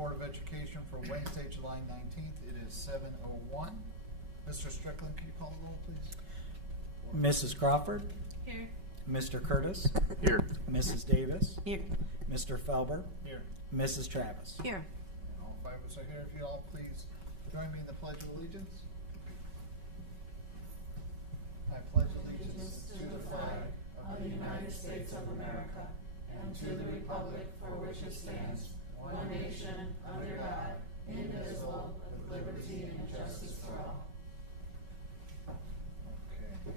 Board of Education for Wednesday, July 19th. It is 7:01. Mr. Strickland, can you call the roll, please? Mrs. Crawford? Here. Mr. Curtis? Here. Mrs. Davis? Here. Mr. Felber? Here. Mrs. Travis? Here. And all five of us are here. If you all please join me in the Pledge of Allegiance. I pledge allegiance to the flag of the United States of America and to the republic for which it stands, one nation, under God, indivisible, with liberty and justice for all. Okay.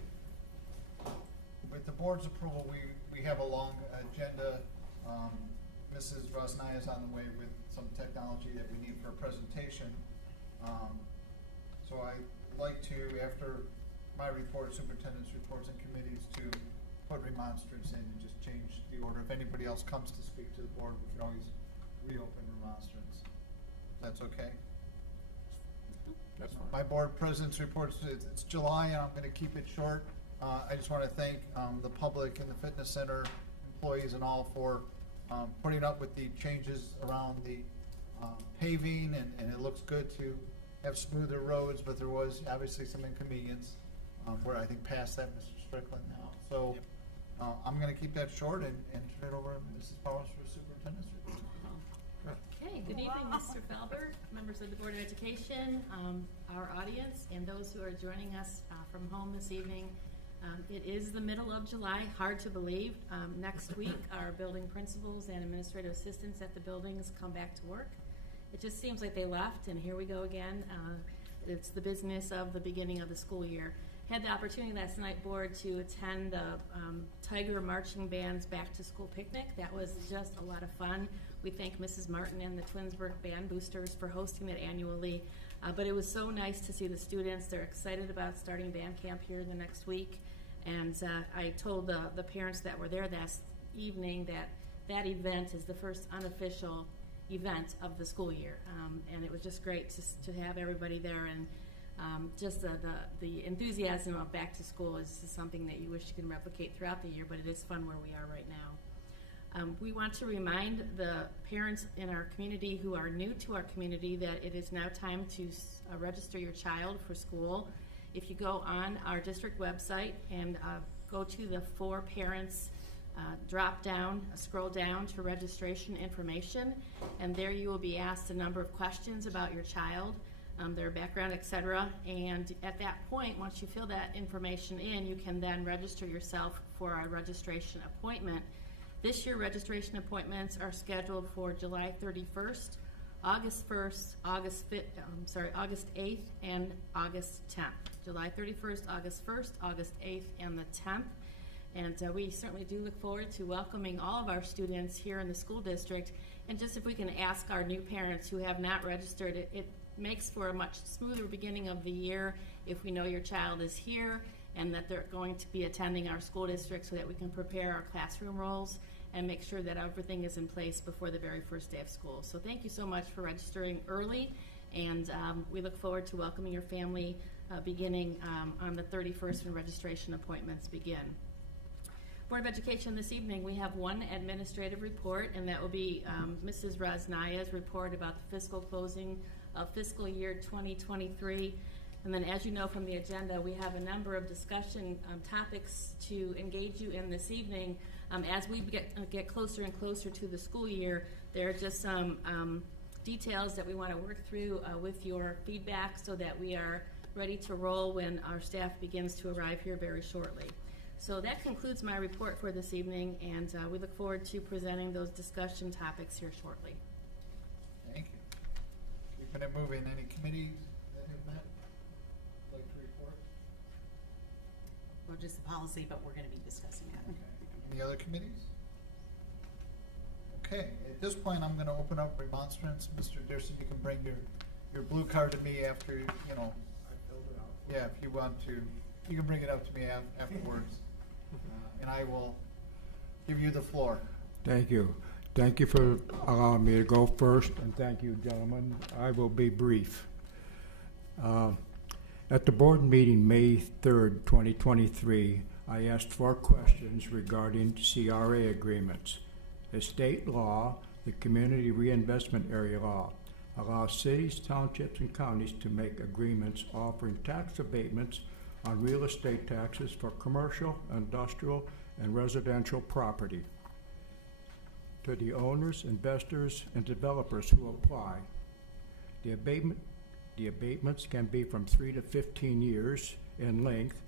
With the board's approval, we have a long agenda. Mrs. Rosnaya is on the way with some technology that we need for a presentation. So I'd like to, after my report, superintendent's reports and committees, to put remonstrance in and just change the order. If anybody else comes to speak to the board, we can always reopen remonstrance. That's okay? That's fine. My board president's reports, it's July, and I'm going to keep it short. I just want to thank the public and the fitness center employees and all for putting up with the changes around the paving, and it looks good to have smoother roads, but there was obviously some inconvenience. We're, I think, past that, Mr. Strickland now. So I'm going to keep that short and turn it over to Mrs. Powers for superintendent's report. Okay, good evening, Mr. Felber, members of the Board of Education, our audience, and those who are joining us from home this evening. It is the middle of July, hard to believe. Next week, our building principals and administrative assistants at the buildings come back to work. It just seems like they left, and here we go again. It's the business of the beginning of the school year. Had the opportunity last night, board, to attend the Tiger Marching Band's back to school picnic. That was just a lot of fun. We thank Mrs. Martin and the Twinsburg band boosters for hosting that annually. But it was so nice to see the students. They're excited about starting band camp here the next week. And I told the parents that were there that evening that event is the first unofficial event of the school year. And it was just great to have everybody there, and just the enthusiasm of back to school is something that you wish you can replicate throughout the year, but it is fun where we are right now. We want to remind the parents in our community who are new to our community that it is now time to register your child for school. If you go on our district website and go to the For Parents drop down, scroll down to registration information, and there you will be asked a number of questions about your child, their background, etc. And at that point, once you fill that information in, you can then register yourself for a registration appointment. This year, registration appointments are scheduled for July 31st, August 1st, August 8th, and August 10th. July 31st, August 1st, August 8th, and the 10th. And we certainly do look forward to welcoming all of our students here in the school district. And just if we can ask our new parents who have not registered, it makes for a much smoother beginning of the year if we know your child is here and that they're going to be attending our school district, so that we can prepare our classroom roles and make sure that everything is in place before the very first day of school. So thank you so much for registering early, and we look forward to welcoming your family beginning on the 31st when registration appointments begin. Board of Education, this evening we have one administrative report, and that will be Mrs. Rosnaya's report about the fiscal closing of fiscal year 2023. And then, as you know from the agenda, we have a number of discussion topics to engage you in this evening. As we get closer and closer to the school year, there are just some details that we want to work through with your feedback, so that we are ready to roll when our staff begins to arrive here very shortly. So that concludes my report for this evening, and we look forward to presenting those discussion topics here shortly. Thank you. Keeping it moving. Any committees that have met like to report? Well, just the policy, but we're going to be discussing that. Okay. Any other committees? Okay, at this point, I'm going to open up remonstrance. Mr. Dearson, you can bring your blue card to me after, you know. I filled it out. Yeah, if you want to, you can bring it up to me afterwards, and I will give you the floor. Thank you. Thank you for allowing me to go first, and thank you, gentlemen. I will be brief. At the board meeting May 3rd, 2023, I asked 4 questions regarding CRA agreements. The state law the Community Reinvestment Area Law allows cities, townships, and counties to make agreements offering tax abatements on real estate taxes for commercial, industrial, and residential property to the owners, investors, and developers who apply. The abatements can be from 3 to 15 years in length,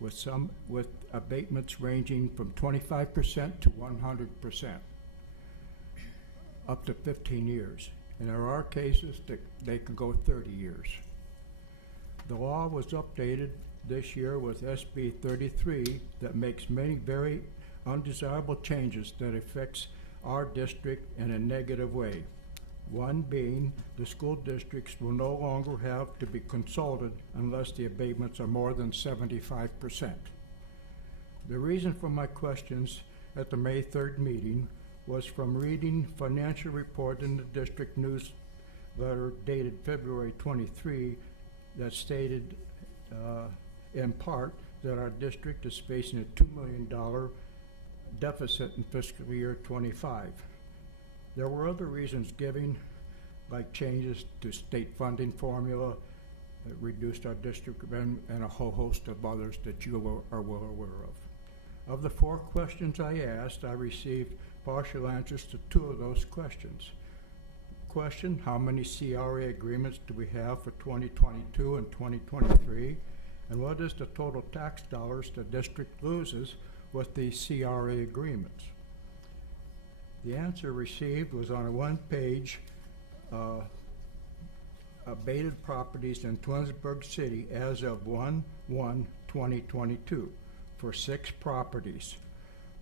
with abatements ranging from 25% to 100%, up to 15 years. And there are cases that they can go 30 years. The law was updated this year with SB 33 that makes many very undesirable changes that affects our district in a negative way. One being the school districts will no longer have to be consulted unless the abatements are more than 75%. The reason for my questions at the May 3rd meeting was from reading financial report in the district newsletter dated February 23 that stated in part that our district is facing a $2 million deficit in fiscal year 25. There were other reasons given, like changes to state funding formula that reduced our district and a whole host of others that you are well aware of. Of the 4 questions I asked, I received partial answers to 2 of those questions. Question, how many CRA agreements do we have for 2022 and 2023? And what is the total tax dollars the district loses with the CRA agreements? The answer received was on a 1-page abated properties in Twinsburg City as of 1/1/2022 for 6 properties.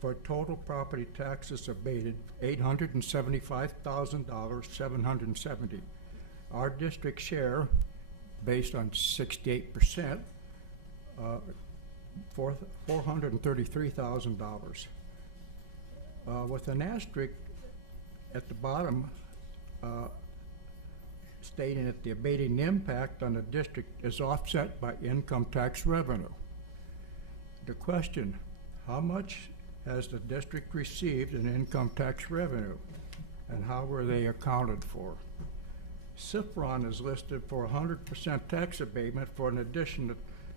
For total property taxes abated, $875,770. Our district share, based on 68%, $433,000. With an asterisk at the bottom stating that the abating impact on the district is offset by income tax revenue. The question, how much has the district received in income tax revenue, and how were they accounted for? Cifron is listed for 100% tax abatement for an addition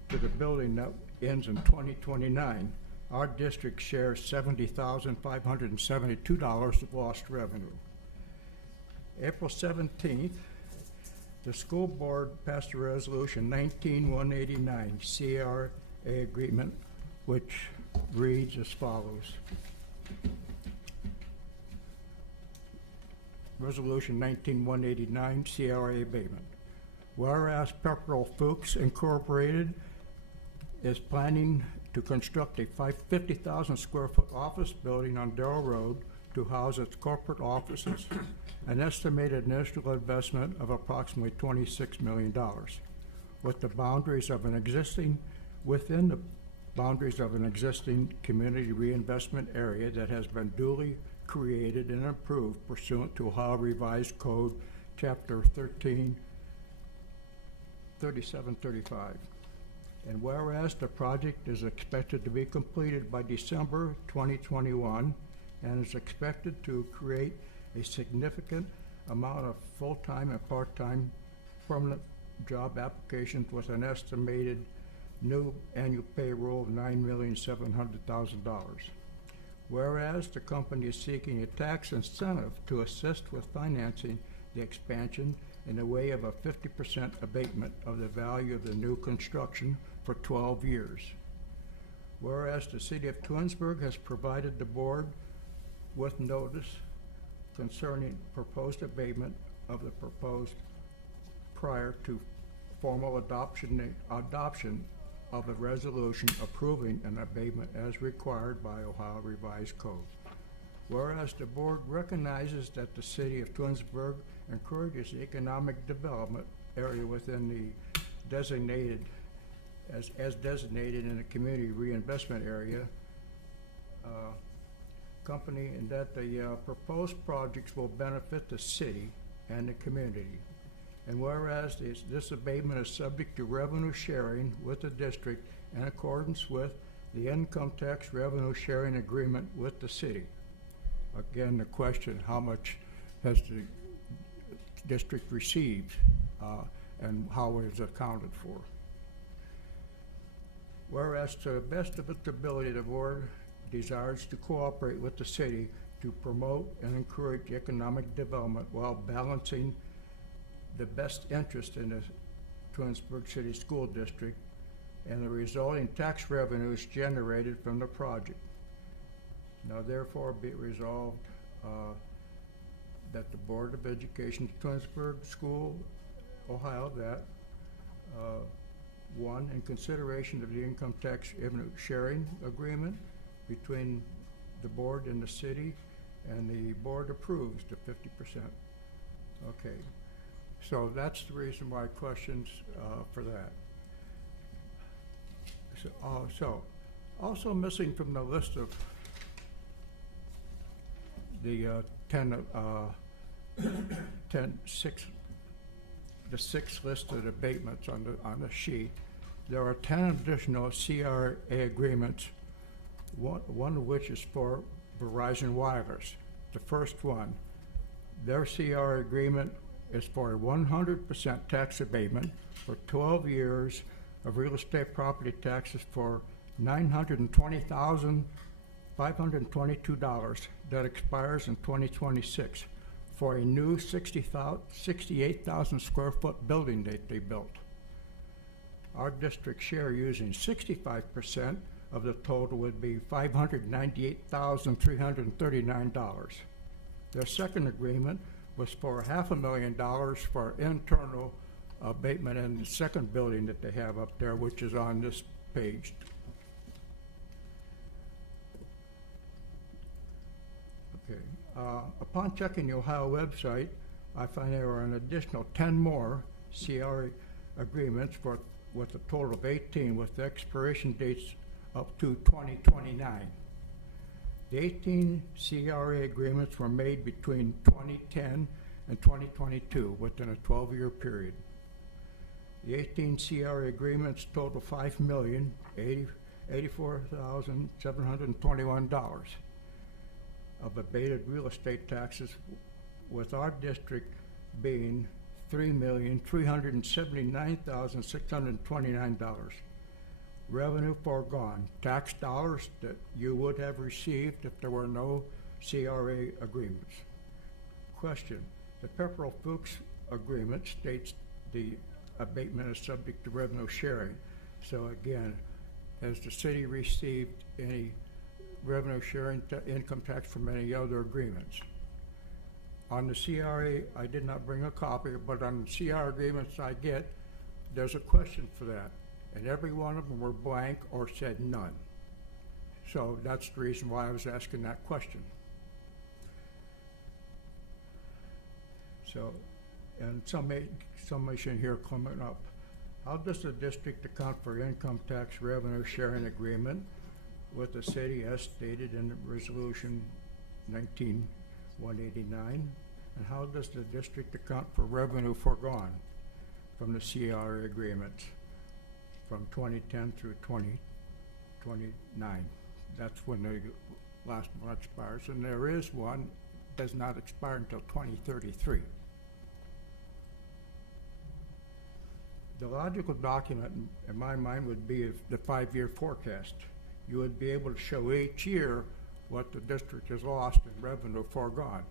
to the building that ends in 2029. Our district shares $70,572 of lost revenue. April 17th, the school board passed a resolution 19-189 CRA agreement, which reads as follows. Resolution 19-189 CRA abatement. Whereas Pepperell Fuchs Incorporated is planning to construct a 50,000 square foot office building on Darrell Road to house its corporate offices, an estimated initial investment of approximately $26 million, within the boundaries of an existing community reinvestment area that has been duly created and approved pursuant to Ohio Revised Code, Chapter 13, 3735. And whereas the project is expected to be completed by December 2021 and is expected to create a significant amount of full-time and part-time permanent job applications with an estimated new annual payroll of $9,700,000. Whereas the company is seeking a tax incentive to assist with financing the expansion in the way of a 50% abatement of the value of the new construction for 12 years. Whereas the City of Twinsburg has provided the board with notice concerning proposed abatement of the proposed prior to formal adoption of a resolution approving an abatement as required by Ohio Revised Code. Whereas the board recognizes that the City of Twinsburg encourages the economic development area within the designated as designated in the community reinvestment area company, and that the proposed projects will benefit the city and the community. And whereas this abatement is subject to revenue sharing with the district in accordance with the income tax revenue sharing agreement with the city. Again, the question, how much has the district received, and how it is accounted for. Whereas to the best of its ability, the board desires to cooperate with the city to promote and encourage economic development while balancing the best interest in the Twinsburg City School District and the resulting tax revenues generated from the project. Now therefore be it resolved that the Board of Education, Twinsburg School, Ohio, that one, in consideration of the income tax revenue sharing agreement between the board and the city, and the board approves the 50%. Okay, so that's the reason why questions for that. So also missing from the list of the 6 listed abatements on the sheet, there are 10 additional CRA agreements, one of which is for Verizon Wireless. The first one, their CRA agreement is for a 100% tax abatement for 12 years of real estate property taxes for $920,522 that expires in 2026 for a new 68,000 square foot building that they built. Our district share using 65% of the total would be $598,339. Their second agreement was for $500,000 for internal abatement in the second building that they have up there, which is on this page. Okay. Upon checking the Ohio website, I find there are an additional 10 more CRA agreements with a total of 18 with the expiration dates up to 2029. The 18 CRA agreements were made between 2010 and 2022 within a 12-year period. The 18 CRA agreements total $5,084,721 of abated real estate taxes, with our district being $3,379,629. Revenue foregone, tax dollars that you would have received if there were no CRA agreements. Question, the Pepperell-Fuchs agreement states the abatement is subject to revenue sharing. So again, has the city received any revenue sharing income tax from any other agreements? On the CRA, I did not bring a copy, but on the CR agreements I get, there's a question for that. And every one of them were blank or said none. So that's the reason why I was asking that question. So, and some issue here coming up. How does the district account for income tax revenue sharing agreement with the city as stated in Resolution 19189? And how does the district account for revenue foregone from the CRA agreements from 2010 through 2029? That's when the last one expires. And there is one does not expire until 2033. The logical document in my mind would be the 5-year forecast. You would be able to show each year what the district has lost in revenue foregone.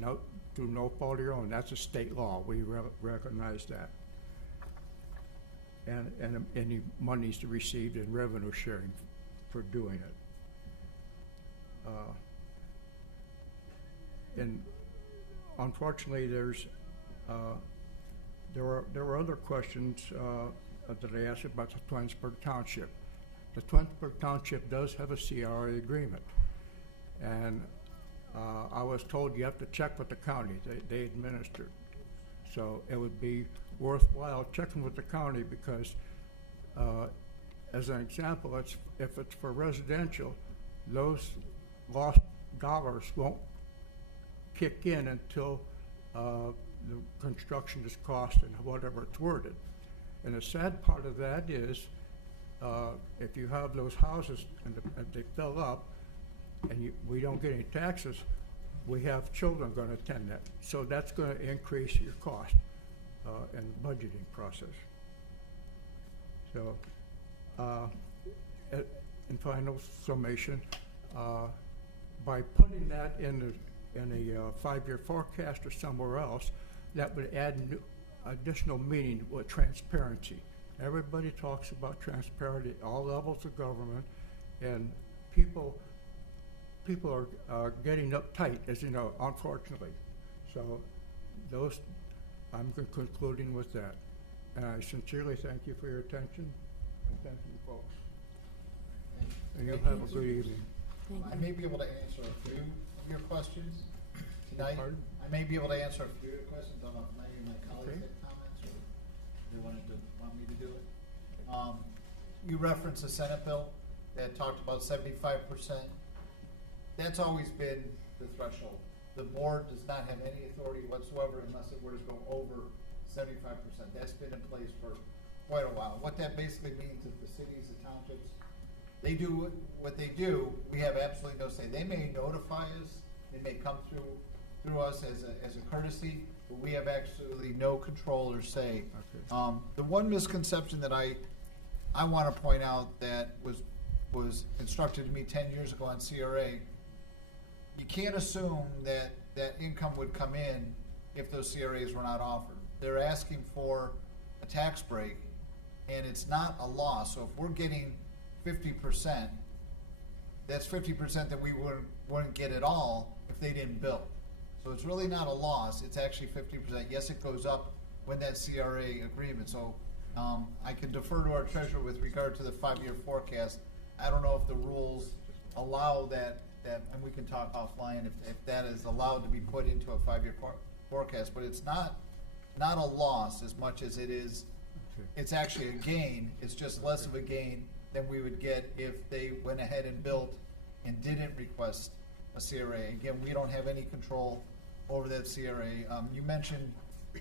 No, through no fault of your own. That's a state law. We recognize that. And any monies received in revenue sharing for doing it. And unfortunately, there were other questions that I asked about the Twinsburg Township. The Twinsburg Township does have a CRA agreement, and I was told you have to check with the county. They administer. So it would be worthwhile checking with the county because, as an example, if it's for residential, those lost dollars won't kick in until the construction is cost and whatever it's worded. And the sad part of that is if you have those houses and they fill up and we don't get any taxes, we have children gonna attend that, so that's gonna increase your cost, in the budgeting process. So, in final summation, by putting that in a five-year forecast or somewhere else, that would add additional meaning with transparency. Everybody talks about transparency at all levels of government, and people are getting uptight, as you know, unfortunately. So I'm concluding with that. And I sincerely thank you for your attention, and thank you folks. And you'll have a good evening. Thank I you. may be able to answer a few of your questions tonight. Pardon? I may be able to answer a few of your questions. I don't know if any of my colleagues Okay. had comments or they want me to do it. You referenced the Senate bill that talked about 75%. That's always been the threshold. The board does not have any authority whatsoever unless it were to go over 75%. That's been in place for quite a while. What that basically means is the cities, the townships, they do what they do. We have absolutely no say. They may notify us, they may come through us as a courtesy, but we have absolutely no control or say. Okay. The one misconception that I want to point out that was instructed to me 10 years ago on CRA, you can't assume that income would come in if those CRAs were not offered. They're asking for a tax break, and it's not a loss. So if we're getting 50%, that's 50% that we wouldn't get at all if they didn't bill. So it's really not a loss. It's actually 50%. Yes, it goes up when that CRA agreement. So I can defer to our treasurer with regard to the 5-year forecast. I don't know if the rules allow that, and we can talk offline if that is allowed to be put into a 5-year forecast. But it's not a loss as much as it is. Okay. It's actually a gain. It's just less of a gain than we would get if they went ahead and built and didn't request a CRA. Again, we don't have any control over that CRA. You mentioned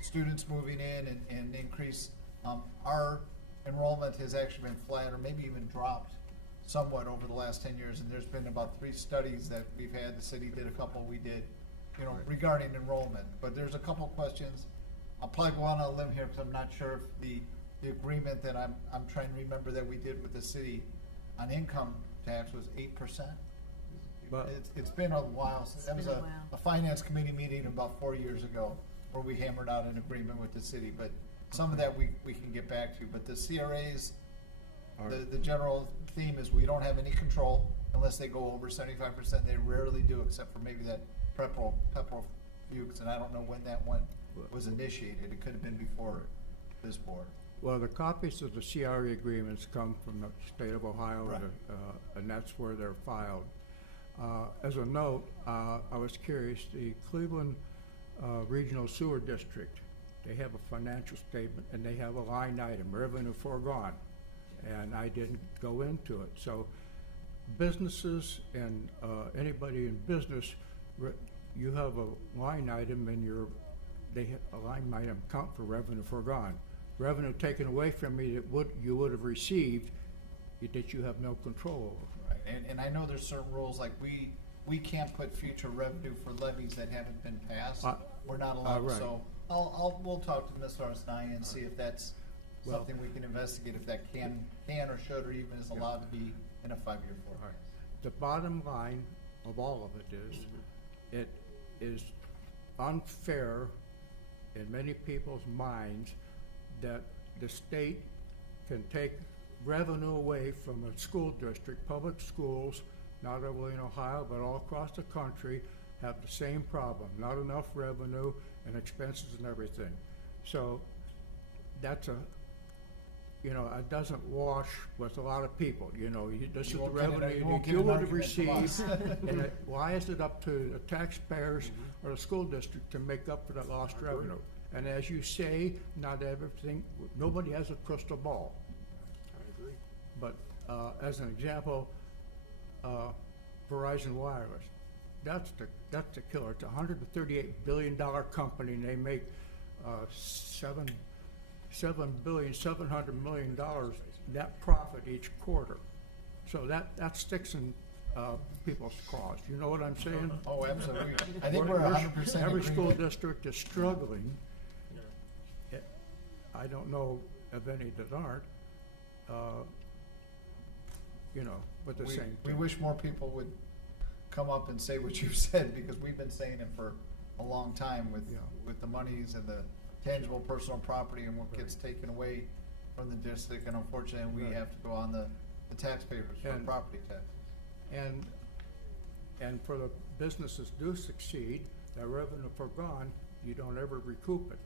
students moving in and increase. Our enrollment has actually been flat or maybe even dropped somewhat over the last 10 years, and there's been about 3 studies that we've had. The city did a couple, we did, regarding enrollment. But there's a couple questions. I'll probably go on a limb here because I'm not sure if the agreement that I'm trying to remember that we did with the city on income tax was 8%. But- It's been a while. That was been a a while. finance committee meeting about 4 years ago where we hammered out an agreement with the city. But some of that we can get back to. But the CRAs, All the right. general theme is we don't have any control unless they go over 75%. They rarely do, except for maybe that Pepperell Fuchs, and I don't know when that one was initiated. It could have been before this board. Well, the copies of the CRE agreements come from the state of Ohio, Right. and that's where they're filed. As a note, I was curious, the Cleveland Regional Sewer District, they have a financial statement and they have a line item, revenue foregone, and I didn't go into it. So businesses and anybody in business, you have a line item in your, a line item count for revenue foregone. Revenue taken away from you that you would have received, that you have no control over. Right, and I know there's certain rules, like we can't put future revenue for levies that haven't been passed. We're not allowed, right. so we'll talk to Ms. Arsnaya and see if that's Well- something we can investigate, if that can or should or even is allowed to be in a 5-year All right. forecast. The bottom line of all of it is, it is unfair in many people's minds that the state can take revenue away from a school district. Public schools, not only in Ohio, but all across the country, have the same problem, not enough revenue and expenses and everything. So that's it doesn't wash with a lot of people, this is the won't get an- revenue you won't that get you an would have argument from us. received. And why is it up to the taxpayers or the school district to make up for that lost revenue? And as you say, not everything, nobody has a crystal ball. I agree. But as an example, Verizon Wireless, that's the killer. It's a $138 billion company, and they make $7 billion, $700 million net profit each quarter. So that sticks in people's costs. You know what I'm saying? Oh, absolutely. I think we're 100% Every school agreement. district is struggling. I don't know of any that aren't, with the same We thing. wish more people would come up and say what you've said, because we've been saying it for a long time with, Yeah. with the monies and the tangible personal property and what gets taken away from the district, and unfortunately, we Right. have to go on the taxpayers for And- property taxes. And for the businesses do succeed, that revenue forgone, you don't ever recoup it.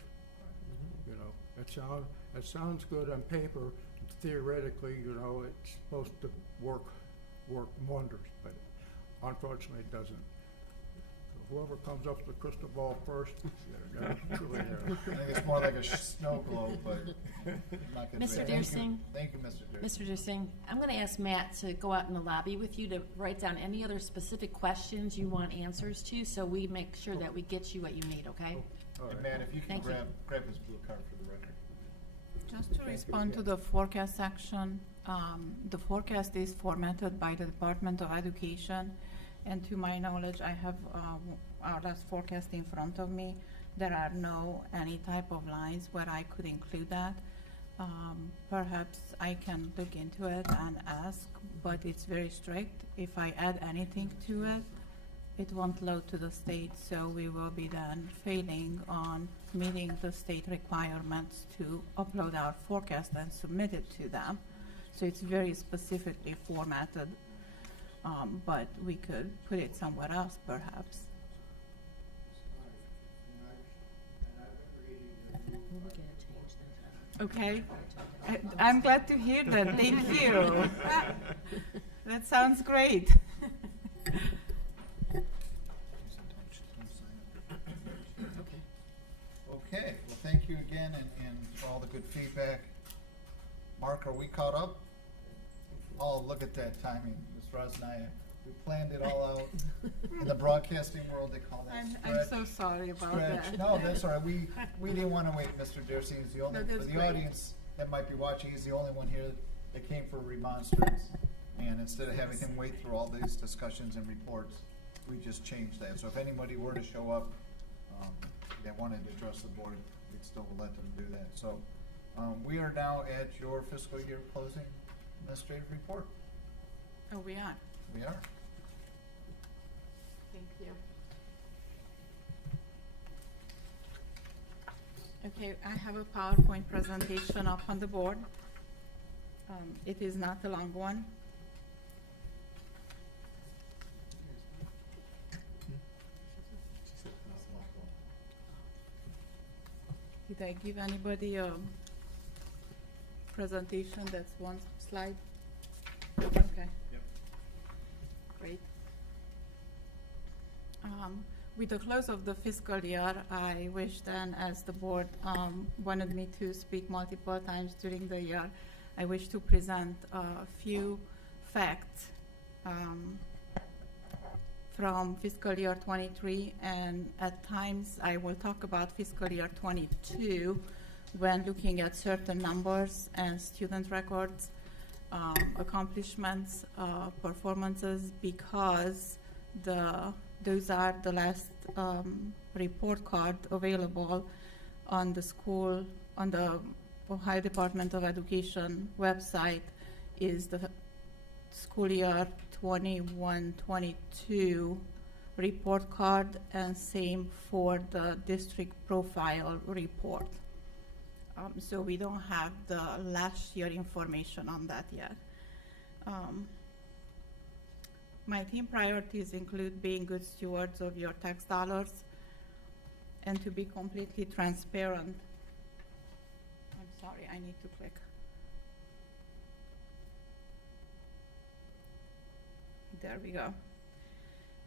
You know, it sounds good on paper. Theoretically, it's supposed to work wonders, but unfortunately it doesn't. So whoever comes up with the crystal ball first, they're truly there. I think it's more like a snow globe, but I'm not gonna Mr. say it. Thank you. Deersing? Thank you, Mr. Deersing. Mr. Deersing, I'm going to ask Matt to go out in the lobby with you to write down any other specific questions you want answers to, so we make sure that we get you what you need, okay? All And right. Matt, if you can Thank you. grab his blue card for the record. Just to respond to the forecast section, the forecast is formatted by the Department of Education, and to my knowledge, I have our last forecast in front of me. There are no any type of lines where I could include that. Perhaps I can look into it and ask, but it's very strict. If I add anything to it, it won't load to the state, so we will be then failing on meeting the state requirements to upload our forecast and submit it to them. So it's very specifically formatted, but we could put it somewhere else perhaps. We'll look at it, change that. Okay, I'm glad to hear that, thank you. That sounds great. Okay, well, thank you again, and for all the good feedback. Mark, are we caught up? Oh, look at that timing, Ms. Rosnaya. We planned it all out. In the broadcasting world, they call that I'm stretch. so sorry about Stretch. that. No, that's all right. We didn't want to wait. Mr. Deersing is the only, No, for that's the great. audience that might be watching, he's the only one here that came for remonstrance. And instead of having him wait through all these discussions and reports, we just changed that. So if anybody were to show up, that wanted to address the board, we'd still let them do that. So, we are now at your fiscal year closing administrative report. Oh, we are, We are. thank you. Okay, I have a PowerPoint presentation up on the board. It is not a long one. Did I give anybody a presentation that's one slide? Okay. Yep. Great. With the close of the fiscal year, I wish then, as the board wanted me to speak multiple times during the year, I wish to present a few facts from fiscal year 23, and at times I will talk about fiscal year 22 when looking at certain numbers and student records, accomplishments, performances, because those are the last report card available on the school, on the Ohio Department of Education website, is the school year 21-22 report card, and same for the district profile report. So we don't have the last year information on that yet. My team priorities include being good stewards of your tax dollars and to be completely transparent. I'm sorry, I need to click. There we go.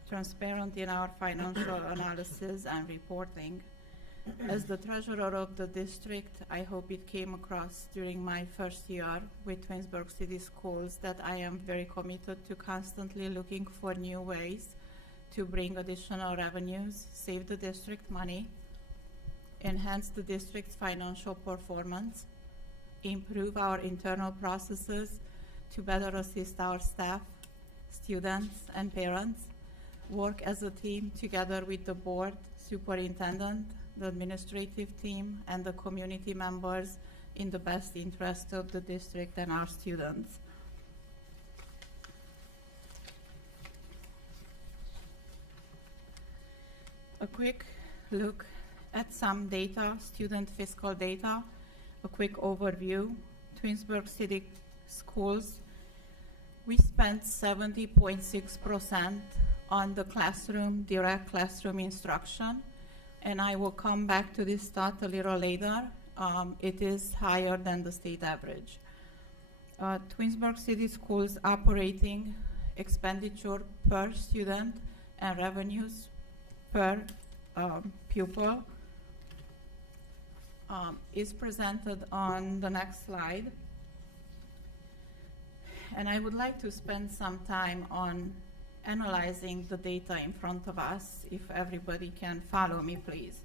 Transparent in our financial analysis and reporting. As the treasurer of the district, I hope it came across during my first year with Twinsburg City Schools that I am very committed to constantly looking for new ways to bring additional revenues, save the district money, enhance the district's financial performance, improve our internal processes to better assist our staff, students, and parents work as a team together with the board, superintendent, the administrative team, and the community members in the best interest of the district and our students. A quick look at some data, student fiscal data, a quick overview. Twinsburg City Schools, we spent 70.6% on the classroom, direct classroom instruction, and I will come back to this thought a little later. It is higher than the state average. Twinsburg City Schools operating expenditure per student and revenues per pupil is presented on the next slide. And I would like to spend some time on analyzing the data in front of us, if everybody can follow me, please.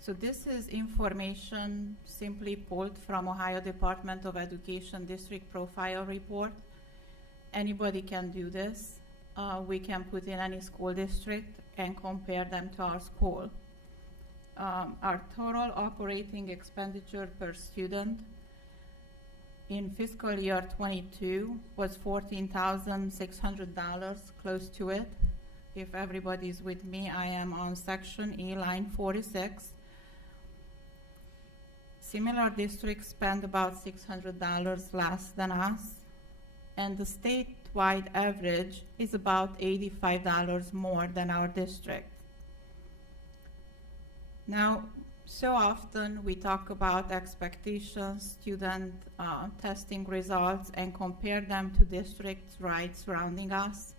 So this is information simply pulled from Ohio Department of Education District Profile Report. Anybody can do this. We can put in any school district and compare them to our school. Our total operating expenditure per student in fiscal year 22 was $14,600, close to it. If everybody's with me, I am on section E, line 46. Similar districts spend about $600 less than us, and the statewide average is about $85 more than our district. Now, so often we talk about expectations, student testing results, and compare them to districts right surrounding us.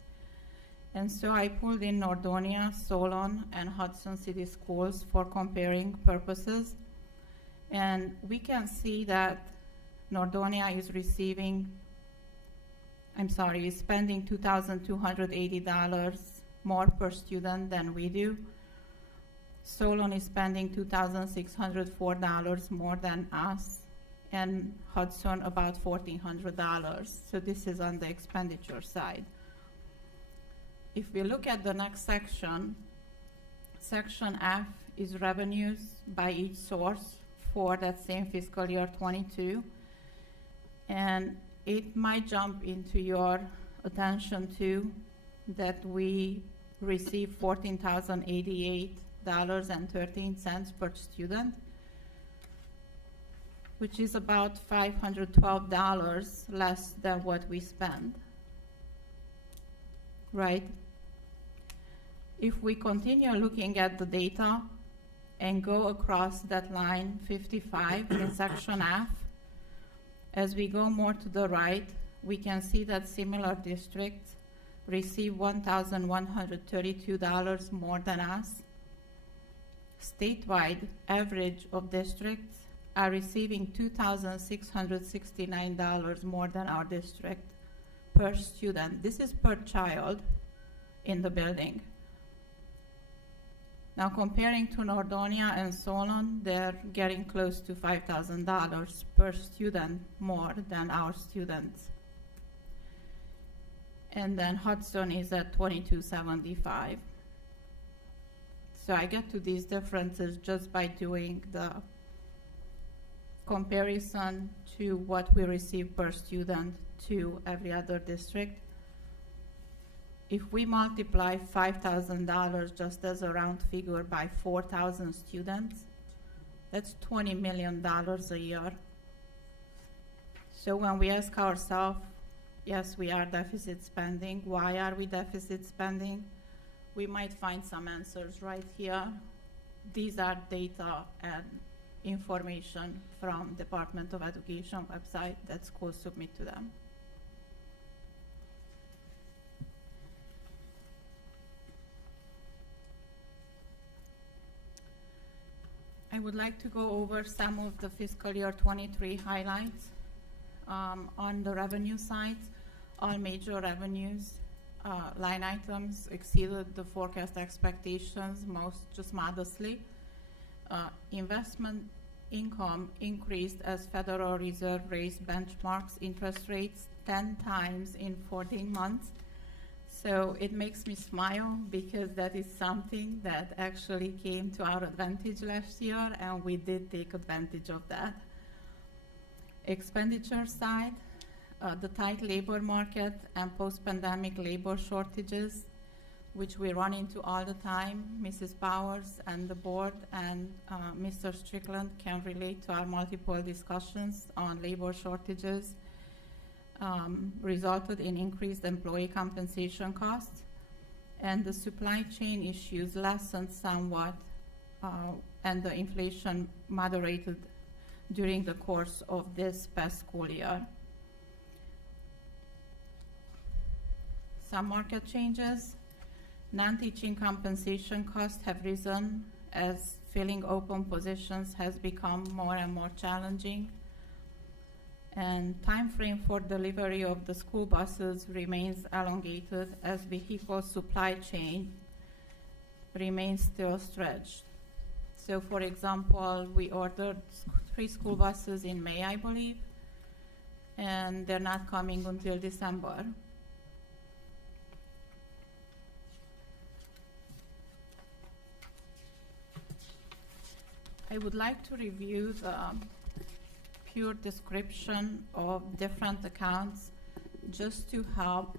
And so I pulled in Nordonia, Solon, and Hudson City Schools for comparing purposes. And we can see that Nordonia is spending $2,280 more per student than we do. Solon is spending $2,604 more than us, and Hudson about $1,400. So this is on the expenditure side. If we look at the next section, section F is revenues by each source for that same fiscal year 22. And it might jump into your attention too that we receive $14,088.13 per student, which is about $512 less than what we spend, right? If we continue looking at the data and go across that line 55 in section F, as we go more to the right, we can see that similar districts receive $1,132 more than us. Statewide average of districts are receiving $2,669 more than our district per student. This is per child in the building. Now comparing to Nordonia and Solon, they're getting close to $5,000 per student more than our students. And then Hudson is at $2,275. So I get to these differences just by doing the comparison to what we receive per student to every other district. If we multiply $5,000 just as a round figure by 4,000 students, that's $20 million a year. So when we ask ourselves, yes, we are deficit spending, why are we deficit spending? We might find some answers right here. These are data and information from Department of Education website that schools submit to them. I would like to go over some of the fiscal year 23 highlights. On the revenue side, all major revenues line items exceeded the forecast expectations, most just modestly. Investment income increased as Federal Reserve raised benchmarks interest rates 10 times in 14 months. So it makes me smile because that is something that actually came to our advantage last year, and we did take advantage of that. Expenditure side, the tight labor market and post-pandemic labor shortages, which we run into all the time. Mrs. Powers and the board and Mr. Strickland can relate to our multiple discussions on labor shortages, resulted in increased employee compensation costs, and the supply chain issues lessened somewhat, and the inflation moderated during the course of this past school year. Some market changes. Non-teaching compensation costs have risen as filling open positions has become more and more challenging. And time frame for delivery of the school buses remains elongated as vehicle supply chain remains still stretched. So for example, we ordered 3 school buses in May, I believe, and they're not coming until December. I would like to review the pure description of different accounts just to help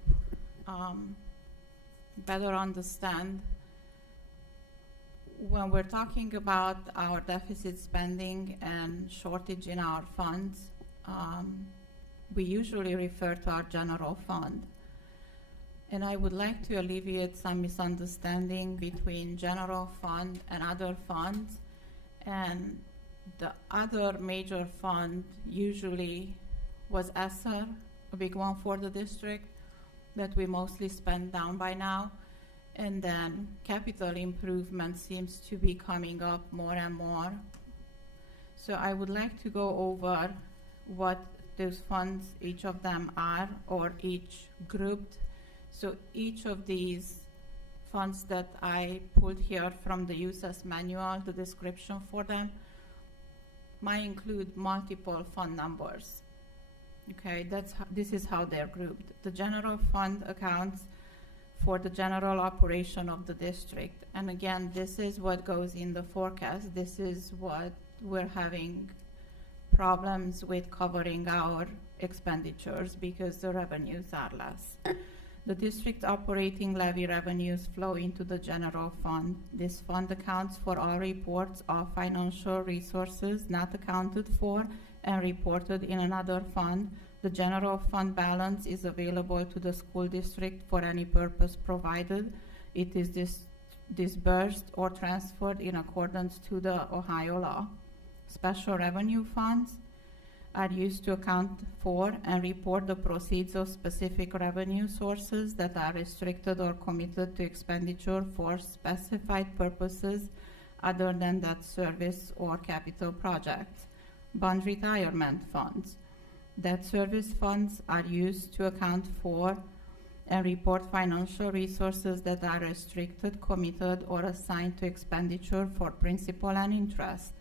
better understand when we're talking about our deficit spending and shortage in our funds. We usually refer to our general fund. And I would like to alleviate some misunderstanding between general fund and other funds. And the other major fund usually was ESSER, a big one for the district that we mostly spend down by now. And then capital improvement seems to be coming up more and more. So I would like to go over what those funds, each of them are, or each grouped. So each of these funds that I pulled here from the USAS manual, the description for them, might include multiple fund numbers. Okay, this is how they're grouped. The general fund accounts for the general operation of the district. And again, this is what goes in the forecast. This is what we're having problems with covering our expenditures because the revenues are less. The district operating levy revenues flow into the general fund. This fund accounts for all reports of financial resources not accounted for and reported in another fund. The general fund balance is available to the school district for any purpose provided. It is disbursed or transferred in accordance to the Ohio law. Special revenue funds are used to account for and report the proceeds of specific revenue sources that are restricted or committed to expenditure for specified purposes other than debt service or capital projects. Bond retirement funds. Debt service funds are used to account for and report financial resources that are restricted, committed, or assigned to expenditure for principal and interest.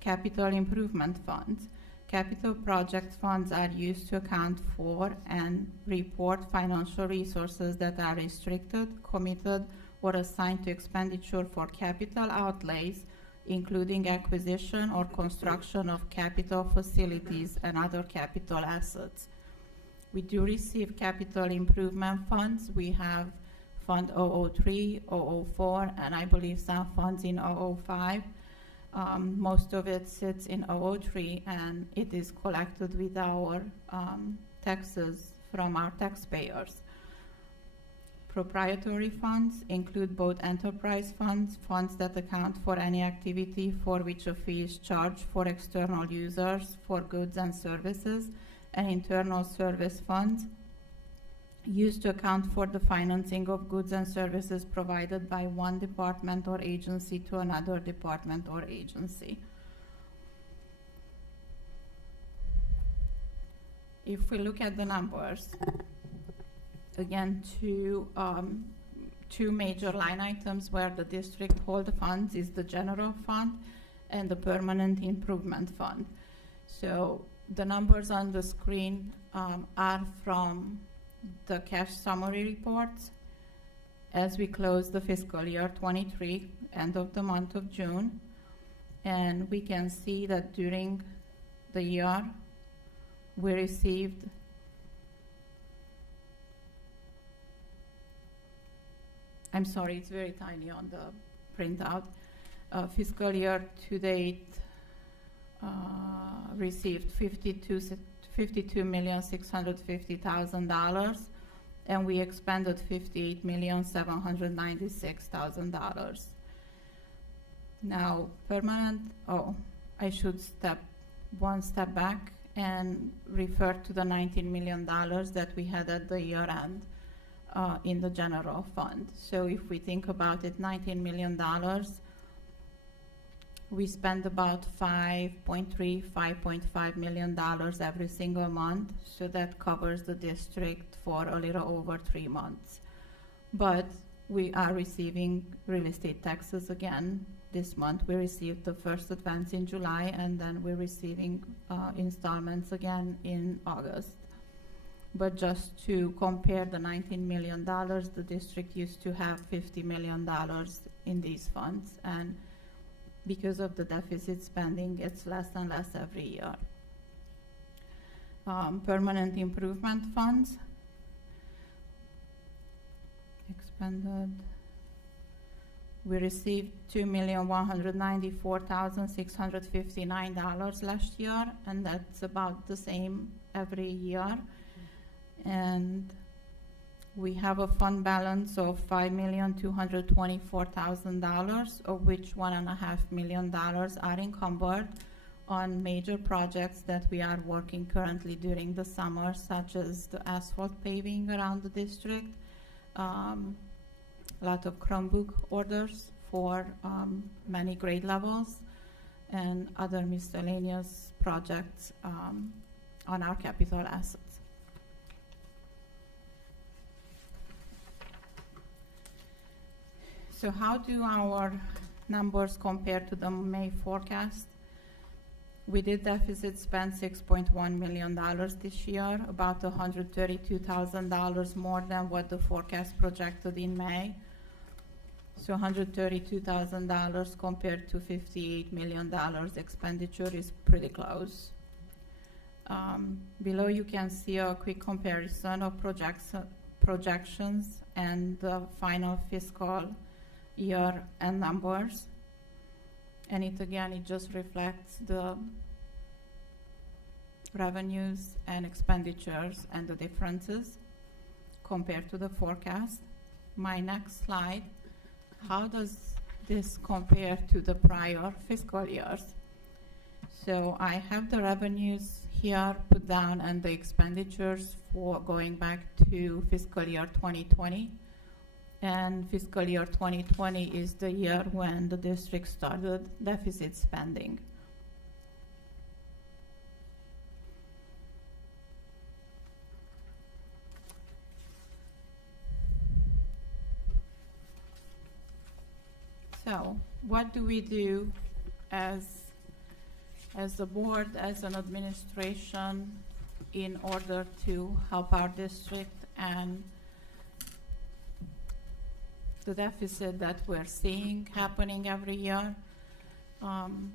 Capital improvement funds. Capital project funds are used to account for and report financial resources that are restricted, committed, or assigned to expenditure for capital outlays, including acquisition or construction of capital facilities and other capital assets. We do receive capital improvement funds. We have Fund 003, 004, and I believe some funds in 005. Most of it sits in 003, and it is collected with our taxes from our taxpayers. Proprietary funds include both enterprise funds, funds that account for any activity for which a fee is charged for external users for goods and services, and internal service funds used to account for the financing of goods and services provided by one department or agency to another department or agency. If we look at the numbers, again, two major line items where the district hold funds is the general fund and the Permanent Improvement Fund. So the numbers on the screen are from the cash summary reports as we close the fiscal year 23, end of the month of June. And we can see that during the year, we received I'm sorry, it's very tiny on the printout. Fiscal year to date received $52,650,000, and we expended $58,796,000. Now, I should step one step back and refer to the $19 million that we had at the year end in the general fund. So if we think about it, $19 million, we spend about $5.5 million every single month, so that covers the district for a little over 3 months. But we are receiving real estate taxes again this month. We received the first advance in July, and then we're receiving installments again in August. But just to compare the $19 million, the district used to have $50 million in these funds, and because of the deficit spending, it's less and less every year. Permanent improvement funds expended. We received $2,194,659 last year, and that's about the same every year. And we have a fund balance of $5,224,000, of which $1.5 million are encumbered on major projects that we are working currently during the summer, such as the asphalt paving around the district, a lot of Chromebook orders for many grade levels, and other miscellaneous projects on our capital assets. So how do our numbers compare to the May forecast? We did deficit spend $6.1 million this year, about $132,000 more than what the forecast projected in May. So $132,000 compared to $58 million expenditure is pretty close. Below you can see a quick comparison of projections and the final fiscal year and numbers. And it just reflects the revenues and expenditures and the differences compared to the forecast. My next slide, how does this compare to the prior fiscal years? So I have the revenues here put down and the expenditures for going back to fiscal year 2020. And fiscal year 2020 is the year when the district started deficit spending. So what do we do as the board, as an administration, in order to help our district and the deficit that we're seeing happening every year?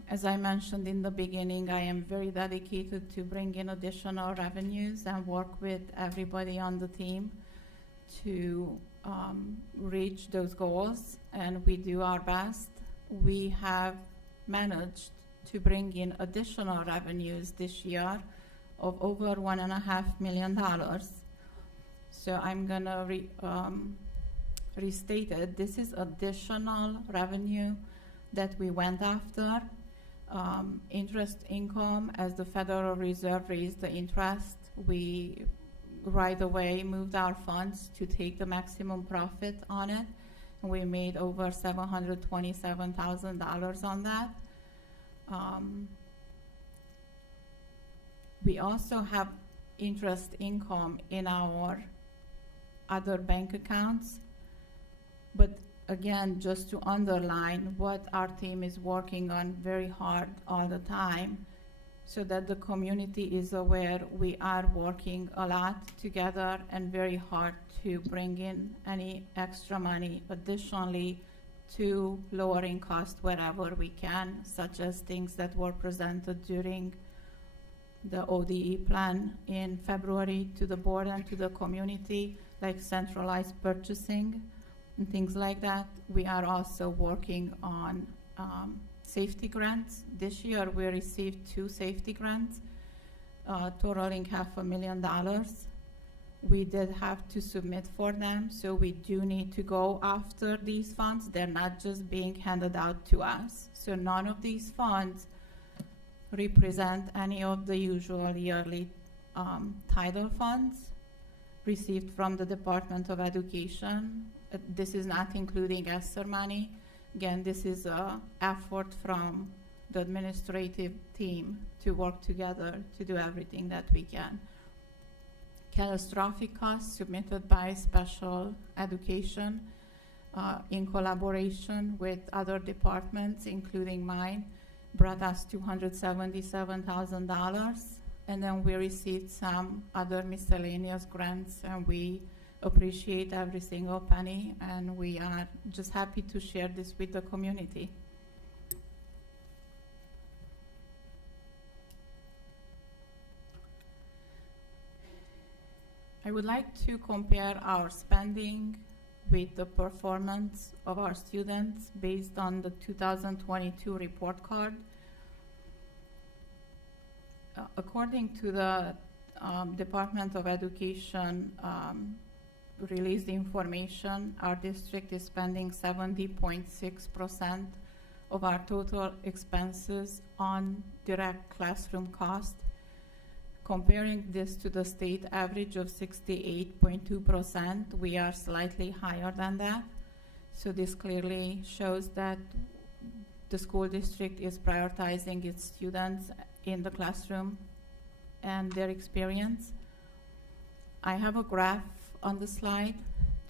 As I mentioned in the beginning, I am very dedicated to bring in additional revenues and work with everybody on the team to reach those goals, and we do our best. We have managed to bring in additional revenues this year of over $1.5 million. So I'm gonna restate it. This is additional revenue that we went after. Interest income, as the Federal Reserve raised the interest, we right away moved our funds to take the maximum profit on it. And we made over $727,000 on that. We also have interest income in our other bank accounts, but again, just to underline what our team is working on very hard all the time, so that the community is aware we are working a lot together and very hard to bring in any extra money additionally to lowering cost wherever we can, such as things that were presented during the ODE plan in February to the board and to the community, like centralized purchasing and things like that. We are also working on safety grants. This year we received 2 safety grants totaling $500,000. We did have to submit for them, so we do need to go after these funds. They're not just being handed out to us. So none of these funds represent any of the usual yearly title funds received from the Department of Education. This is not including ESSER money. Again, this is an effort from the administrative team to work together to do everything that we can. Catastrophic costs submitted by special education in collaboration with other departments, including mine, brought us $277,000. And then we received some other miscellaneous grants, and we appreciate every single penny, and we are just happy to share this with the community. I would like to compare our spending with the performance of our students based on the 2022 report card. According to the Department of Education released information, our district is spending 70.6% of our total expenses on direct classroom cost. Comparing this to the state average of 68.2%, we are slightly higher than that. So this clearly shows that the school district is prioritizing its students in the classroom and their experience. I have a graph on the slide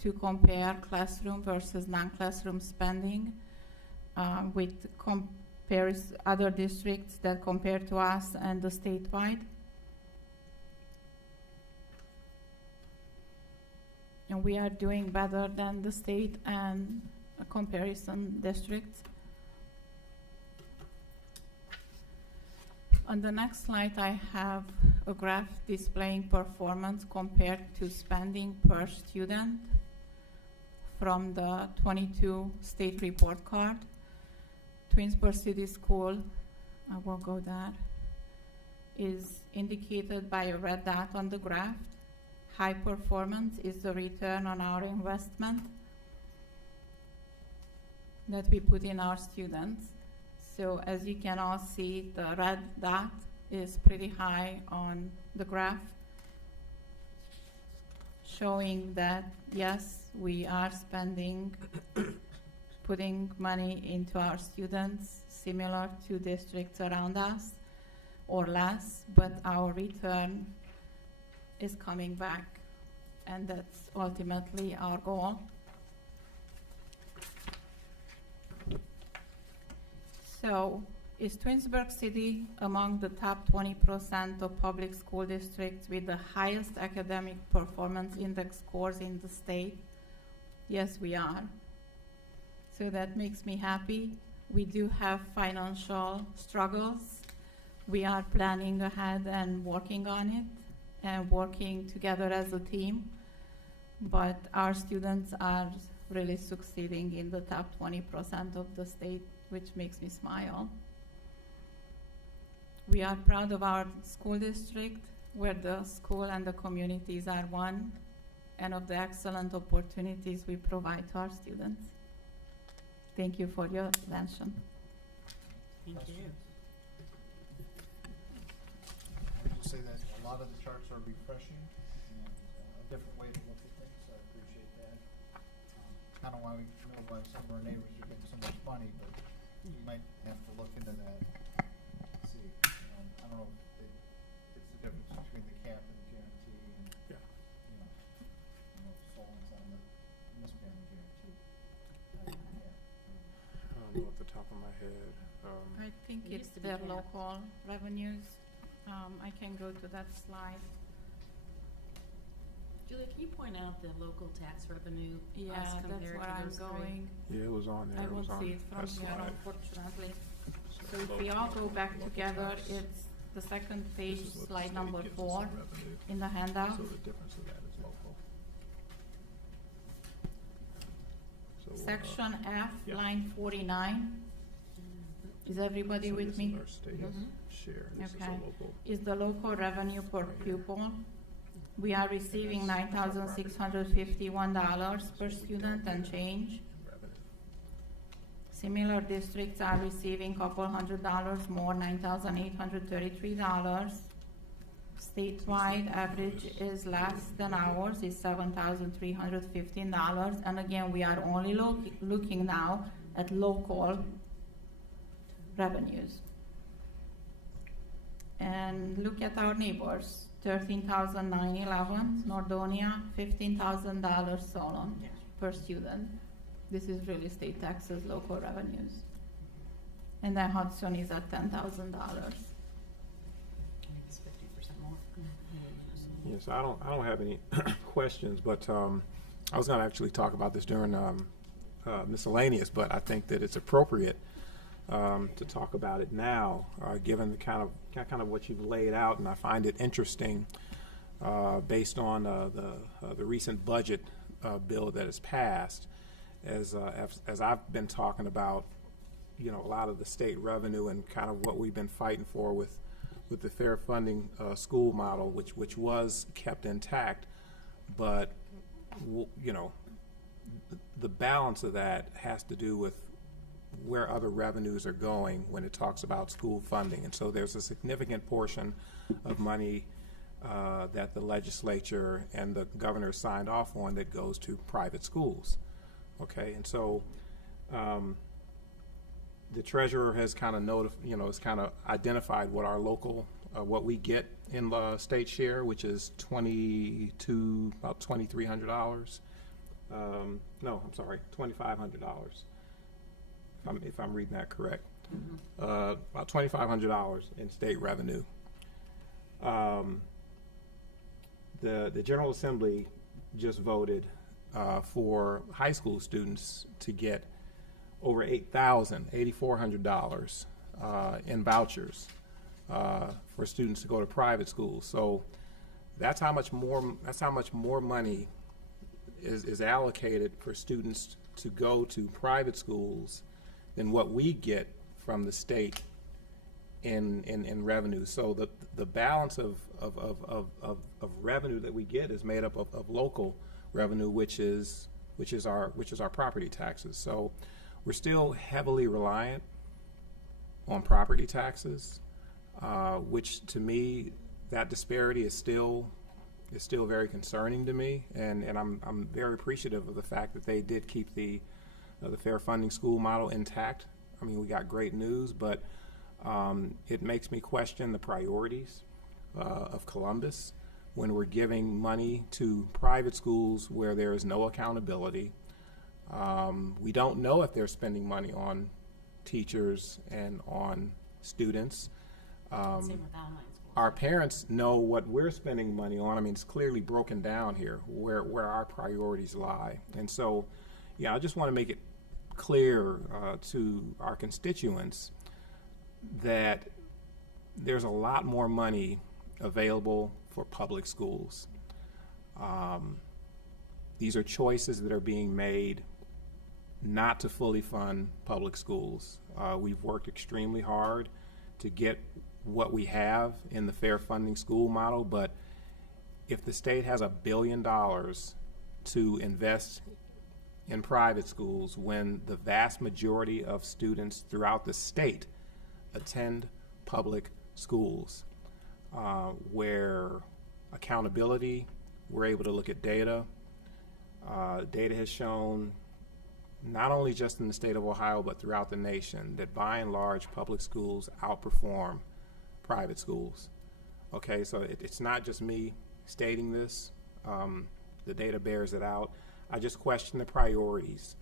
to compare classroom versus non-classroom spending with other districts that compare to us and the statewide. And we are doing better than the state and comparison districts. On the next slide, I have a graph displaying performance compared to spending per student from the 22 state report card. Twinsburg City School, I will go there, is indicated by a red dot on the graph. High performance is the return on our investment that we put in our students. So as you can all see, the red dot is pretty high on the graph, showing that yes, we are spending, putting money into our students similar to districts around us or less, but our return is coming back, and that's ultimately our goal. So, is Twinsburg City among the top 20% of public school districts with the highest academic performance index scores in the state? Yes, we are. So that makes me happy. We do have financial struggles. We are planning ahead and working on it and working together as a team. But our students are really succeeding in the top 20% of the state, which makes me smile. We are proud of our school district, where the school and the communities are one, and of the excellent opportunities we provide to our students. Thank you for your attention. Thank you. I would just say that a lot of the charts are refreshing and a different way to look at things, so I appreciate that. I don't know why some of our neighbors are getting so much money, but you might have to look into that. See, I don't know if it's the difference between the cap and the guarantee and, Yeah. you know, Solon's on the, it must be on the guarantee. top of my head. I think It it's used to be their capped. local revenues. I can go to that slide. Julia, can you point out the local tax revenue? Yeah, us that's compared where to I'm those three? going. Yeah, it was on there. I It was won't on see it from that here, slide. unfortunately. So if we all go back together, it's the second page, This is what the slide state number gives us 4 in revenue. in the handout. So the difference of that is local. So, Section F, yeah. line 49. Is everybody so with this me? is our state Mhm. share, this is a Okay. local. Is the local revenue per Right here. pupil. We are receiving that's $9,651 per student and change. Revenue. Similar districts are receiving couple $100 more, $9,833. Statewide average is less than ours, is $7,315. And again, we are only looking now at local revenues. And look at our neighbors, $13,911, Nordonia, $15,000 Solon Yeah. per student. This is really state taxes, local revenues. And then Hudson is at $10,000. I think it's 50% more. Yes, I don't have any questions, but I was going to actually talk about this during miscellaneous, but I think that it's appropriate to talk about it now, given the kind of what you've laid out, and I find it interesting based on the recent budget bill that has passed. As I've been talking about, a lot of the state revenue and kind of what we've been fighting for with the fair funding school model, which was kept intact, but the balance of that has to do with where other revenues are going when it talks about school funding. And so there's a significant portion of money that the legislature and the governor signed off on that goes to private schools. Okay, and so the treasurer has kind of has kind of identified what our local, what we get in the state share, which is about $2,300. No, I'm sorry, $2,500. If I'm reading that correct, about $2,500 in state revenue. The General Assembly just voted for high school students to get over $8,400 in vouchers for students to go to private schools. So that's how much more money is allocated for students to go to private schools than what we get from the state in revenue. So the balance of revenue that we get is made up of local revenue, which is our property taxes. So we're still heavily reliant on property taxes, which to me, that disparity is still very concerning to me, and I'm very appreciative of the fact that they did keep the fair funding school model intact. I mean, we got great news, but it makes me question the priorities of Columbus when we're giving money to private schools where there is no accountability. We don't know if they're spending money on teachers and on students. Same with online schools. Our parents know what we're spending money on. I mean, it's clearly broken down here where our priorities lie. And so, I just want to make it clear to our constituents that there's a lot more money available for public schools. These are choices that are being made not to fully fund public schools. We've worked extremely hard to get what we have in the fair funding school model, but if the state has $1 billion to invest in private schools when the vast majority of students throughout the state attend public schools, where accountability, we're able to look at data. Data has shown, not only just in the state of Ohio, but throughout the nation, that by and large, public schools outperform private schools. Okay, so it's not just me stating this. The data bears it out. I just question the priorities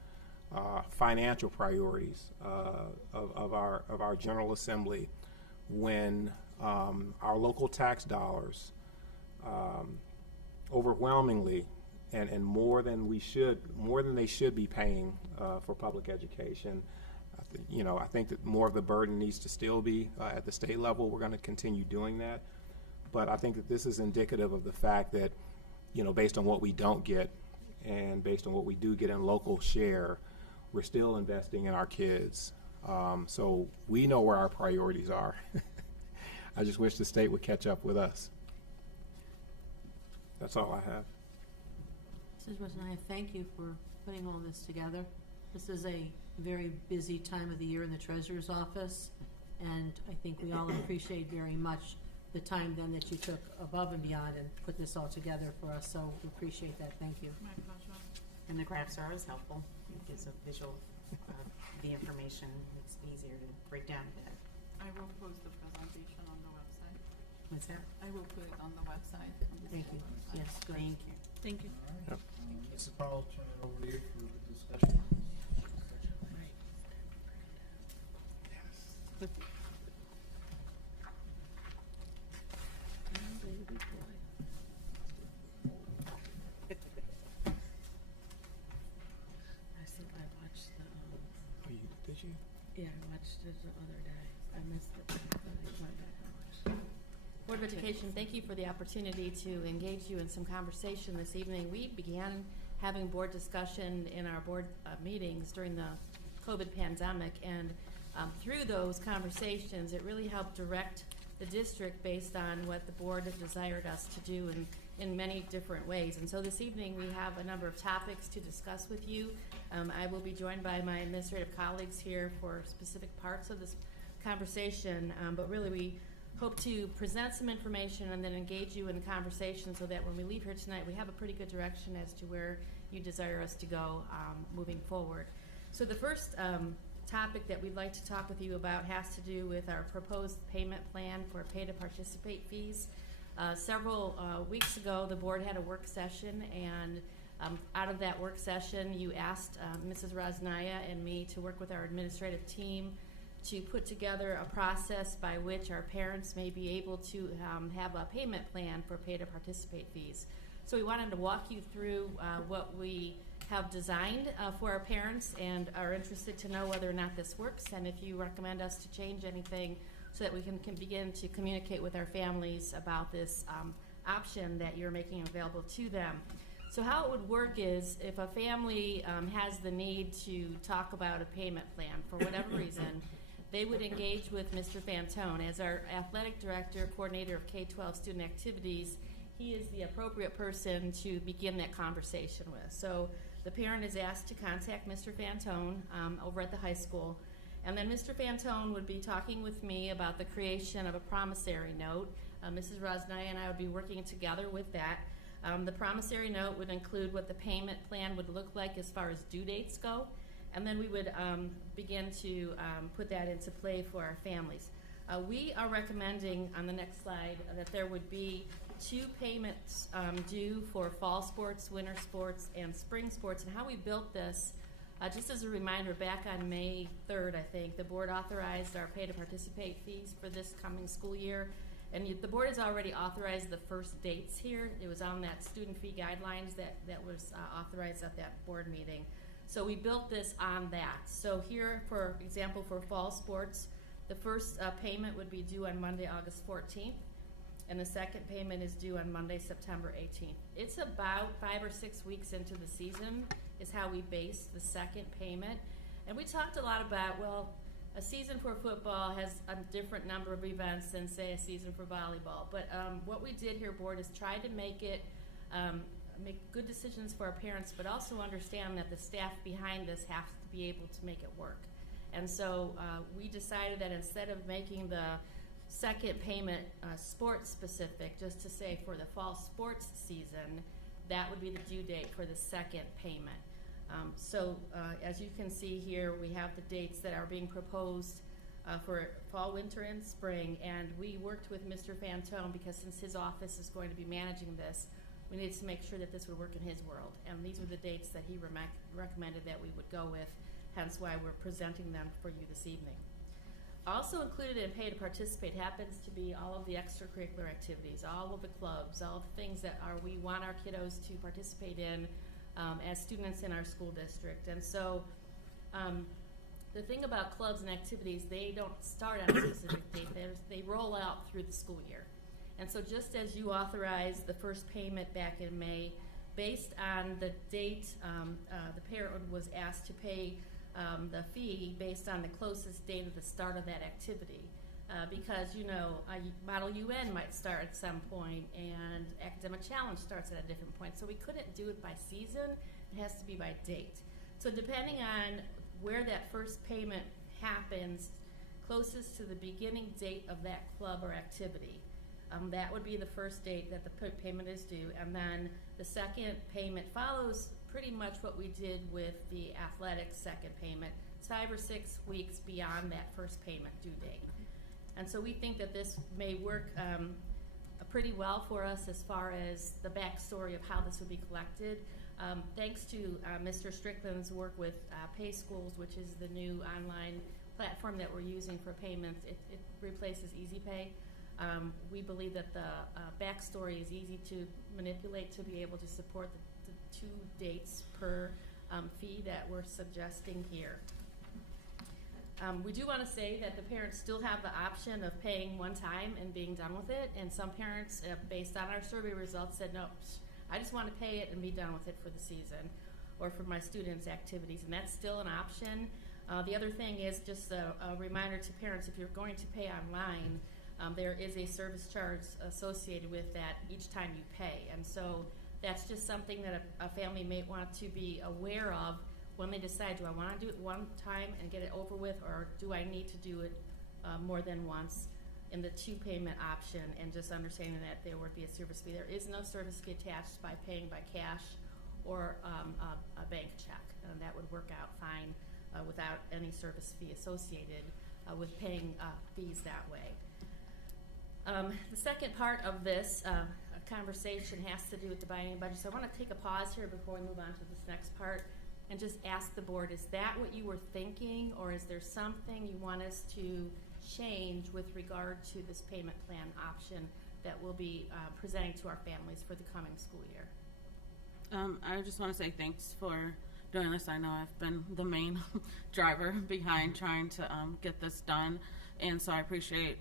financial priorities of our General Assembly when our local tax dollars overwhelmingly and more than they should be paying for public education. I think that more of the burden needs to still be at the state level. We're going to continue doing that. But I think that this is indicative of the fact that, based on what we don't get and based on what we do get in local share, we're still investing in our kids. So we know where our priorities are. I just wish the state would catch up with us. That's all I have. Mrs. Rosanaya, thank you for putting all this together. This is a very busy time of the year in the Treasurer's Office, and I think we all appreciate very much the time then that you took above and beyond and put this all together for us, so we appreciate that. Thank you. My pleasure. And the graphs are always helpful. It gives a visual of the information. It's easier to break down a bit. I will post the presentation on the website. What's that? I will put it on the website. Thank you. Yes, good. Thank you. Thank you. Yep. Mrs. Powell, I'll turn it over to you for the discussion. I watched the, Did you? yeah, I watched it the other day. I missed it. But I went back and watched. Board of Education, thank you for the opportunity to engage you in some conversation this evening. We began having board discussion in our board meetings during the COVID pandemic, and through those conversations, it really helped direct the district based on what the board had desired us to do in many different ways. And so this evening, we have a number of topics to discuss with you. I will be joined by my administrative colleagues here for specific parts of this conversation, but really we hope to present some information and then engage you in conversation so that when we leave here tonight, we have a pretty good direction as to where you desire us to go moving forward. So the first topic that we'd like to talk with you about has to do with our proposed payment plan for pay-to-participate fees. Several weeks ago, the board had a work session, and out of that work session, you asked Mrs. Rosanaya and me to work with our administrative team to put together a process by which our parents may be able to have a payment plan for pay-to-participate fees. So we wanted to walk you through what we have designed for our parents and are interested to know whether or not this works, and if you recommend us to change anything so that we can begin to communicate with our families about this option that you're making available to them. So how it would work is if a family has the need to talk about a payment plan for whatever reason, they would engage with Mr. Fantone as our athletic director, coordinator of K-12 student activities. He is the appropriate person to begin that conversation with. So the parent is asked to contact Mr. Fantone over at the high school, and then Mr. Fantone would be talking with me about the creation of a promissory note. Mrs. Rosanaya and I would be working together with that. The promissory note would include what the payment plan would look like as far as due dates go, and then we would begin to put that into play for our families. We are recommending on the next slide that there would be 2 payments due for fall sports, winter sports, and spring sports. And how we built this, just as a reminder, back on May 3rd, I think, the board authorized our pay-to-participate fees for this coming school year. And the board has already authorized the first dates here. It was on that student fee guidelines that was authorized at that board meeting. So we built this on that. So here, for example, for fall sports, the first payment would be due on Monday, August 14th, and the second payment is due on Monday, September 18th. It's about 5 or 6 weeks into the season is how we base the second payment. And we talked a lot about, well, a season for football has a different number of events than, say, a season for volleyball. But what we did here, board, is try to make it make good decisions for our parents, but also understand that the staff behind this have to be able to make it work. And so we decided that instead of making the second payment sports specific, just to say for the fall sports season, that would be the due date for the second payment. So as you can see here, we have the dates that are being proposed for fall, winter, and spring, and we worked with Mr. Fantone because since his office is going to be managing this, we needed to make sure that this would work in his world. And these were the dates that he recommended that we would go with, hence why we're presenting them for you this evening. Also included in pay to participate happens to be all of the extracurricular activities, all of the clubs, all of the things that we want our kiddos to participate in as students in our school district. And so the thing about clubs and activities, they don't start on a specific date. They roll out through the school year. And so just as you authorized the first payment back in May, based on the date the parent was asked to pay the fee based on the closest date of the start of that activity. Because, you know, Model UN might start at some point and Academic Challenge starts at a different point. So we couldn't do it by season, it has to be by date. So depending on where that first payment happens, closest to the beginning date of that club or activity, that would be the first date that the payment is due. And then the second payment follows pretty much what we did with the athletics second payment. It's 5 or 6 weeks beyond that first payment due date. And so we think that this may work pretty well for us as far as the backstory of how this would be collected. Thanks to Mr. Strickland's work with Pay Schools, which is the new online platform that we're using for payments, it replaces EasyPay. We believe that the backstory is easy to manipulate to be able to support the 2 dates per fee that we're suggesting here. We do want to say that the parents still have the option of paying one time and being done with it, and some parents, based on our survey results, said, no, I just want to pay it and be done with it for the season or for my students' activities, and that's still an option. The other thing is just a reminder to parents, if you're going to pay online, there is a service charge associated with that each time you pay, and so that's just something that a family may want to be aware of when they decide, do I want to do it one time and get it over with, or do I need to do it more than once in the 2 payment option, and just understanding that there would be a service fee. There is no service fee attached by paying by cash or a bank check, and that would work out fine without any service fee associated with paying fees that way. The second part of this conversation has to do with the biennial budget, so I want to take a pause here before we move on to this next part and just ask the board, is that what you were thinking, or is there something you want us to change with regard to this payment plan option that we'll be presenting to our families for the coming school year? I just want to say thanks for doing this. I know I've been the main driver behind trying to get this done, and so I appreciate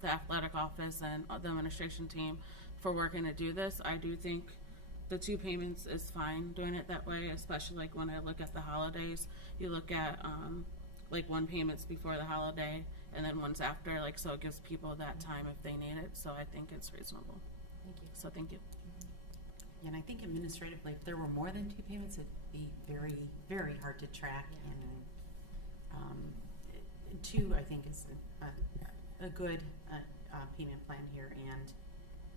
the athletic office and the administration team for working to do this. I do think the 2 payments is fine doing it that way, especially like when I look at the holidays. You look at like 1 payment's before the holiday and then one's after, like, so it gives people that time if they need it. So I think it's reasonable. Thank you. So thank you. And I think administratively, if there were more than 2 payments, it'd be very, very hard to track. Yeah. And 2, I think, is a good payment plan here. And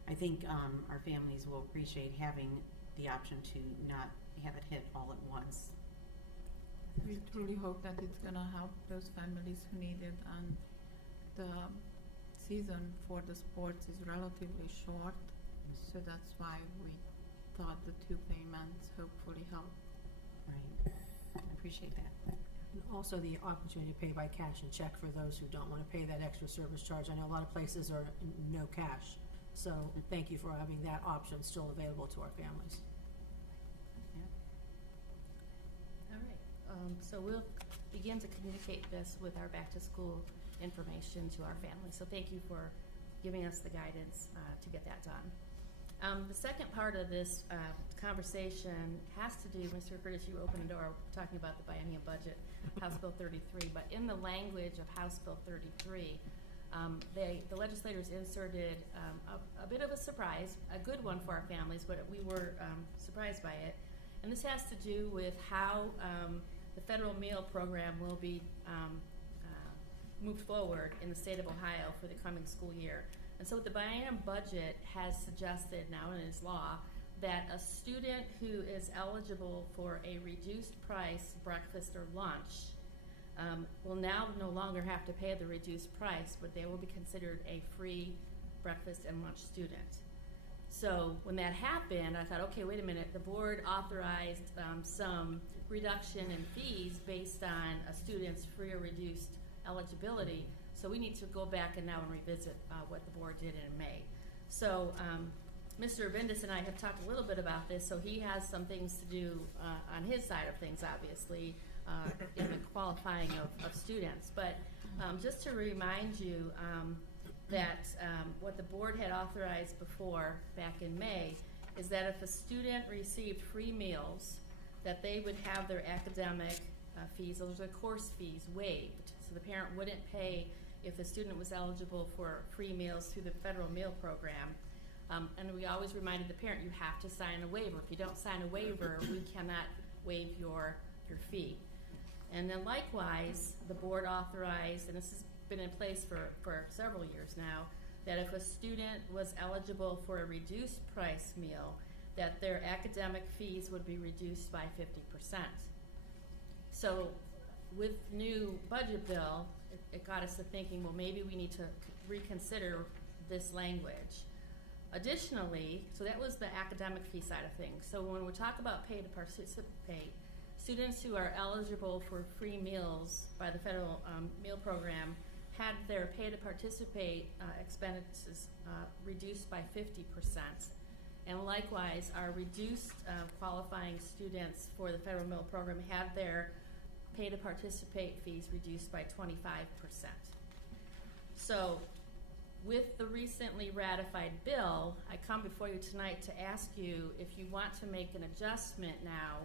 I think our families will appreciate having the option to not have it hit all at once. We truly hope that it's gonna help those families who need it, and the season for the sports is relatively short, so that's why we thought the 2 payments hopefully help. Right. I appreciate that. And also the opportunity to pay by cash and check for those who don't want to pay that extra service charge. I know a lot of places are no cash, so thank you for having that option still available to our families. All right, so we'll begin to communicate this with our back-to-school information to our families. So thank you for giving us the guidance to get that done. The second part of this conversation has to do, Mr. Curtis, you opened the door talking about the biennial budget, House Bill 33, but in the language of House Bill 33, the legislators inserted a bit of a surprise, a good one for our families, but we were surprised by it. And this has to do with how the federal meal program will be moved forward in the state of Ohio for the coming school year. And so what the biennial budget has suggested now in its law, that a student who is eligible for a reduced price breakfast or lunch will now no longer have to pay the reduced price, but they will be considered a free breakfast and lunch student. So when that happened, I thought, okay, wait a minute, the board authorized some reduction in fees based on a student's free or reduced eligibility. So we need to go back and now and revisit what the board did in May. So Mr. Bendis and I have talked a little bit about this, so he has some things to do on his side of things, obviously, in the qualifying of students. But just to remind you that what the board had authorized before, back in May, is that if a student received free meals, that they would have their academic fees, those are course fees, waived. So the parent wouldn't pay if the student was eligible for free meals through the federal meal program. And we always reminded the parent, you have to sign a waiver. If you don't sign a waiver, we cannot waive your fee. And then likewise, the board authorized, and this has been in place for several years now, that if a student was eligible for a reduced price meal, that their academic fees would be reduced by 50%. So with new budget bill, it got us to thinking, well, maybe we need to reconsider this language. Additionally, so that was the academic fee side of things. So when we talk about pay to participate, students who are eligible for free meals by the federal meal program had their pay to participate expenses reduced by 50%. And likewise, our reduced qualifying students for the federal meal program had their pay to participate fees reduced by 25%. So with the recently ratified bill, I come before you tonight to ask you if you want to make an adjustment now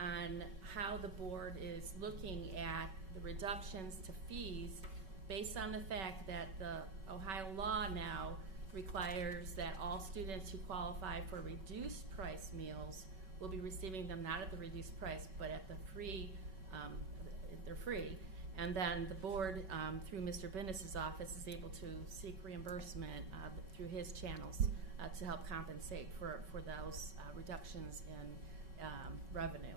on how the board is looking at the reductions to fees based on the fact that the Ohio law now requires that all students who qualify for reduced price meals will be receiving them not at the reduced price but at the free, they're free. And then the board, through Mr. Bendis' office, is able to seek reimbursement through his channels to help compensate for those reductions in revenue.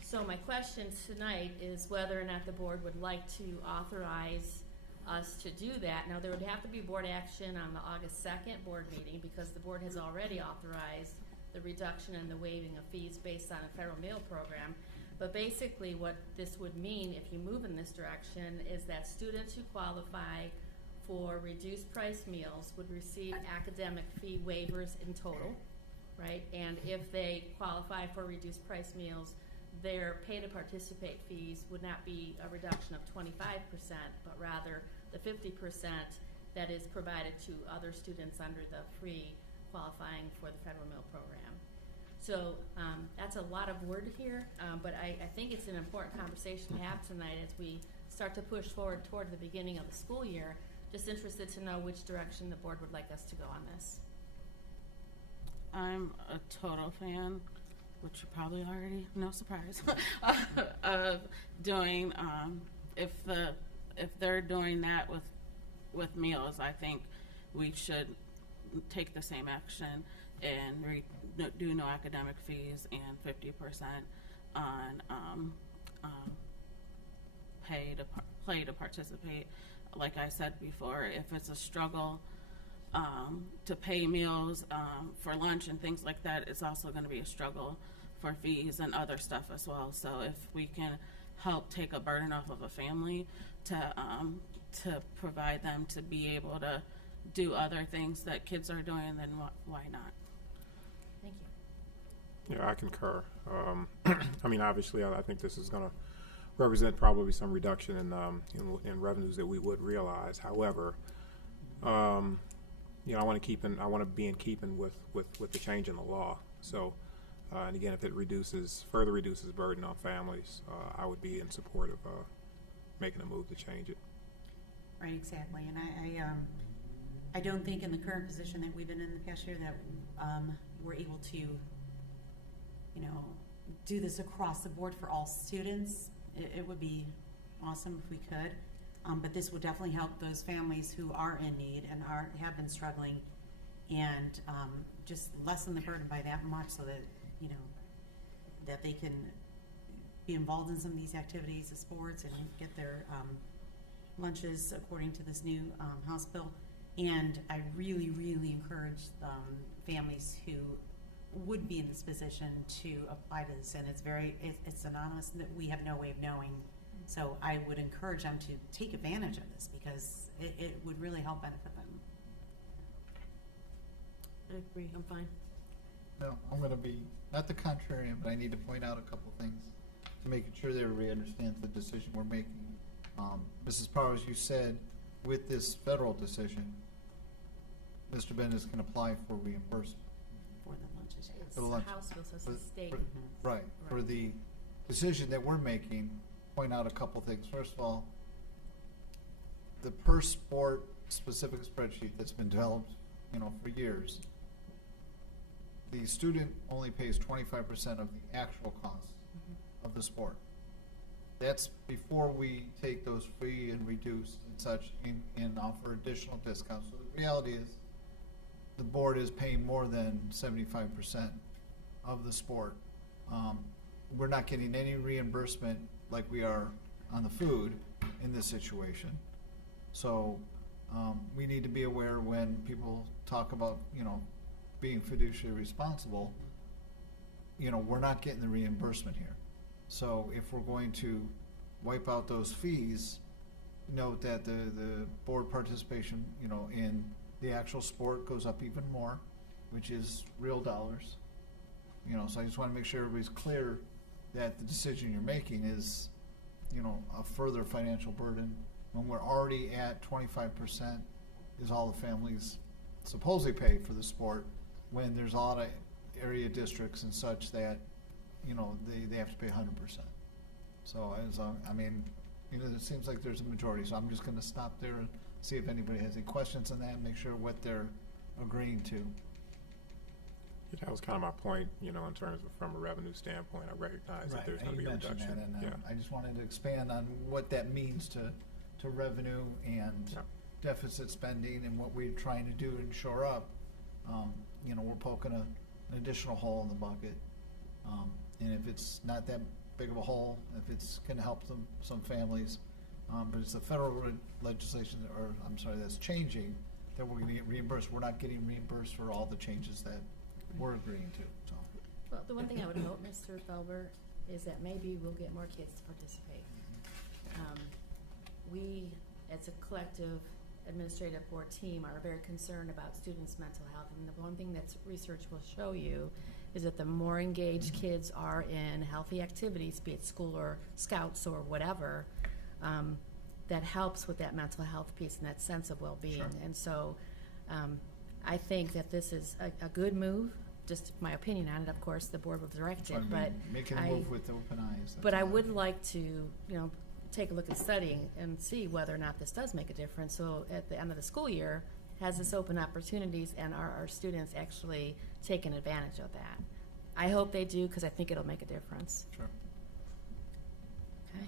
So my question tonight is whether or not the board would like to authorize us to do that. Now, there would have to be board action on the August 2nd board meeting because the board has already authorized the reduction and the waiving of fees based on a federal meal program. But basically what this would mean if you move in this direction is that students who qualify for reduced price meals would receive academic fee waivers in total, right? And if they qualify for reduced price meals, their pay to participate fees would not be a reduction of 25%, but rather the 50% that is provided to other students under the free qualifying for the federal meal program. So that's a lot of word here, but I think it's an important conversation to have tonight as we start to push forward toward the beginning of the school year. Just interested to know which direction the board would like us to go on this. I'm a total fan, which you probably already, no surprise, of doing, if they're doing that with meals, I think we should take the same action and do no academic fees and 50% on pay to participate. Like I said before, if it's a struggle to pay meals for lunch and things like that, it's also going to be a struggle for fees and other stuff as well. So if we can help take a burden off of a family to provide them to be able to do other things that kids are doing, then why not? Thank you. Yeah, I concur. I mean, obviously, I think this is going to represent probably some reduction in revenues that we would realize. However, you know, I want to be in keeping with the change in the law. So, and again, if it further reduces burden on families, I would be in support of making a move to change it. Right, exactly. And I don't think in the current position that we've been in the past year that we're able to, you know, do this across the board for all students. It would be awesome if we could, but this would definitely help those families who are in need and have been struggling, and just lessen the burden by that much, so that, you know, that they can be involved in some of these activities, the sports, and get their lunches according to this new House bill. And I really, really encourage families who would be in this position to apply to this, and it's anonymous, that we have no way of knowing. So I would encourage them to take advantage of this, because it would really help benefit them. I agree, I'm fine. No, I'm gonna be, not the contrarian, but I need to point out a couple things to make sure that everybody understands the decision we're making. Mrs. Powers, you said with this federal decision, Mr. Bendis can apply for reimbursement. For the lunches. It's For the lunch. House bill, so it's For- the state. for- Right, for the decision that we're making, point out a couple things. First of all, the per sport specific spreadsheet that's been developed, for years, the student only pays 25% of the actual cost of the sport. That's before we take those free and reduced and such and offer additional discounts. So the reality is, the board is paying more than 75% of the sport. We're not getting any reimbursement like we are on the food in this situation. So we need to be aware when people talk about, being fiduciary responsible, we're not getting the reimbursement here. So if we're going to wipe out those fees, note that the board participation, in the actual sport goes up even more, which is real dollars. So I just want to make sure everybody's clear that the decision you're making is, a further financial burden when we're already at 25% is all the families supposedly pay for the sport, when there's a lot of area districts and such that, they have to pay 100%. So it seems like there's a majority, so I'm just gonna stop there and see if anybody has any questions on that, and make sure what they're agreeing to. Yeah, that was kind of my point, in terms of from a revenue standpoint, I recognize that there's gonna be a You mentioned reduction. that, and Yeah. I just wanted to expand on what that means to revenue and Yeah. deficit spending and what we're trying to do and shore up. We're poking an additional hole in the bucket. And if it's not that big of a hole, if it's gonna help some families, but it's the federal legislation, that's changing, that we're gonna get reimbursed. We're not getting reimbursed for all the changes that we're agreeing to, so. Well, the one thing I would hope, Mr. Felber, is that maybe we'll get more kids to participate. We, as a collective administrative board team, are very concerned about students' mental health. And the one thing that research will show you is that the more engaged kids are in healthy activities, be it school or scouts or whatever, that helps with that mental health piece and that sense of well-being. Sure. And so I think that this is a good move. Just my opinion on it, of course, the board will direct it, but Making a move with open eyes. but that's I all. would like to, take a look at studying and see whether or not this does make a difference. So at the end of the school year, has this open opportunities, and are our students actually taking advantage of that? I hope they do, because I think it'll make a difference. Sure. Okay.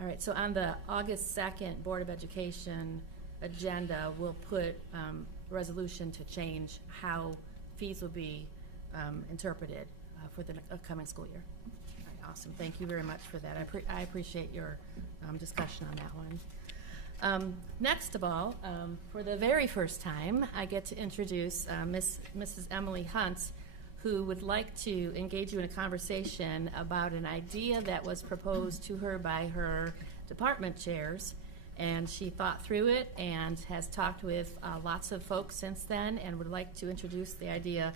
All right, so on the August 2nd Board of Education agenda, we'll put resolution to change how fees will be interpreted for the upcoming school year. All right, awesome. Thank you very much for that. I appreciate your discussion on that one. Next of all, for the very first time, I get to introduce Mrs. Emily Hunt, who would like to engage you in a conversation about an idea that was proposed to her by her department chairs. And she thought through it and has talked with lots of folks since then, and would like to introduce the idea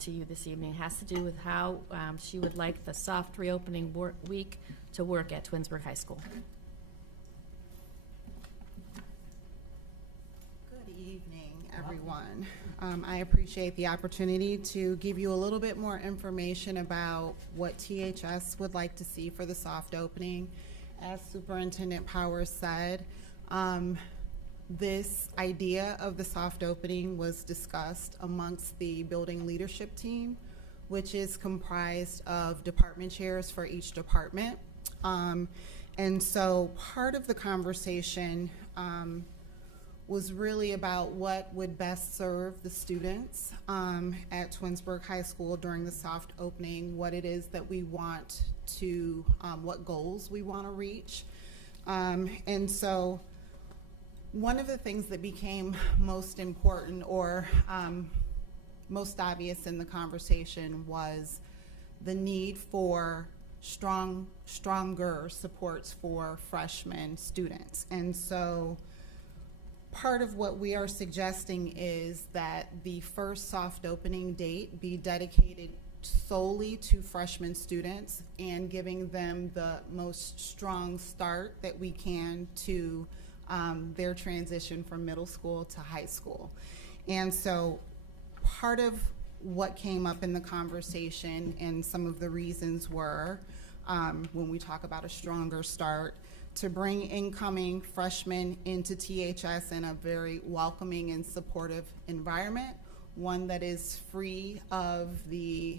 to you this evening. It has to do with how she would like the soft reopening week to work at Twinsburg High School. Good evening, everyone. I appreciate the opportunity to give you a little bit more information about what THS would like to see for the soft opening. As Superintendent Powers said, this idea of the soft opening was discussed amongst the building leadership team, which is comprised of department chairs for each department. And so part of the conversation was really about what would best serve the students at Twinsburg High School during the soft opening, what it is that we want to, what goals we want to reach. And so one of the things that became most important, or most obvious in the conversation was the need for stronger supports for freshman students. And so part of what we are suggesting is that the first soft opening date be dedicated solely to freshman students and giving them the most strong start that we can to their transition from middle school to high school. And so part of what came up in the conversation and some of the reasons were, when we talk about a stronger start, to bring incoming freshmen into THS in a very welcoming and supportive environment, one that is free of the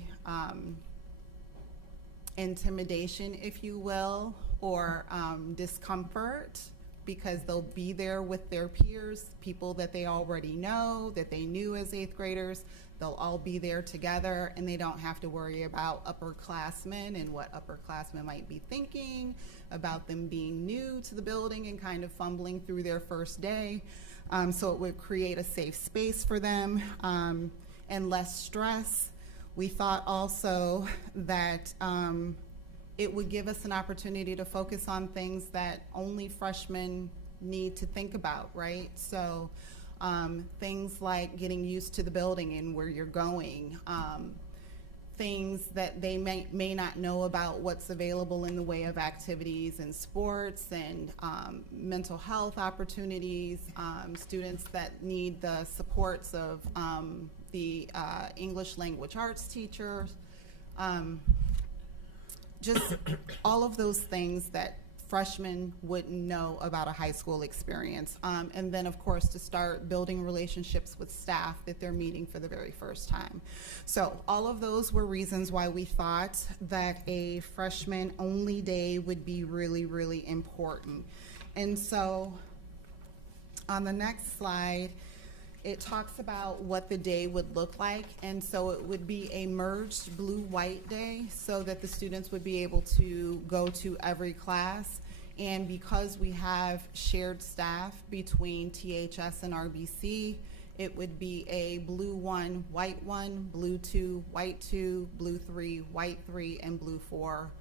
intimidation, if you will, or discomfort, because they'll be there with their peers, people that they already know, that they knew as 8th graders. They'll all be there together, and they don't have to worry about upperclassmen and what upperclassmen might be thinking about them being new to the building and kind of fumbling through their first day. So it would create a safe space for them and less stress. We thought also that it would give us an opportunity to focus on things that only freshmen need to think about, right? So things like getting used to the building and where you're going, things that they may not know about what's available in the way of activities and sports and mental health opportunities, students that need the supports of the English language arts teachers, just all of those things that freshmen wouldn't know about a high school experience. And then, of course, to start building relationships with staff that they're meeting for the very first time. So all of those were reasons why we thought that a freshman-only day would be really, really important. And so on the next slide, it talks about what the day would look like. And so it would be a merged blue-white day so that the students would be able to go to every class. And because we have shared staff between THS and RBC, it would be a blue 1, white 1, blue 2, white 2, blue 3, white 3, and blue 4,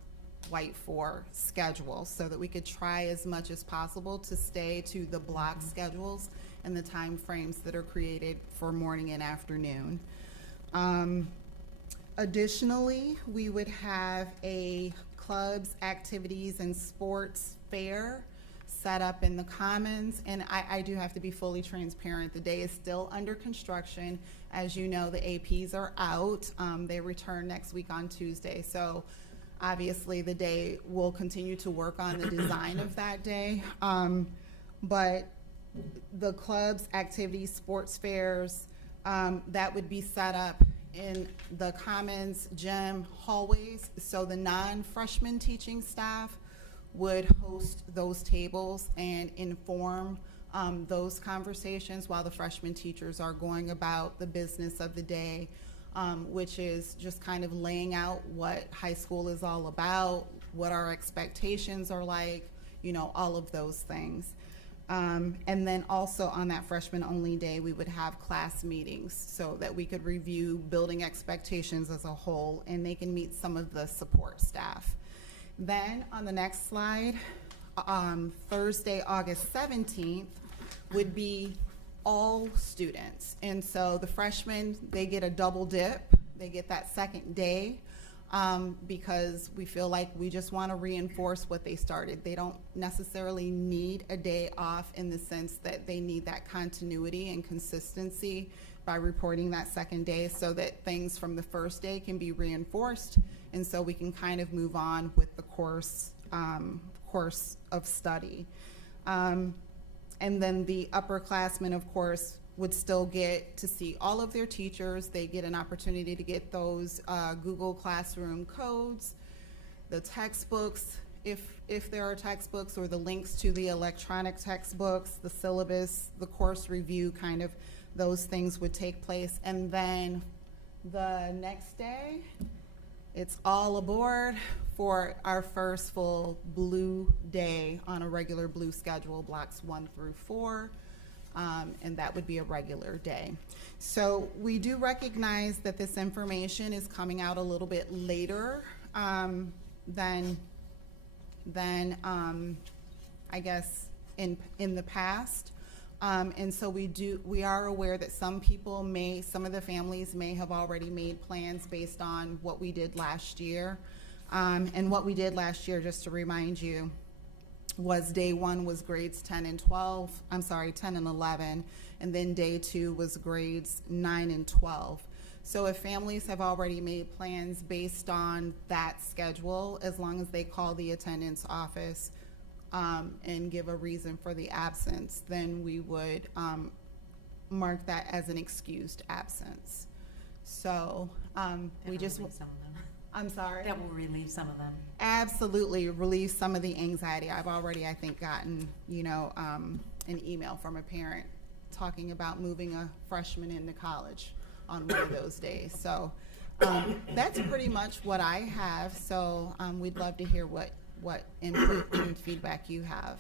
white 4 schedule, so that we could try as much as possible to stay to the block schedules and the time frames that are created for morning and afternoon. Additionally, we would have a clubs, activities, and sports fair set up in the Commons, and I do have to be fully transparent. The day is still under construction. As you know, the APs are out. They return next week on Tuesday, so obviously the day will continue to work on the design of that day. But the clubs, activities, sports fairs, that would be set up in the Commons, gym, hallways, so the non-freshman teaching staff would host those tables and inform those conversations while the freshman teachers are going about the business of the day, which is just kind of laying out what high school is all about, what our expectations are like, you know, all of those things. And then also on that freshman-only day, we would have class meetings so that we could review building expectations as a whole, and they can meet some of the support staff. Then on the next slide, Thursday, August 17th, would be all students. And so the freshmen, they get a double dip. They get that second day. Because we feel like we just want to reinforce what they started. They don't necessarily need a day off in the sense that they need that continuity and consistency by reporting that second day so that things from the first day can be reinforced, and so we can kind of move on with the course of study. And then the upperclassmen, of course, would still get to see all of their teachers. They get an opportunity to get those Google Classroom codes, the textbooks, if there are textbooks, or the links to the electronic textbooks, the syllabus, the course review, kind of those things would take place. And then the next day, it's all aboard for our first full blue day on a regular blue schedule, blocks 1 through 4. and that would be a regular day. So we do recognize that this information is coming out a little bit later than I guess in the past. And so we are aware that some of the families may have already made plans based on what we did last year. And what we did last year, just to remind you, was day 1 was grades 10 and 11, and then day 2 was grades 9 and 12. So if families have already made plans based on that schedule, as long as they call the attendance office and give a reason for the absence, then we would mark that as an excused absence. So we just, Relieve some of them. I'm sorry? That will relieve some of them. Absolutely, relieve some of the anxiety. I've already, I think, gotten, an email from a parent talking about moving a freshman into college on one of those days. So that's pretty much what I have. So we'd love to hear what input and feedback you have.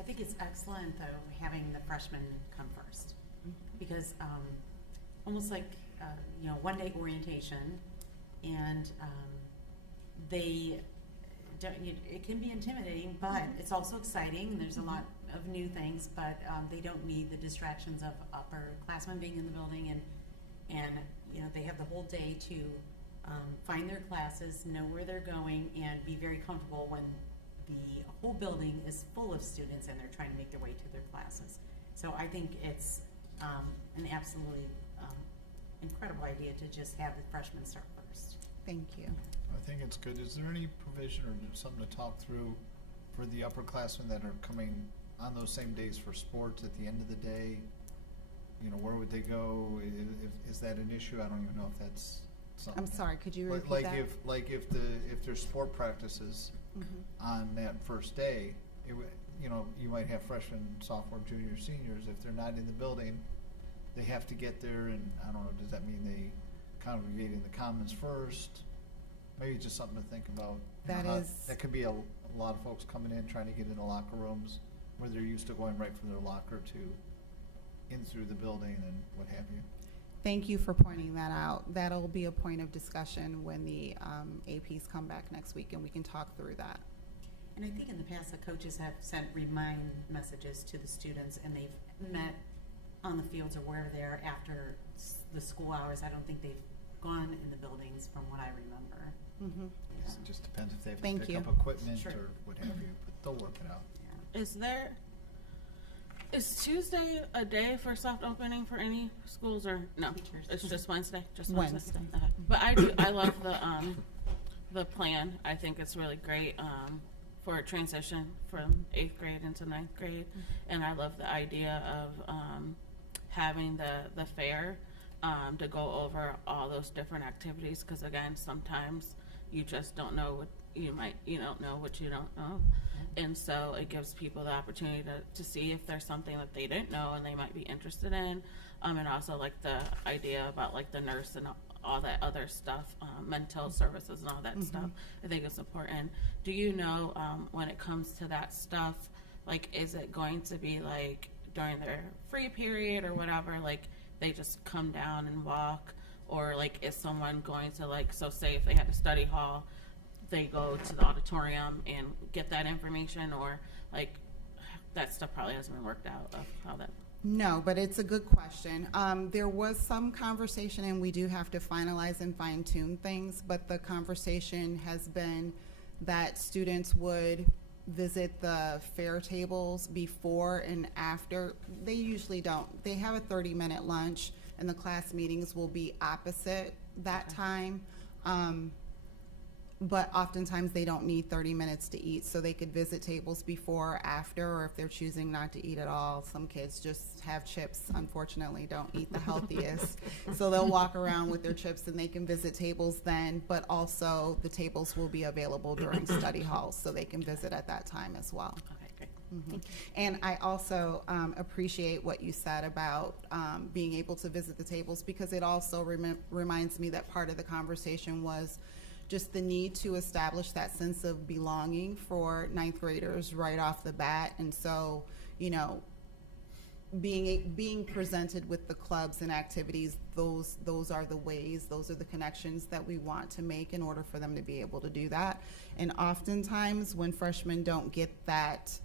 I think it's excellent, though, having the freshmen come first, because almost like, one-day orientation, and they don't, it can be intimidating, but it's also exciting, and there's a lot of new things, but they don't need the distractions of upperclassmen being in the building, and they have the whole day to find their classes, know where they're going, and be very comfortable when the whole building is full of students and they're trying to make their way to their classes. So I think it's an absolutely incredible idea to just have the freshmen start first. Thank you. I think it's good. Is there any provision or something to talk through for the upperclassmen that are coming on those same days for sports at the end of the day? Where would they go? Is that an issue? I don't even know if that's something. I'm sorry, could you repeat Like that? if there's sport practices on that first day, you might have freshmen, sophomore, junior, seniors. If they're not in the building, they have to get there, and I don't know, does that mean they congregate in the commons first? Maybe just something to think about. That could be a lot of folks coming in, trying to get into locker rooms where they're used to going right from their locker to in through the building and what have you. Thank you for pointing that out. That'll be a point of discussion when the APs come back next week, and we can talk through that. And I think in the past, the coaches have sent remind messages to the students, and they've met on the fields or wherever they are after the school hours. I don't think they've gone in the buildings from what I remember. Mm-hmm. It just depends if they have to Thank pick you. up equipment Sure. or what have you, but they'll work it out. Yeah. Is Tuesday a day for soft opening for any schools, or no? Teachers. It's just Wednesday. Just Wednesday. Okay. But I love the plan. I think it's really great for a transition from 8th grade into 9th grade, and I love the idea of having the fair to go over all those different activities. Because again, sometimes you just don't know what you don't know what you don't know. And so it gives people the opportunity to see if there's something that they didn't know and they might be interested in. And also like the idea about like the nurse and all that other stuff, mental services and all that stuff, I think is important. Do you know when it comes to that stuff, like is it going to be like during their free period or whatever, like they just come down and walk, or like is someone going to like, so say if they had a study hall, they go to the auditorium and get that information, or like that stuff probably hasn't been worked out of how that. No, but it's a good question. There was some conversation, and we do have to finalize and fine tune things, but the conversation has been that students would visit the fair tables before and after. They usually don't. They have a 30-minute lunch, and the class meetings will be opposite that time. But oftentimes they don't need 30 minutes to eat, so they could visit tables before or after, or if they're choosing not to eat at all. Some kids just have chips, unfortunately, don't eat the healthiest. So they'll walk around with their chips and they can visit tables then, but also the tables will be available during study halls, so they can visit at that time as well. Okay, great. Mhm. And I also appreciate what you said about being able to visit the tables, because it also reminds me that part of the conversation was just the need to establish that sense of belonging for ninth graders right off the bat. And so, being presented with the clubs and activities, those are the ways, those are the connections that we want to make in order for them to be able to do that. And oftentimes when freshmen don't get that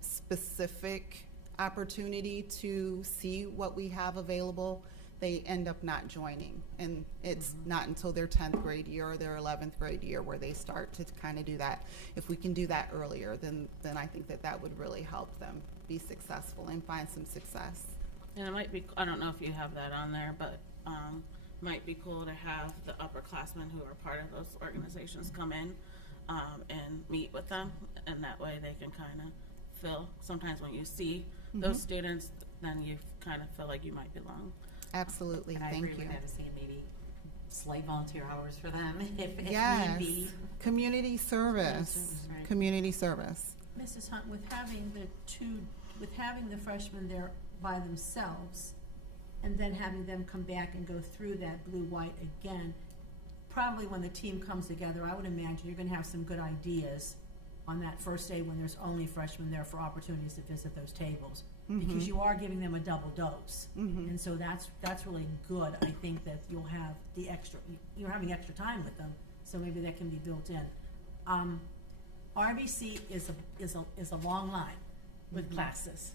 specific opportunity to see what we have available, they end up not joining. And it's not until their 10th grade year or their 11th grade year where they start to kind of do that. If we can do that earlier, then I think that would really help them be successful and find some success. And it might be, I don't know if you have that on there, but might be cool to have the upperclassmen who are part of those organizations come in and meet with them, and that way they can kind of feel, sometimes when you see those students, then you kind of feel like you might belong. Absolutely, And I thank agree you. with that, saying maybe slight volunteer hours for them if need Yes, be. community service, Right. community service. Mrs. Hunt, with having the freshmen there by themselves, and then having them come back and go through that blue-white again, probably when the team comes together, I would imagine you're gonna have some good ideas on that first day when there's only freshmen there for opportunities to visit those tables. Because you are giving them a double dose. And so that's really good. I think that you'll have you're having extra time with them, so maybe that can be built in. RBC is a long line with classes.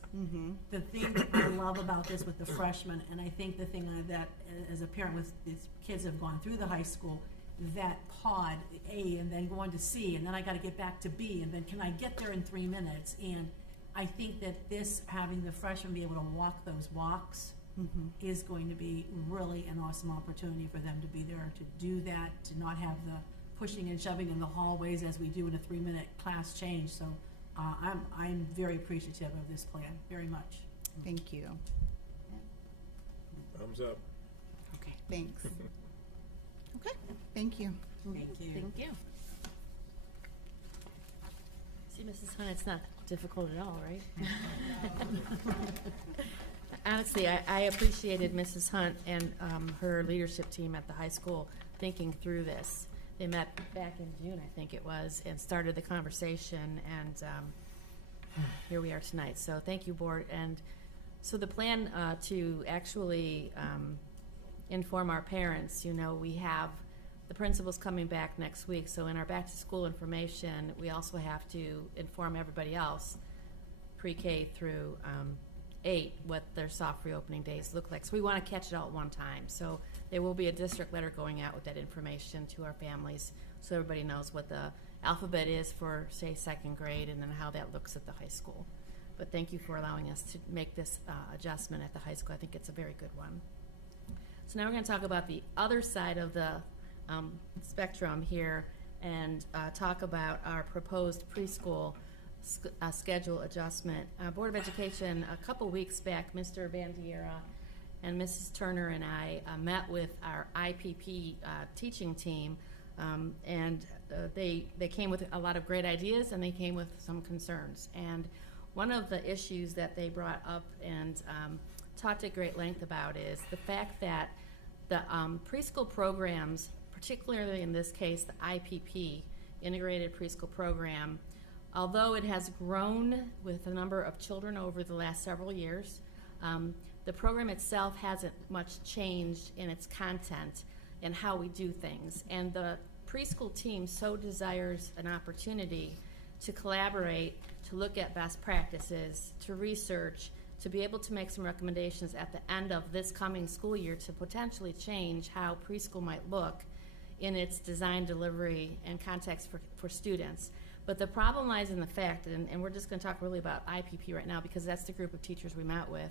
The thing that I love about this with the freshmen, and I think the thing that as a parent with these kids have gone through the high school, that pod A and then going to C, and then I got to get back to B, and then can I get there in 3 minutes? And I think that this, having the freshmen be able to walk those walks is going to be really an awesome opportunity for them to be there to do that, to not have the pushing and shoving in the hallways as we do in a 3-minute class change. So I'm very appreciative of this plan, very much. Thank you. Thumbs up. Okay, Thanks. Okay, thank you. thank you. Thank you. See, Mrs. Hunt, it's not difficult at all, right? Honestly, I appreciated Mrs. Hunt and her leadership team at the high school thinking through this. They met back in June, I think it was, and started the conversation, and here we are tonight. So thank you, board. And so the plan to actually inform our parents, we have the principals coming back next week. So in our back-to-school information, we also have to inform everybody else, pre-K through 8, what their soft reopening days look like. So we want to catch it all at one time. So there will be a district letter going out with that information to our families, so everybody knows what the alphabet is for, say, 2nd grade, and then how that looks at the high school. But thank you for allowing us to make this adjustment at the high school. I think it's a very good one. So now we're going to talk about the other side of the spectrum here, and talk about our proposed preschool schedule adjustment. Board of Education, a couple weeks back, Mr. Bandiera and Mrs. Turner and I met with our IPP teaching team, and they came with a lot of great ideas, and they came with some concerns. And one of the issues that they brought up and talked at great length about is the fact that the preschool programs, particularly in this case the IPP, Integrated Preschool Program, although it has grown with a number of children over the last several years, the program itself hasn't much changed in its content and how we do things. And the preschool team so desires an opportunity to collaborate, to look at best practices, to research, to be able to make some recommendations at the end of this coming school year to potentially change how preschool might look in its design, delivery, and context for students. But the problem lies in the fact, and we're just going to talk really about IPP right now because that's the group of teachers we met with,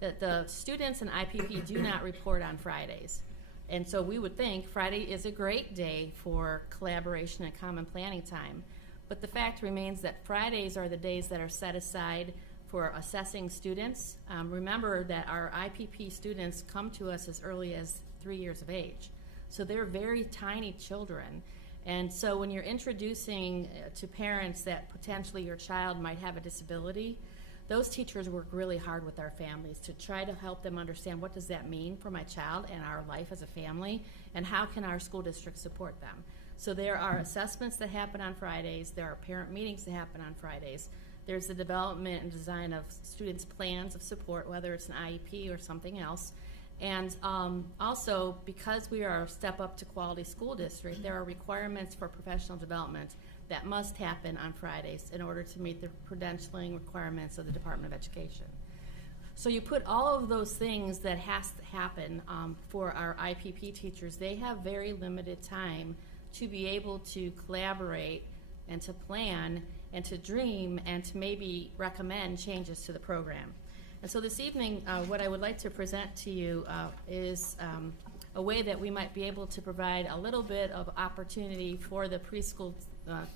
that the students in IPP do not report on Fridays. And so we would think Friday is a great day for collaboration and common planning time. But the fact remains that Fridays are the days that are set aside for assessing students. Remember that our IPP students come to us as early as 3 years of age. So they're very tiny children. And so when you're introducing to parents that potentially your child might have a disability, those teachers work really hard with our families to try to help them understand what does that mean for my child and our life as a family, and how can our school district support them. So there are assessments that happen on Fridays, there are parent meetings that happen on Fridays, There's the development and design of students' plans of support, whether it's an IEP or something else. And also, because we are a step up to quality school district, there are requirements for professional development that must happen on Fridays in order to meet the credentialing requirements of the Department of Education. So you put all of those things that has to happen for our IPP teachers. They have very limited time to be able to collaborate and to plan and to dream and to maybe recommend changes to the program. And so this evening, what I would like to present to you is a way that we might be able to provide a little bit of opportunity for the preschool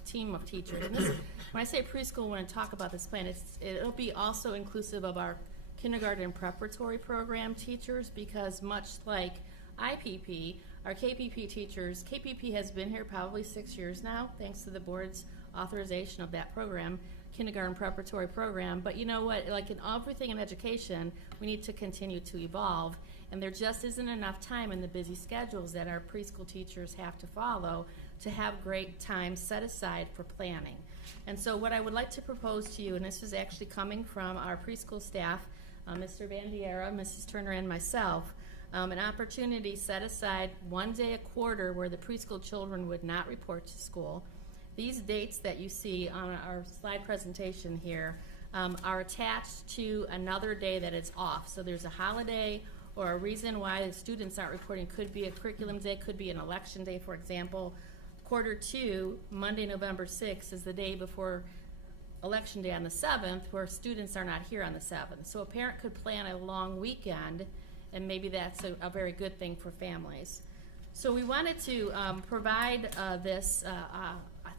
team of teachers. And this, when I say preschool, when I talk about this plan, it'll be also inclusive of our kindergarten and preparatory program teachers, because much like IPP, our KPP teachers, KPP has been here probably 6 years now, thanks to the board's authorization of that program, kindergarten preparatory program. But you know what, like in everything in education, we need to continue to evolve, and there just isn't enough time in the busy schedules that our preschool teachers have to follow to have great time set aside for planning. And so what I would like to propose to you, and this is actually coming from our preschool staff, Mr. Bandiera, Mrs. Turner, and myself, an opportunity set aside one day a quarter where the preschool children would not report to school. These dates that you see on our slide presentation here are attached to another day that is off. So there's a holiday or a reason why the students aren't reporting. Could be a curriculum day, could be an election day, for example. Quarter 2, Monday, November 6th, is the day before Election Day on the 7th, where students are not here on the 7th. So a parent could plan a long weekend, and maybe that's a very good thing for families. So we wanted to provide this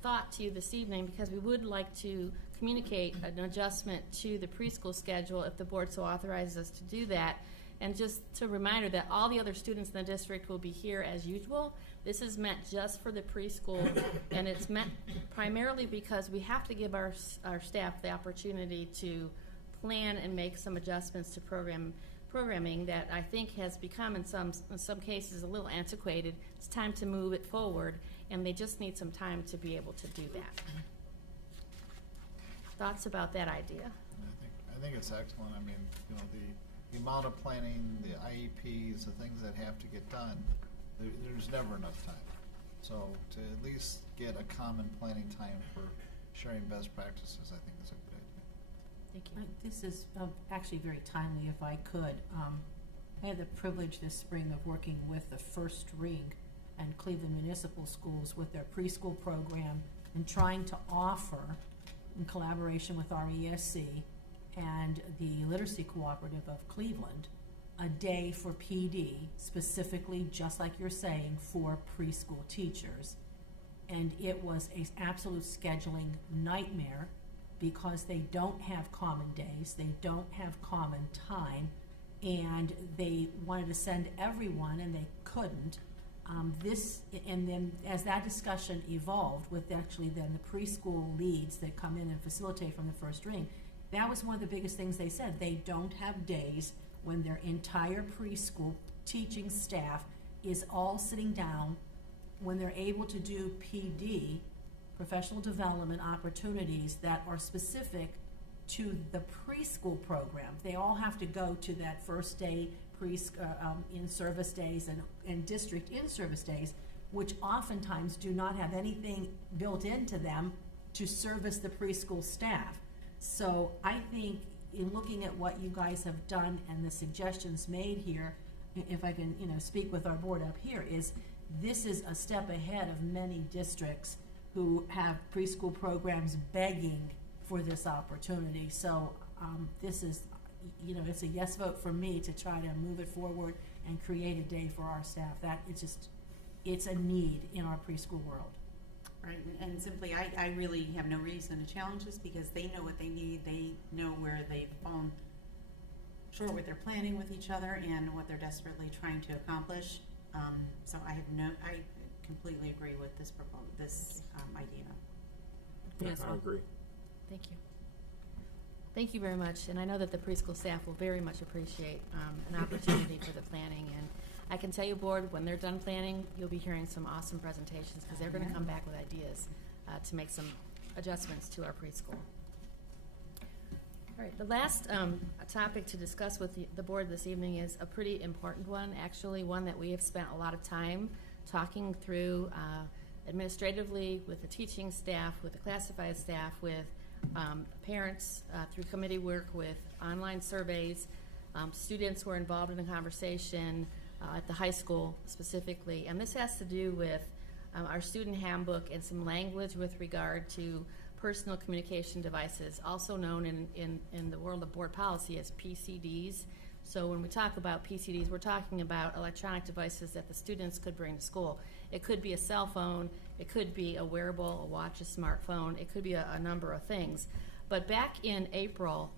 thought to you this evening, because we would like to communicate an adjustment to the preschool schedule if the board so authorizes us to do that. And just a reminder that all the other students in the district will be here as usual. This is meant just for the preschool, and it's meant primarily because we have to give our staff the opportunity to plan and make some adjustments to programming that I think has become in some cases a little antiquated. It's time to move it forward, and they just need some time to be able to do that. Thoughts about that idea? I think it's excellent. I mean, you know, the amount of planning, the IEPs, the things that have to get done, there's never enough time. So to at least get a common planning time for sharing best practices, I think is a good idea. Thank you. This is actually very timely, if I could. I had the privilege this spring of working with the First Ring and Cleveland Municipal Schools with their preschool program, and trying to offer, in collaboration with our ESC and the Literacy Cooperative of Cleveland, a day for PD, specifically, just like you're saying, for preschool teachers. And it was an absolute scheduling nightmare, because they don't have common days, they don't have common time, and they wanted to send everyone, and they couldn't. And then as that discussion evolved with actually then the preschool leads that come in and facilitate from the First Ring, that was one of the biggest things they said. They don't have days when their entire preschool teaching staff is all sitting down, when they're able to do PD, professional development opportunities that are specific to the preschool program. They all have to go to that first day in-service days and district in-service days, which oftentimes do not have anything built into them to service the preschool staff. So I think in looking at what you guys have done and the suggestions made here, if I can, speak with our board up here, is this is a step ahead of many districts who have preschool programs begging for this opportunity. So this is, it's a yes vote for me to try to move it forward and create a day for our staff. That it's a need in our preschool world. Right, and simply, I really have no reason to challenge this, because they know what they need. They know where they've fallen short with their planning with each other and what they're desperately trying to accomplish. So I completely agree with this idea. Yes, I agree. Thank you. Thank you very much, and I know that the preschool staff will very much appreciate an opportunity for the planning. And I can tell you, board, when they're done planning, you'll be hearing some awesome presentations, because they're going to come back with ideas to make some adjustments to our preschool. All right, the last topic to discuss with the board this evening is a pretty important one, actually one that we have spent a lot of time talking through administratively with the teaching staff, with the classified staff, with parents through committee work, with online surveys. Students were involved in the conversation at the high school specifically, and this has to do with our student handbook and some language with regard to personal communication devices, also known in the world of board policy as PCDs. So when we talk about PCDs, we're talking about electronic devices that the students could bring to school. It could be a cell phone, it could be a wearable, a watch, a smartphone, it could be a number of things. But back in April,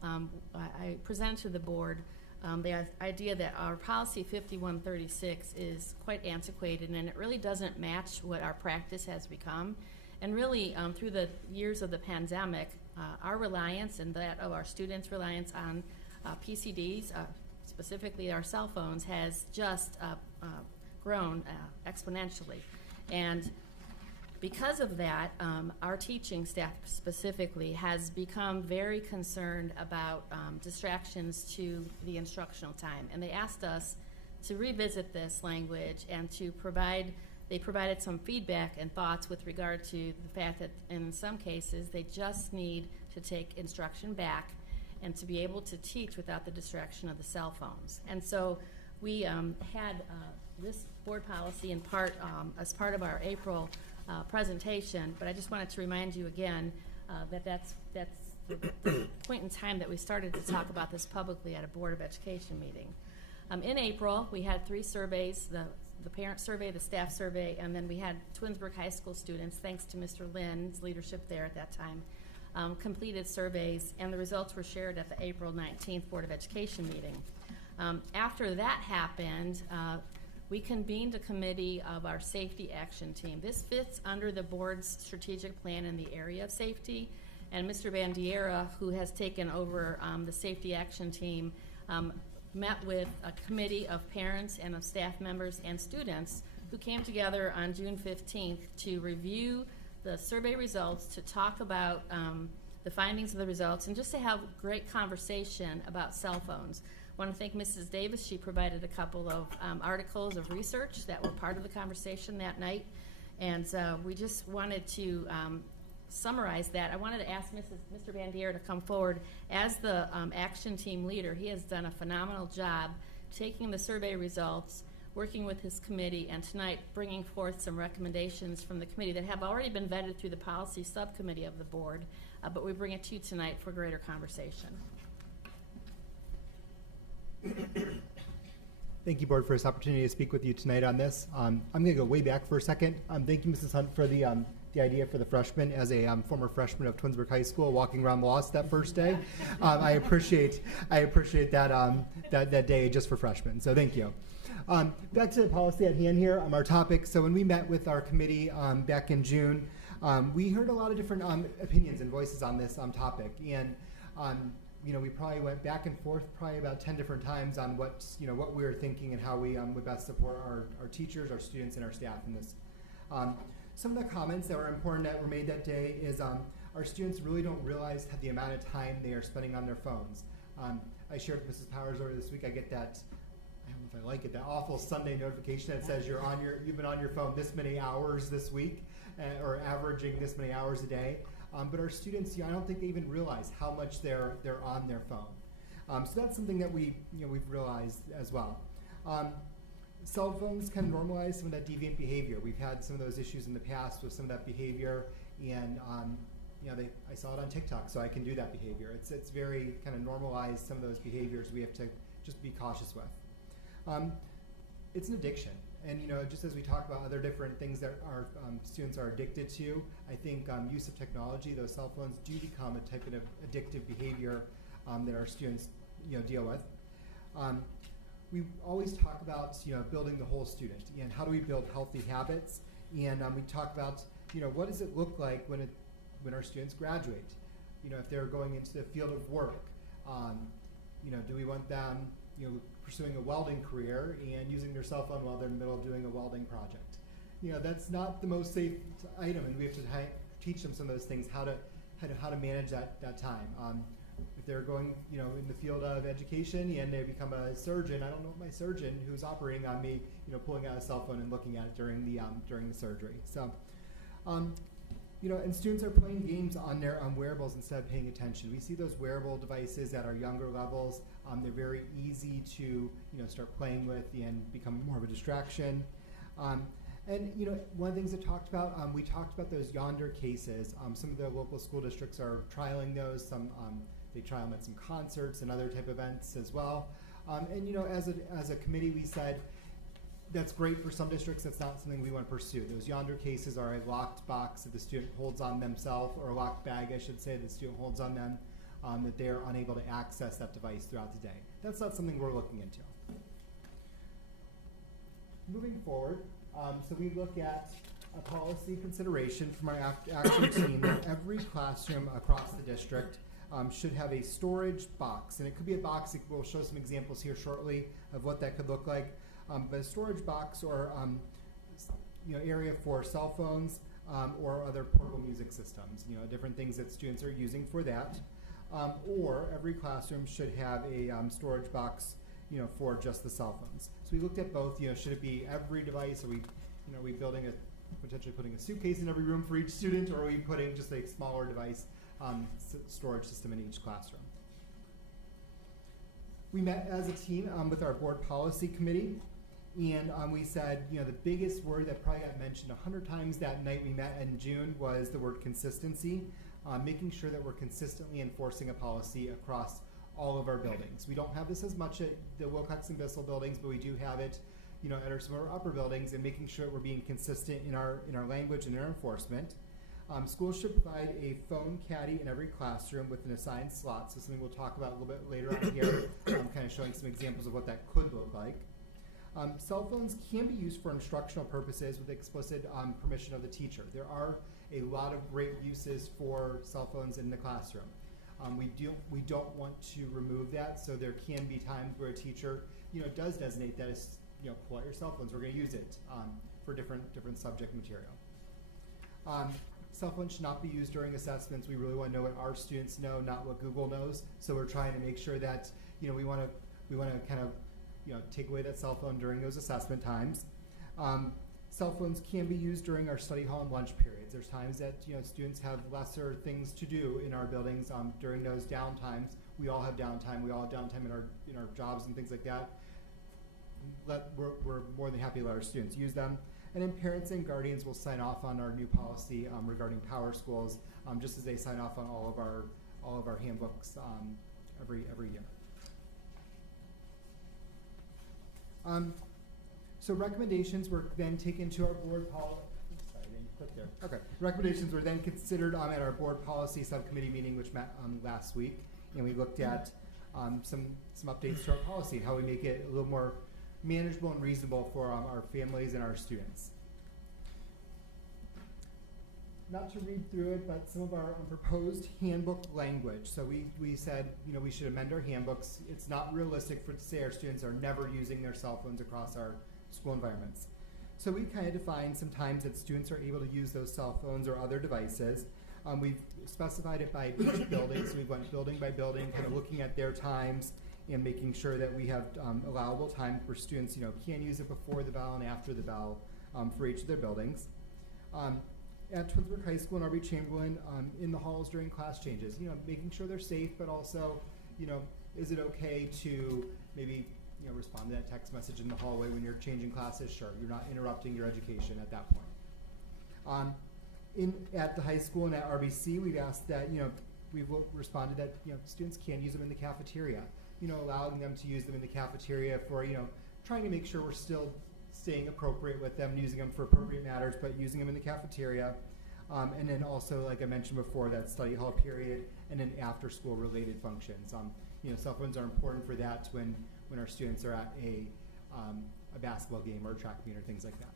I presented to the board the idea that our policy 5136 is quite antiquated and it really doesn't match what our practice has become. And really, through the years of the pandemic, our reliance and that of our students' reliance on PCDs, specifically our cell phones, has just grown exponentially. And because of that, our teaching staff specifically has become very concerned about distractions to the instructional time. And they asked us to revisit this language and to they provided some feedback and thoughts with regard to the fact that in some cases they just need to take instruction back and to be able to teach without the distraction of the cell phones. And so we had this board policy in part as part of our April presentation, but I just wanted to remind you again that that's the point in time that we started to talk about this publicly at a Board of Education meeting. In April, we had 3 surveys, the parent survey, the staff survey, and then we had Twinsburg High School students, thanks to Mr. Lynn's leadership there at that time, completed surveys, and the results were shared at the April 19th Board of Education meeting. After that happened, we convened a committee of our safety action team. This fits under the board's strategic plan in the area of safety, and Mr. Bandiera, who has taken over the safety action team, met with a committee of parents and of staff members and students who came together on June 15th to review the survey results, to talk about the findings of the results, and just to have great conversation about cell phones. I want to thank Mrs. Davis. She provided a couple of articles of research that were part of the conversation that night, and we just wanted to summarize that. I wanted to ask Mr. Bandier to come forward as the action team leader. He has done a phenomenal job taking the survey results, working with his committee, and tonight bringing forth some recommendations from the committee that have already been vetted through the policy subcommittee of the board, but we bring it to you tonight for greater conversation. Thank you, Board, for this opportunity to speak with you tonight on this. I'm going to go way back for a second. Thank you, Mrs. Hunt, for the idea for the freshmen. As a former freshman of Twinsburg High School, walking around the lost that first day, I appreciate that that day just for freshmen. So thank you. Back to the policy at hand here. Our topic. So when we met with our committee back in June, we heard a lot of different opinions and voices on this topic, and we probably went back and forth probably about 10 different times on what we were thinking and how we would best support our teachers, our students, and our staff in this. Some of the comments that were important that were made that day is our students really don't realize the amount of time they are spending on their phones. I shared with Mrs. Powers over this week. I get that, I don't know if I like it, that awful Sunday notification that says you've been on your phone this many hours this week, or averaging this many hours a day. But our students, I don't think they even realize how much they're on their phone. So that's something that we've realized as well. Cell phones can normalize some of that deviant behavior. We've had some of those issues in the past with some of that behavior, and I saw it on TikTok, so I can do that behavior. It's very kind of normalized some of those behaviors we have to just be cautious with. It's an addiction. And just as we talk about other different things that our students are addicted to, I think use of technology, those cell phones do become a type of addictive behavior that our students deal with. We always talk about building the whole student and how do we build healthy habits, and we talk about what does it look like when our students graduate, if they're going into the field of work, do we want them pursuing a welding career and using their cell phone while they're in the middle of doing a welding project. That's not the most safe item, and we have to teach them some of those things, how to manage that time. If they're going, you know, in the field of education and they become a surgeon. I don't know my surgeon who's operating on me, you know, pulling out a cell phone and looking at it during the surgery. So, you know, and students are playing games on their wearables instead of paying attention. We see those wearable devices at our younger levels. They're very easy to, you know, start playing with and become more of a distraction. And, you know, one of the things that we talked about those yonder cases. Some of the local school districts are trialing those. Some, they trial them at some concerts and other type events as well. And, you know, as a committee, we said, that's great for some districts. That's not something we want to pursue. Those yonder cases are a locked box that the student holds on themselves, or a locked bag, I should say, the student holds on them, that they're unable to access that device throughout the day. That's not something we're looking into. Moving forward, so we look at a policy consideration from our action team that every classroom across the district should have a storage box. And it could be a box, we'll show some examples here shortly of what that could look like. But a storage box or you know, area for cell phones or other portable music systems, you know, different things that students are using for that. Or every classroom should have a storage box, you know, for just the cell phones. So we looked at both. You know, should it be every device? Are we, you know, are we potentially putting a suitcase in every room for each student, or are we putting just a smaller device storage system in each classroom? We met as a team with our board policy committee, and we said, you know, the biggest word that probably got mentioned 100 times that night we met in June was the word consistency, making sure that we're consistently enforcing a policy across all of our buildings. We don't have this as much at the Wilcox and Bissell buildings, but we do have it, you know, at some of our upper buildings, and making sure that we're being consistent in our language and in our enforcement. Schools should provide a phone caddy in every classroom with an assigned slot, so something we'll talk about a little bit later on here, kind of showing some examples of what that could look like. Cell phones can be used for instructional purposes with explicit permission of the teacher. There are a lot of great uses for cell phones in the classroom. We don't want to remove that, so there can be times where a teacher, you know, does designate that as, you know, pull out your cell phones. We're going to use it for different subject material. Cell phones should not be used during assessments. We really want to know what our students know, not what Google knows. So we're trying to make sure that, you know, we want to kind of, you know, take away that cell phone during those assessment times. Cell phones can be used during our study hall and lunch periods. There's times that, you know, students have lesser things to do in our buildings during those downtimes. We all have downtime. We all have downtime in our jobs and things like that. We're more than happy to let our students use them. And then parents and guardians will sign off on our new policy regarding power schools, just as they sign off on all of our handbooks every year. So recommendations were then taken to our board policy. Sorry, I didn't click there. Okay. Recommendations were then considered at our board policy subcommittee meeting, which met last week, and we looked at some updates to our policy and how we make it a little more manageable and reasonable for our families and our students. Not to read through it, but some of our proposed handbook language. So we said, you know, we should amend our handbooks. It's not realistic to say our students are never using their cell phones across our school environments. So we kind of defined some times that students are able to use those cell phones or other devices. We've specified it by each building, so we went building by building, kind of looking at their times and making sure that we have allowable time for students, you know, can use it before the bell and after the bell for each of their buildings. At Twinsburg High School and RB Chamberlain, in the halls during class changes, you know, making sure they're safe, but also, you know, is it okay to maybe, you know, respond to that text message in the hallway when you're changing classes? Sure, you're not interrupting your education at that point. At the high school and at RBC, we've asked that, you know, we've responded that, you know, students can use them in the cafeteria, you know, allowing them to use them in the cafeteria for, you know, trying to make sure we're still staying appropriate with them, using them for appropriate matters, but using them in the cafeteria. And then also, like I mentioned before, that study hall period and then after school related functions. You know, cell phones are important for that when our students are at a basketball game or a track meet or things like that.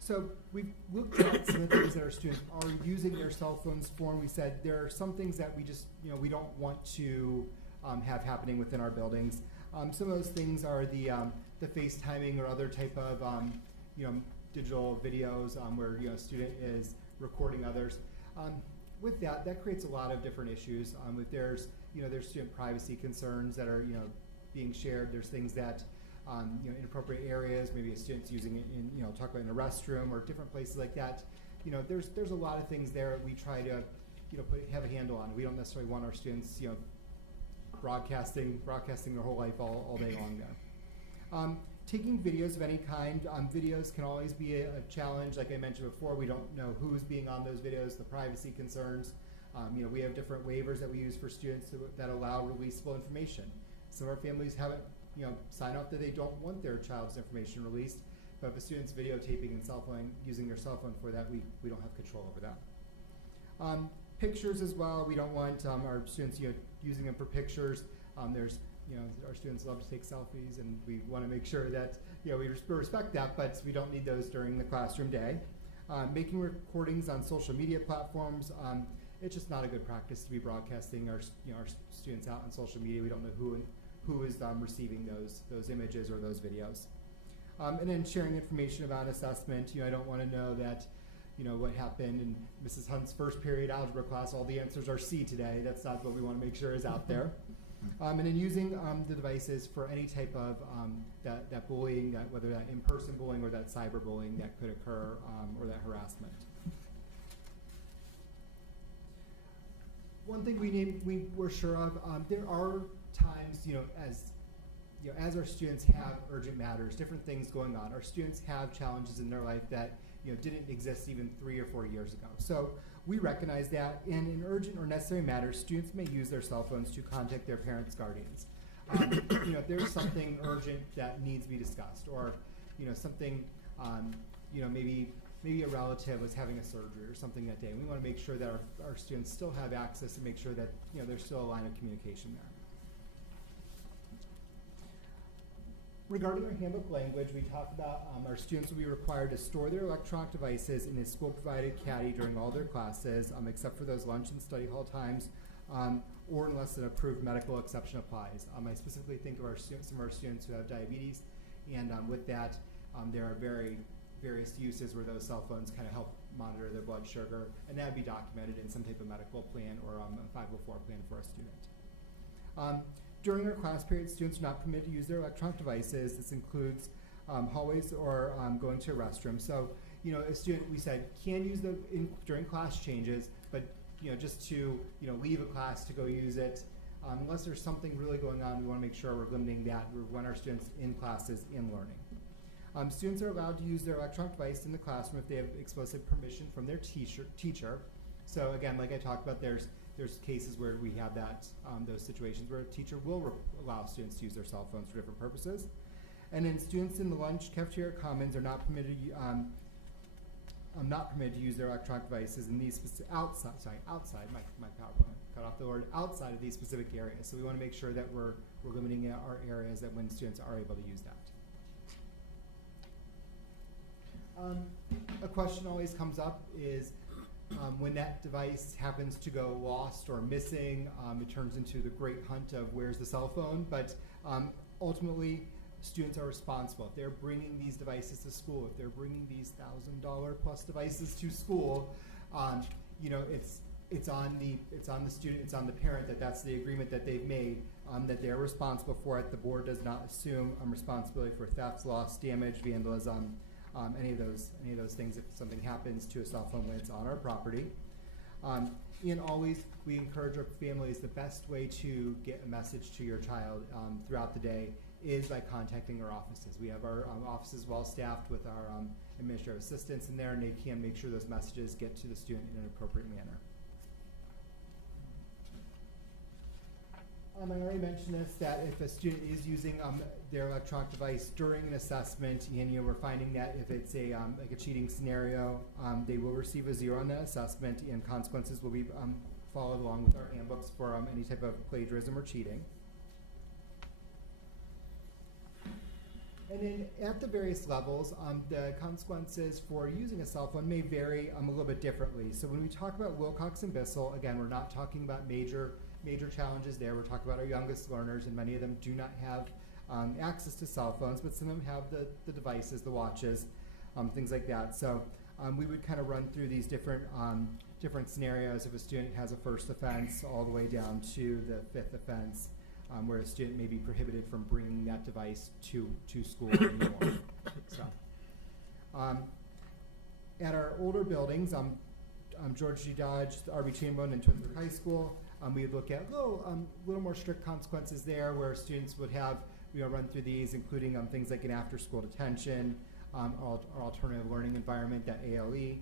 So we've looked at some of the things that our students are using their cell phones for, and we said there are some things that we just, you know, we don't want to have happening within our buildings. Some of those things are the FaceTiming or other type of, you know, digital videos where, you know, a student is recording others. With that, that creates a lot of different issues. If there's student privacy concerns that are being shared, there's things that inappropriate areas, maybe a student's using it in talk about in a restroom or different places like that. There's a lot of things there we try to have a handle on. We don't necessarily want our students broadcasting their whole life all day long there. Taking videos of any kind, videos can always be a challenge. Like I mentioned before, we don't know who's being on those videos, the privacy concerns. We have different waivers that we use for students that allow releasable information. Some of our families haven't, sign up that they don't want their child's information released, but if a student's videotaping and using their cell phone for that, we don't have control over that. Pictures as well, we don't want our students using them for pictures. Our students love to take selfies, and we want to make sure that we respect that, but we don't need those during the classroom day. Making recordings on social media platforms, it's just not a good practice to be broadcasting our students out on social media. We don't know who is receiving those images or those videos. And then sharing information about assessment. I don't want to know that what happened in Mrs. Hunt's first period algebra class, all the answers are C today. That's not what we want to make sure is out there. And then using the devices for any type of that bullying, whether that in-person bullying or that cyberbullying that could occur, or that harassment. One thing we're sure of, there are times, as our students have urgent matters, different things going on. Our students have challenges in their life that didn't exist even 3 or 4 years ago. So we recognize that in urgent or necessary matters, students may use their cell phones to contact their parents, guardians. If there's something urgent that needs to be discussed, or something, maybe a relative was having a surgery or something that day, and we want to make sure that our students still have access and make sure that there's still a line of communication there. Regarding our handbook language, we talked about our students will be required to store their electronic devices in a school-provided caddy during all their classes, except for those lunch and study hall times, or unless an approved medical exception applies. I specifically think of some of our students who have diabetes, and with that, there are various uses where those cell phones kind of help monitor their blood sugar, and that would be documented in some type of medical plan or a 504 plan for a student. During our class period, students are not permitted to use their electronic devices. This includes hallways or going to a restroom. So, a student, we said, can use them during class changes, but just to leave a class to go use it, unless there's something really going on, we want to make sure we're limiting that. We want our students in classes in learning. Students are allowed to use their electronic device in the classroom if they have explicit permission from their teacher. So again, like I talked about, there's cases where we have those situations where a teacher will allow students to use their cell phones for different purposes. And then students in the lunch cafeteria commons are not permitted to use their electronic devices in these outside, my PowerPoint cut off the word, outside of these specific areas. So we want to make sure that we're limiting our areas that when students are able to use that. A question always comes up is when that device happens to go lost or missing, it turns into the great hunt of where's the cell phone, but ultimately students are responsible. If they're bringing these devices to school, if they're bringing these $1,000 plus devices to school, it's on the student, it's on the parent that's the agreement that they've made, that they're responsible for it. The board does not assume responsibility for theft, loss, damage, vandalism, any of those things if something happens to a cell phone when it's on our property. And always, we encourage our families, the best way to get a message to your child throughout the day is by contacting our offices. We have our offices well staffed with our administrative assistants in there, and they can make sure those messages get to the student in an appropriate manner. I already mentioned this, that if a student is using their electronic device during an assessment, and we're finding that if it's like a cheating scenario, they will receive a 0 on that assessment, and consequences will be followed along with our handbooks for any type of plagiarism or cheating. And then at the various levels, the consequences for using a cell phone may vary a little bit differently. So when we talk about Wilcox and Bissell, again, we're not talking about major challenges there. We're talking about our youngest learners, and many of them do not have access to cell phones, but some of them have the devices, the watches, things like that. So we would kind of run through these different scenarios. If a student has a first offense all the way down to the fifth offense, where a student may be prohibited from bringing that device to school anymore. So, at our older buildings, George G. Dodge, R.B. Chamberlain, and Twinsburg High School, we would look at little more strict consequences there, where students would have run through these, including things like an after-school detention, or alternative learning environment, that ALE,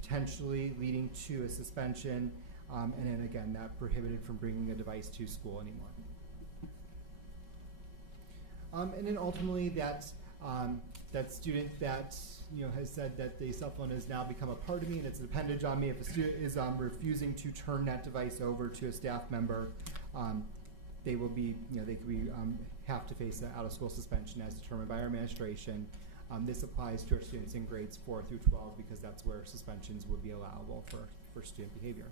potentially leading to a suspension, and then again, that prohibited from bringing a device to school anymore. And then ultimately, that student that has said that the cell phone has now become a part of me and it's an appendage on me. If a student is refusing to turn that device over to a staff member, they will be, they could be have to face an out-of-school suspension as determined by our administration. This applies to our students in grades 4 through 12 because that's where suspensions would be allowable for student behavior.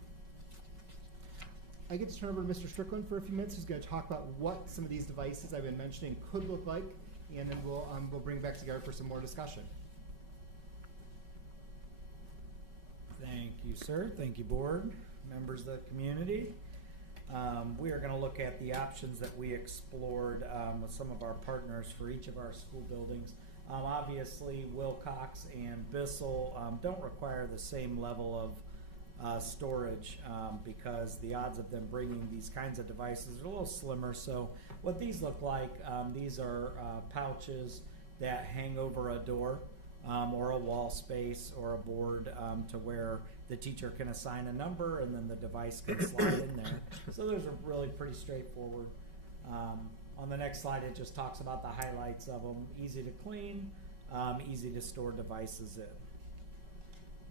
I get to turn over to Mr. Strickland for a few minutes, who's going to talk about what some of these devices I've been mentioning could look like, and then we'll bring it back together for some more discussion. Thank you, sir. Thank you, board, members of the community. We are going to look at the options that we explored with some of our partners for each of our school buildings. Obviously, Wilcox and Bissell don't require the same level of storage because the odds of them bringing these kinds of devices are a little slimmer. So what these look like, these are pouches that hang over a door or a wall space or a board to where the teacher can assign a number and then the device can slide in there. So those are really pretty straightforward. On the next slide, it just talks about the highlights of them. Easy to clean, easy to store devices in.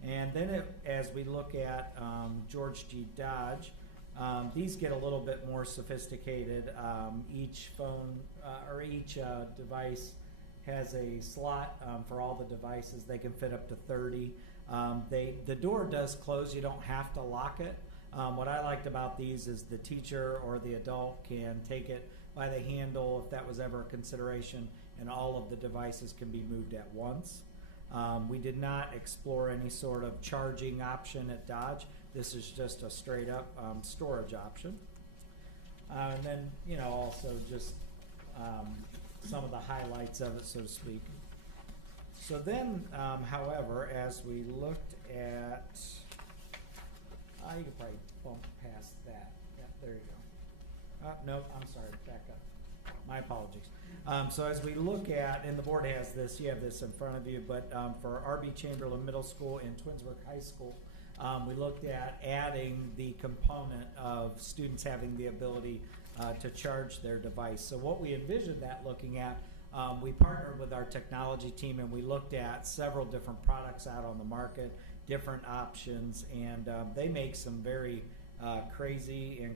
And then as we look at George G. Dodge, these get a little bit more sophisticated. Each phone or each device has a slot for all the devices. They can fit up to 30. The door does close. You don't have to lock it. What I liked about these is the teacher or the adult can take it by the handle if that was ever a consideration, and all of the devices can be moved at once. We did not explore any sort of charging option at Dodge. This is just a straight up storage option. And then, also just some of the highlights of it, so to speak. So then, however, as we looked at, you could probably bump past that. Yeah, there you go. No, I'm sorry, back up. My apologies. So as we look at, and the board has this, you have this in front of you, but for R.B. Chamberlain Middle School and Twinsburg High School, we looked at adding the component of students having the ability to charge their device. So what we envisioned that looking at, we partnered with our technology team and we looked at several different products out on the market, different options, and they make some very crazy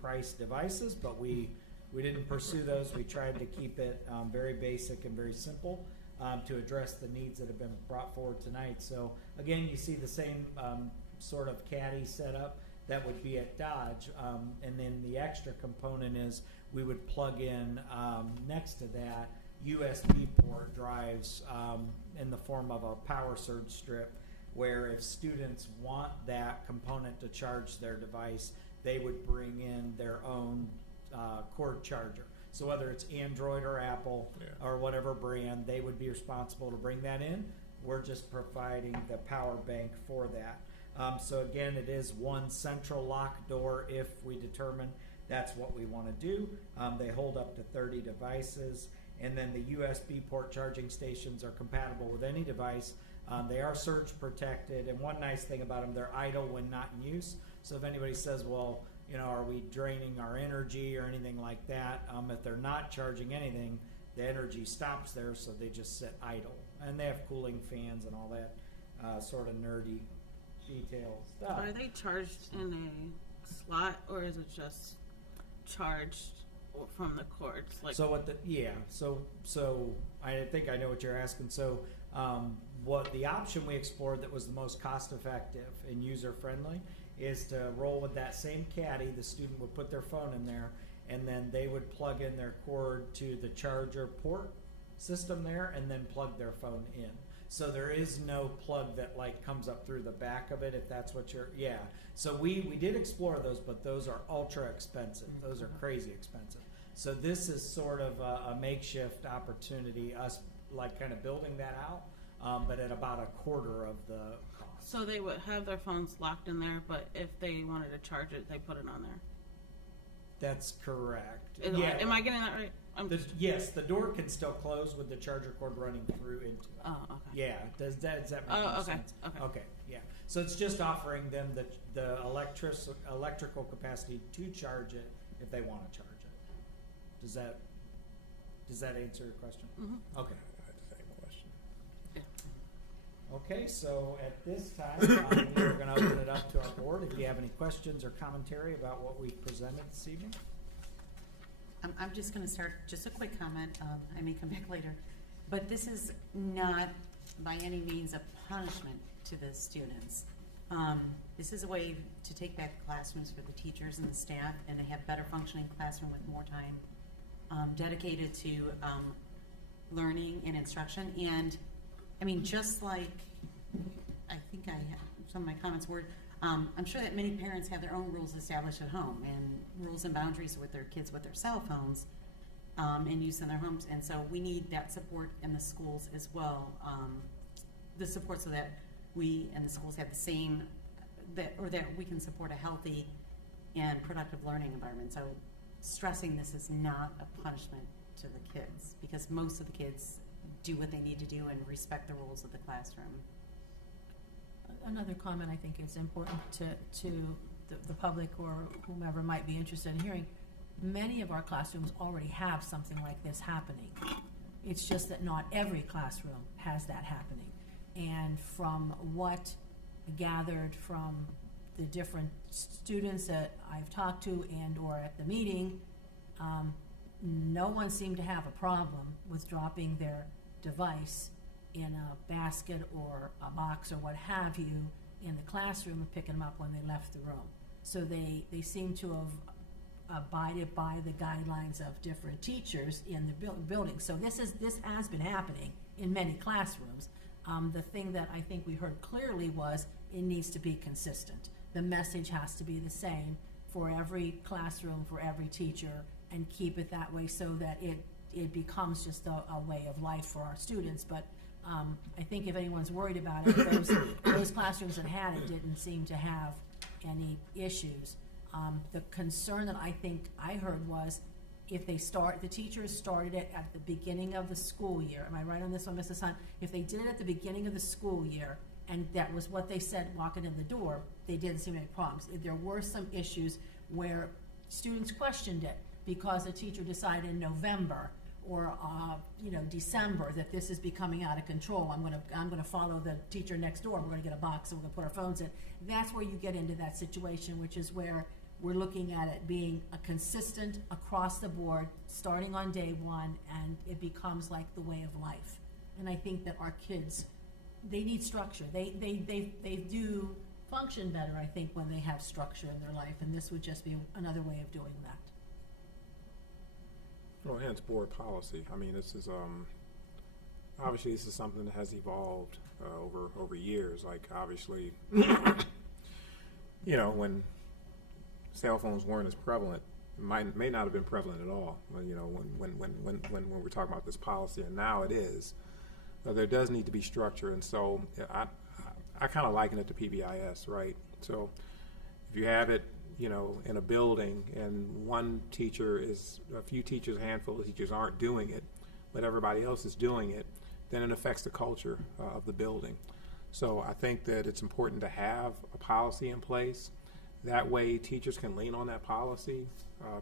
priced devices, but we didn't pursue those. We tried to keep it very basic and very simple to address the needs that have been brought forward tonight. So again, you see the same sort of caddy setup that would be at Dodge, and then the extra component is we would plug in next to that USB port drives in the form of a power surge strip, where if students want that component to charge their device, they would bring in their own cord charger. So whether it's Android or Apple or whatever brand, they would be responsible to bring that in. We're just providing the power bank for that. So again, it is one central lock door if we determine that's what we want to do. They hold up to 30 devices, and then the USB port charging stations are compatible with any device. They are surge protected, and one nice thing about them, they're idle when not in use. So if anybody says, well, are we draining our energy or anything like that? If they're not charging anything, the energy stops there, so they just sit idle. And they have cooling fans and all that sort of nerdy detail stuff. Are they charged in a slot, or is it just charged from the cords? So I think I know what you're asking. So what the option we explored that was the most cost effective and user friendly is to roll with that same caddy. The student would put their phone in there, and then they would plug in their cord to the charger port system there and then plug their phone in. So there is no plug that like comes up through the back of it, if that's what you're, yeah. So we did explore those, but those are ultra expensive. Those are crazy expensive. So this is sort of a makeshift opportunity, us like kind of building that out, but at about a quarter of the cost. So they would have their phones locked in there, but if they wanted to charge it, they put it on there. That's correct. Am I getting that right? Yes, the door can still close with the charger cord running through into it. Oh, okay. Yeah, does that make Oh, any okay, sense? okay. Okay, yeah. So it's just offering them the electrical capacity to charge it if they want to charge it. Does that answer your question? Mm-hmm. Okay. I had the same question. Okay, so at this time, we're going to open it up to our board. If you have any questions or commentary about what we presented this evening. I'm just gonna start, just a quick comment, I may come back later, but this is not by any means a punishment to the students. This is a way to take back the classrooms for the teachers and the staff, and to have better functioning classroom with more time dedicated to learning and instruction. And, I mean, just like, I think some of my comments were, I'm sure that many parents have their own rules established at home, and rules and boundaries with their kids with their cell phones and use in their homes. And so we need that support in the schools as well. The support so that we and the schools have the same, that we can support a healthy and productive learning environment. So stressing this is not a punishment to the kids, because most of the kids do what they need to do and respect the rules of the classroom. Another comment I think is important to the public or whomever might be interested in hearing. Many of our classrooms already have something like this happening. It's just that not every classroom has that happening. And from what I gathered from the different students that I've talked to and or at the meeting, no one seemed to have a problem with dropping their device in a basket or a box or what have you in the classroom and picking them up when they left the room. So they seem to have abided by the guidelines of different teachers in the building. So this has been happening in many classrooms. The thing that I think we heard clearly was it needs to be consistent. The message has to be the same for every classroom, for every teacher, and keep it that way so that it becomes just a way of life for our students. But I think if anyone's worried about it, those classrooms that had it didn't seem to have any issues. The concern that I think I heard was if the teachers started it at the beginning of the school year. Am I right on this one, Mrs. Hunt? If they did it at the beginning of the school year, and that was what they said walking in the door, they didn't seem to have problems. If there were some issues where students questioned it because the teacher decided in November or December that this is becoming out of control. I'm gonna follow the teacher next door. We're gonna get a box and we're gonna put our phones in. That's where you get into that situation, which is where we're looking at it being a consistent across the board, starting on day one, and it becomes like the way of life. And I think that our kids, they need structure. They do function better, I think, when they have structure in their life, and this would just be another way of doing that. Well, hence board policy. I mean, this is obviously this is something that has evolved over years. Like obviously, when cell phones weren't as prevalent, it may not have been prevalent at all. When we're talking about this policy, and now it is. There does need to be structure, and so I kind of liken it to PBIS, right? So if you have it, in a building, and a few teachers, a handful of teachers aren't doing it, but everybody else is doing it, then it affects the culture of the building. So I think that it's important to have a policy in place. That way teachers can lean on that policy,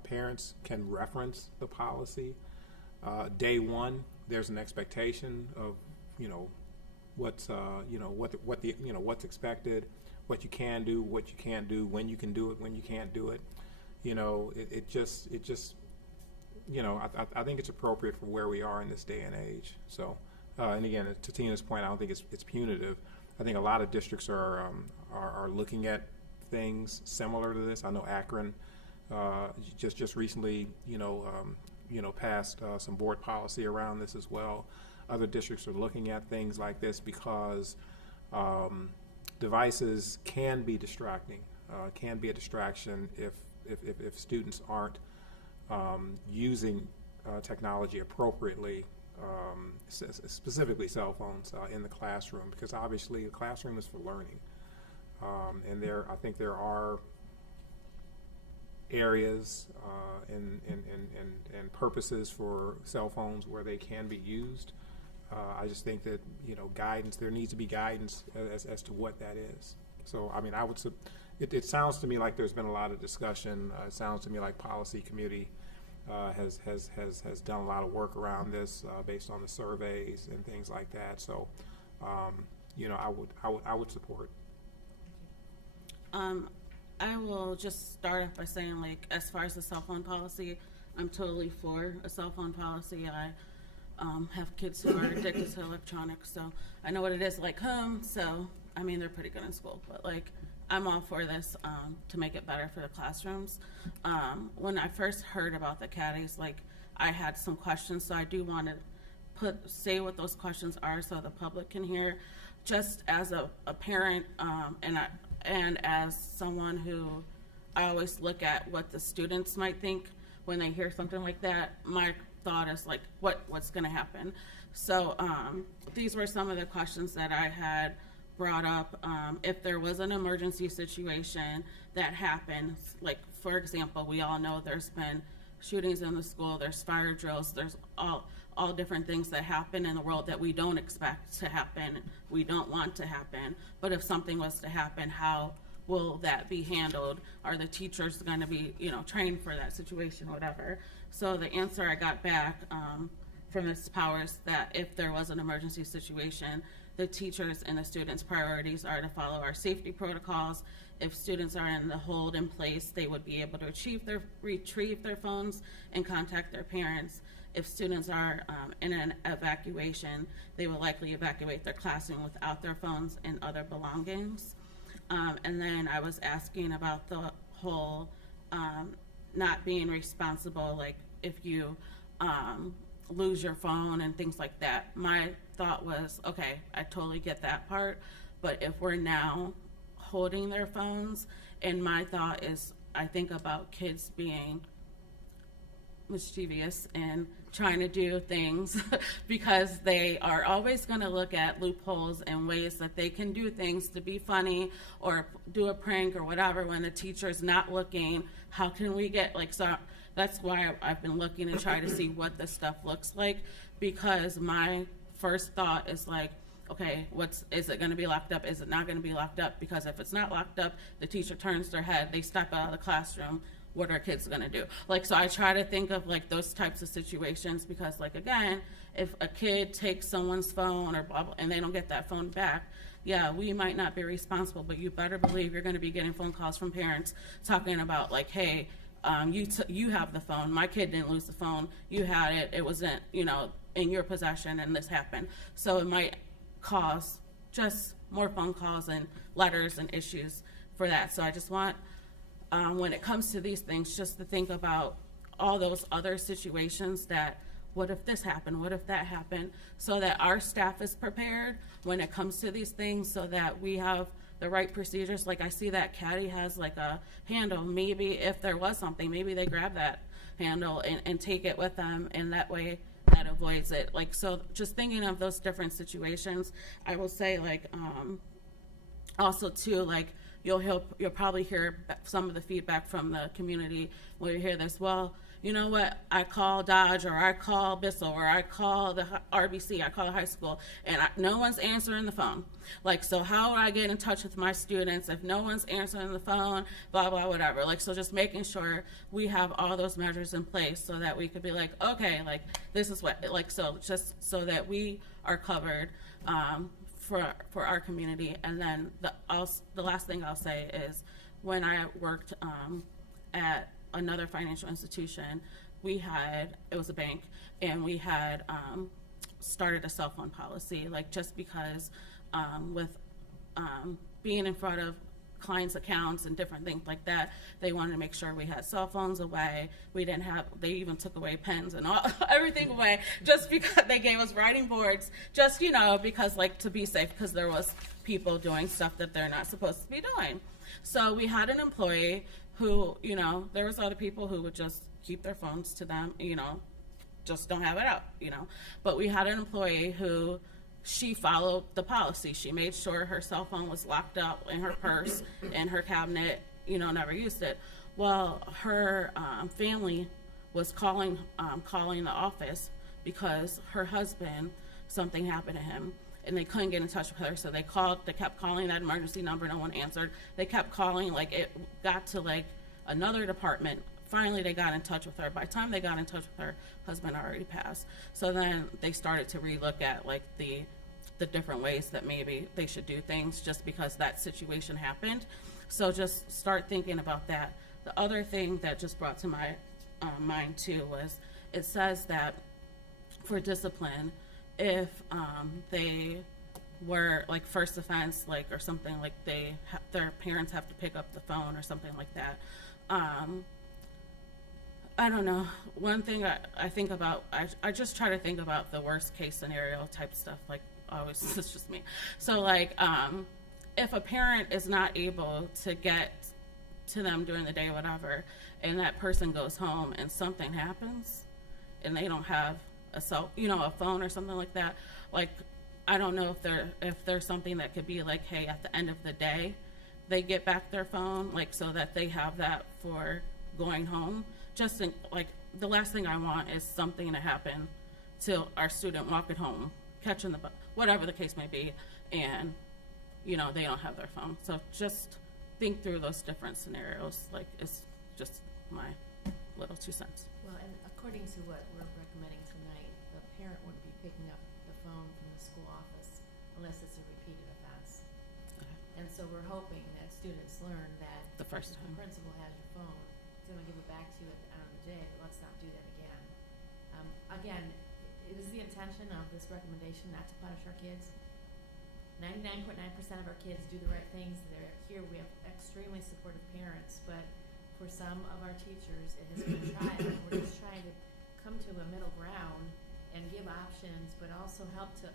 parents can reference the policy. Day one, there's an expectation of, what's expected, what you can do, what you can't do, when you can do it, when you can't do it. I think it's appropriate for where we are in this day and age. So, and again, to Tina's point, I don't think it's punitive. I think a lot of districts are looking at things similar to this. I know Akron just recently, passed some board policy around this as well. other districts are looking at things like this because devices can be distracting, can be a distraction if students aren't using technology appropriately, specifically cell phones in the classroom, because obviously the classroom is for learning. And I think there are areas and purposes for cell phones where they can be used. I just think that, guidance, there needs to be guidance as to what that is. So, I mean, it sounds to me like there's been a lot of discussion. It sounds to me like policy committee has done a lot of work around this based on the surveys and things like that. So, I would support. I will just start off by saying, like, as far as the cell phone policy, I'm totally for a cell phone policy. I have kids who are addicted to electronics, so I know what it is like home. So, I mean, they're pretty good in school, but like, I'm all for this to make it better for the classrooms. When I first heard about the caddies, like, I had some questions, so I do want to say what those questions are so the public can hear. Just as a parent, and as someone who I always look at what the students might think when they hear something like that, my thought is like, what's going to happen? So these were some of the questions that I had brought up. If there was an emergency situation that happened, like, for example, we all know there's been shootings in the school, there's fire drills, there's all different things that happen in the world that we don't expect to happen, we don't want to happen. But if something was to happen, how will that be handled? Are the teachers going to be, trained for that situation, whatever? So the answer I got back from Ms. Powers, that if there was an emergency situation, the teachers and the students' priorities are to follow our safety protocols. If students are in the hold in place, they would be able to retrieve their phones and contact their parents. If students are in an evacuation, they will likely evacuate their classroom without their phones and other belongings. And then I was asking about the whole not being responsible, like if you lose your phone and things like that. My thought was, okay, I totally get that part, but if we're now holding their phones, and my thought is, I think about kids being mischievous and trying to do things because they are always going to look at loopholes and ways that they can do things to be funny or do a prank or whatever when the teacher's not looking. How can we get, like, so that's why I've been looking to try to see what this stuff looks like, because my first thought is like, okay, is it going to be locked up? Is it not going to be locked up? Because if it's not locked up, the teacher turns their head, they step out of the classroom. What are kids going to do? Like, so I try to think of like those types of situations, because, like, again, if a kid takes someone's phone or blah, blah, and they don't get that phone back, yeah, we might not be responsible, but you better believe you're going to be getting phone calls from parents talking about, like, hey, you have the phone. My kid didn't lose the phone. You had it. It wasn't, in your possession, and this happened. So it might cause just more phone calls and letters and issues for that. So I just want, when it comes to these things, just to think about all those other situations that, what if this happened? What if that happened? So that our staff is prepared when it comes to these things, so that we have the right procedures. Like, I see that Caddy has like a handle. Maybe if there was something, maybe they grab that handle and take it with them, and that way that avoids it. Like, so just thinking of those different situations, I will say, like, also too, like, you'll probably hear some of the feedback from the community when you hear this. Well, you know what? I call Dodge, or I call Bissell, or I call the RBC, I call the high school, and no one's answering the phone. Like, so how would I get in touch with my students if no one's answering the phone, blah, blah, whatever. Like, so just making sure we have all those measures in place so that we could be like, okay, like, this is what, like, so just so that we are covered for our community. And then the last thing I'll say is, when I worked at another financial institution, it was a bank, and we had started a cell phone policy, like, just because with being in front of clients' accounts and different things like that. They wanted to make sure we had cell phones away. We didn't have, they even took away pens and all, everything away, just because they gave us writing boards, just, you know, because like to be safe, because there was people doing stuff that they're not supposed to be doing. So we had an employee who, you know, there was other people who would just keep their phones to them, you know, just don't have it out, you know. But we had an employee who, she followed the policy. She made sure her cell phone was locked up in her purse, in her cabinet, you know, never used it. Well, her family was calling the office because her husband, something happened to him, and they couldn't get in touch with her. So they kept calling that emergency number, no one answered. They kept calling, like it got to like another department. Finally, they got in touch with her. By the time they got in touch with her, husband already passed. So then they started to relook at like the different ways that maybe they should do things just because that situation happened. So just start thinking about that. The other thing that just brought to my mind too was it says that for discipline, if they were like first offense, like or something like their parents have to pick up the phone or something like that. I don't know. One thing I think about, I just try to think about the worst case scenario type stuff, like always, it's just me. So like, if a parent is not able to get to them during the day or whatever, and that person goes home and something happens and they don't have a phone or something like that, like, I don't know if there's something that could be like, hey, at the end of the day, they get back their phone, like so that they have that for going home. Just think, like, the last thing I want is something to happen to our student walking home, catching the bus, whatever the case may be, and, you know, they don't have their phone. So just think through those different scenarios. Like, it's just my little 2 cents. Well, and according to what we're recommending tonight, the parent wouldn't be picking up the phone from the school office unless it's a repeated offense. Okay. And so we're hoping that students learn that The first if time. the principal has your phone, he's going to give it back to you at the end of the day, but let's not do that again. Again, it is the intention of this recommendation not to punish our kids. 99.9% of our kids do the right things. They're here. We have extremely supportive parents, but for some of our teachers, it has been a trial. We're just trying to come to a middle ground and give options, but also help to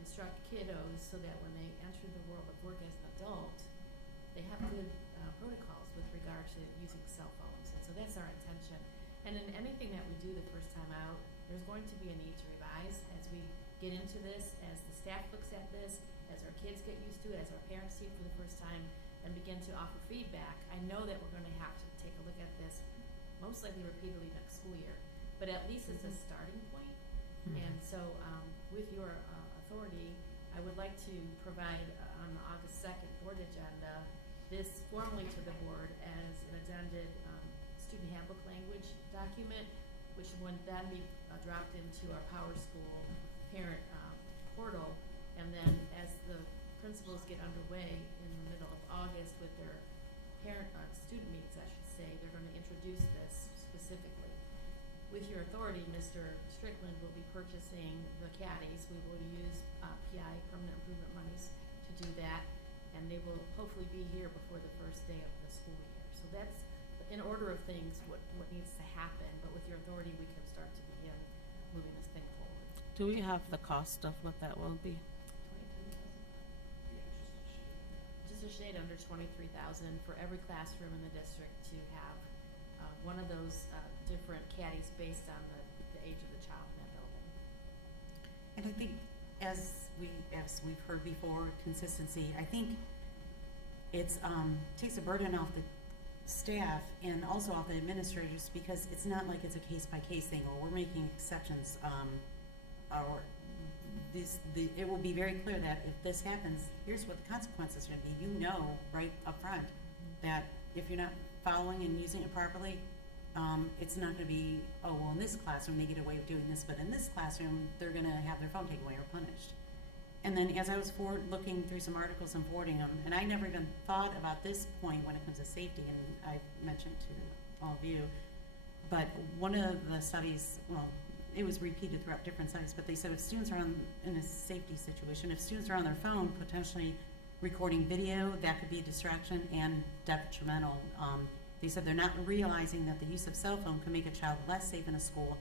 instruct kiddos so that when they enter the world of work as an adult, they have good protocols with regard to using cell phones. And so that's our intention. And in anything that we do the first time out, there's going to be a need to revise as we get into this, as the staff looks at this, as our kids get used to it, as our parents see it for the first time, and begin to offer feedback. I know that we're going to have to take a look at this most likely repeatedly next school year, but at least it's a starting point. And so with your authority, I would like to provide on the August 2nd board agenda this formally to the board as an addended student handbook language document, which would then be dropped into our Power School parent portal. And then as the principals get underway in the middle of August with their parent student meetings, I should say, they're going to introduce this specifically. With your authority, Mr. Strickland will be purchasing the caddies. We will use PI, permanent improvement monies, to do that, and they will hopefully be here before the first day of the school year. So that's, in order of things, what needs to happen, but with your authority, we can start to begin moving this thing forward. Do we have the cost of what that will be? Just a shade under 23,000 for every classroom in the district to have one of those different caddies based on the age of the child in that building. And I think as we've heard before, consistency, I think it's takes a burden off the staff and also off the administrators, because it's not like it's a case by case thing or we're making exceptions, or it will be very clear that if this happens, here's what the consequences are going to be. You know right up front that if you're not following and using it properly, it's not going to be, oh, well, in this classroom they get away with doing this, but in this classroom they're going to have their phone taken away or punished. And then as I was looking through some articles and forwarding them, and I never even thought about this point when it comes to safety, and I mentioned to all of you, but one of the studies, well, it was repeated throughout different studies, but they said if students are in a safety situation, if students are on their phone, potentially recording video, that could be a distraction and detrimental. They said they're not realizing that the use of cell phone can make a child less safe in a school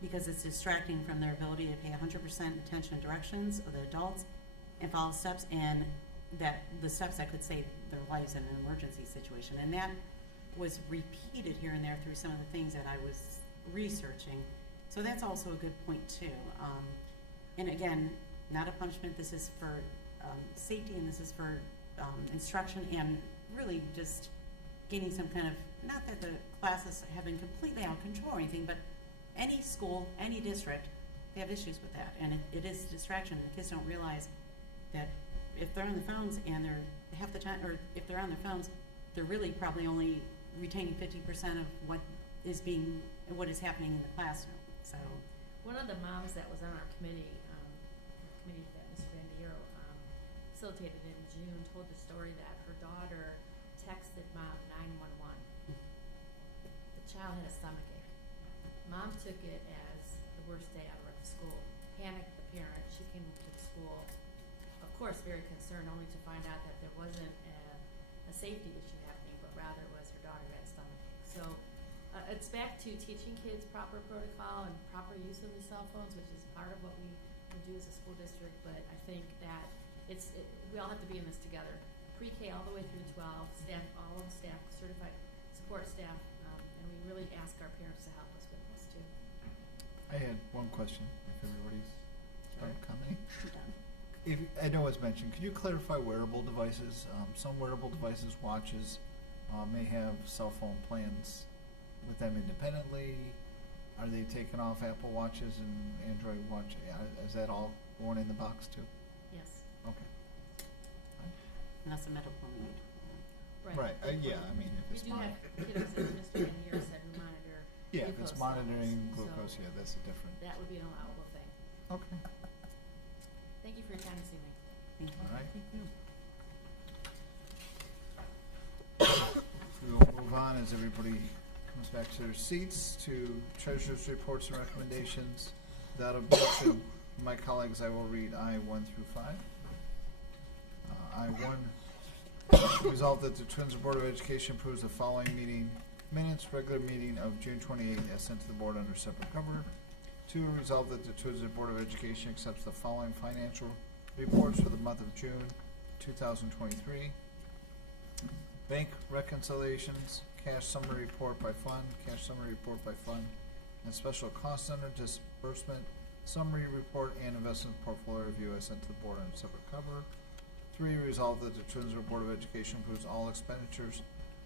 because it's distracting from their ability to pay 100% attention to directions of the adults and follow steps, and that the steps that could save their lives in an emergency situation. And that was repeated here and there through some of the things that I was researching. So that's also a good point too. And again, not a punishment. This is for safety, and this is for instruction, and really just gaining some kind of, not that the classes have been completely out of control or anything, but any school, any district, they have issues with that, and it is distraction. The kids don't realize that if they're on the phones and they're half the time, or if they're on their phones, they're really probably only retaining 50% of what is happening in the classroom. So One of the moms that was on our committee that Mr. Bandiero facilitated in June, told the story that her daughter texted mom 911. The child had a stomachache. Mom took it as the worst day ever at the school. Panicked the parent. She came to the school, of course, very concerned, only to find out that there wasn't a safety issue happening, but rather it was her daughter who had a stomachache. So it's back to teaching kids proper protocol and proper use of the cell phones, which is part of what we do as a school district. But I think that we all have to be in this together. Pre-K all the way through 12, staff, all of the staff, certified support staff, and we really ask our parents to help us with this too. I had one question, if everybody's done commenting. I'm done. I know it's mentioned, could you clarify wearable devices? Some wearable devices, watches, may have cell phone plans with them independently. Are they taking off Apple Watches and Android Watch? Is that all going in the box too? Yes. Okay. And that's a medical need. Right, yeah, I mean, if We it's do have kiddos, as Mr. Bandiero said, who monitor yeah, if it's glucose monitoring levels, glucose, so yeah, that's a different, that would be an allowable thing. okay, Thank you for your time this evening. Thank you. all right. Thank you. We will move on as everybody comes back to their seats to treasurer's reports and recommendations. Without objection, my colleagues, I will read I-1 through 5. I-1, resolved that the Twinsburg Board of Education approves the following meeting minutes, regular meeting of June 28th as sent to the board under separate cover. 2, resolved that the Twinsburg Board of Education accepts the following financial reports for the month of June 2023. Bank reconciliations, cash summary report by fund, cash summary report by fund, and special cost center disbursement, summary report, and investment portfolio review as sent to the board under separate cover. 3, resolved that the Twinsburg Board of Education approves all expenditures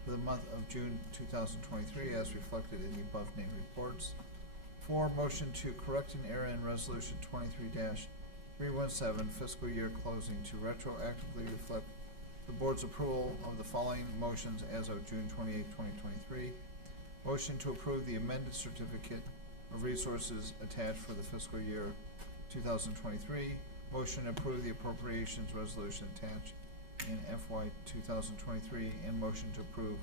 for the month of June 2023 as reflected in the above named reports. 4, motion to correct an error in resolution 23-317 fiscal year closing to retroactively reflect the board's approval of the following motions as of June 28, 2023. Motion to approve the amended certificate of resources attached for the fiscal year 2023. Motion to approve the appropriations resolution attached in FY 2023, and motion to approve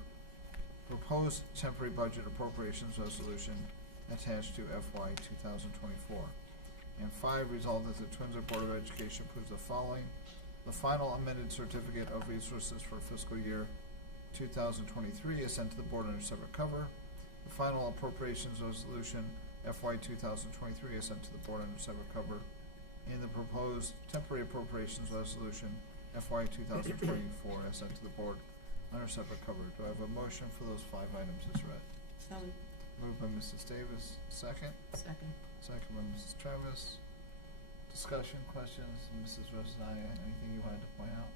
proposed temporary budget appropriations resolution attached to FY 2024. And 5, resolved that the Twinsburg Board of Education approves the following: the final amended certificate of resources for fiscal year 2023 is sent to the board under separate cover. The final appropriations resolution FY 2023 is sent to the board under separate cover. And the proposed temporary appropriations resolution FY 2024 is sent to the board under separate cover. Do I have a motion for those 5 items as read? So, Moved by Mrs. Davis, second. second. Second by Mrs. Travis. Discussion, questions, Mrs. Rosanna, anything you wanted to point out?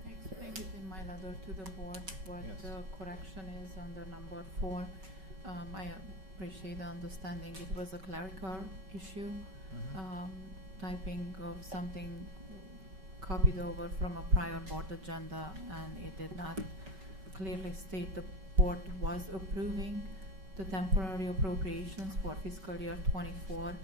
I explained it in my letter to the board, what Yes. the correction is under number 4. I appreciate the understanding it was a clerical issue. Typing of something copied over from a prior board agenda, and it did not clearly state the board was approving the temporary appropriations for fiscal year 24,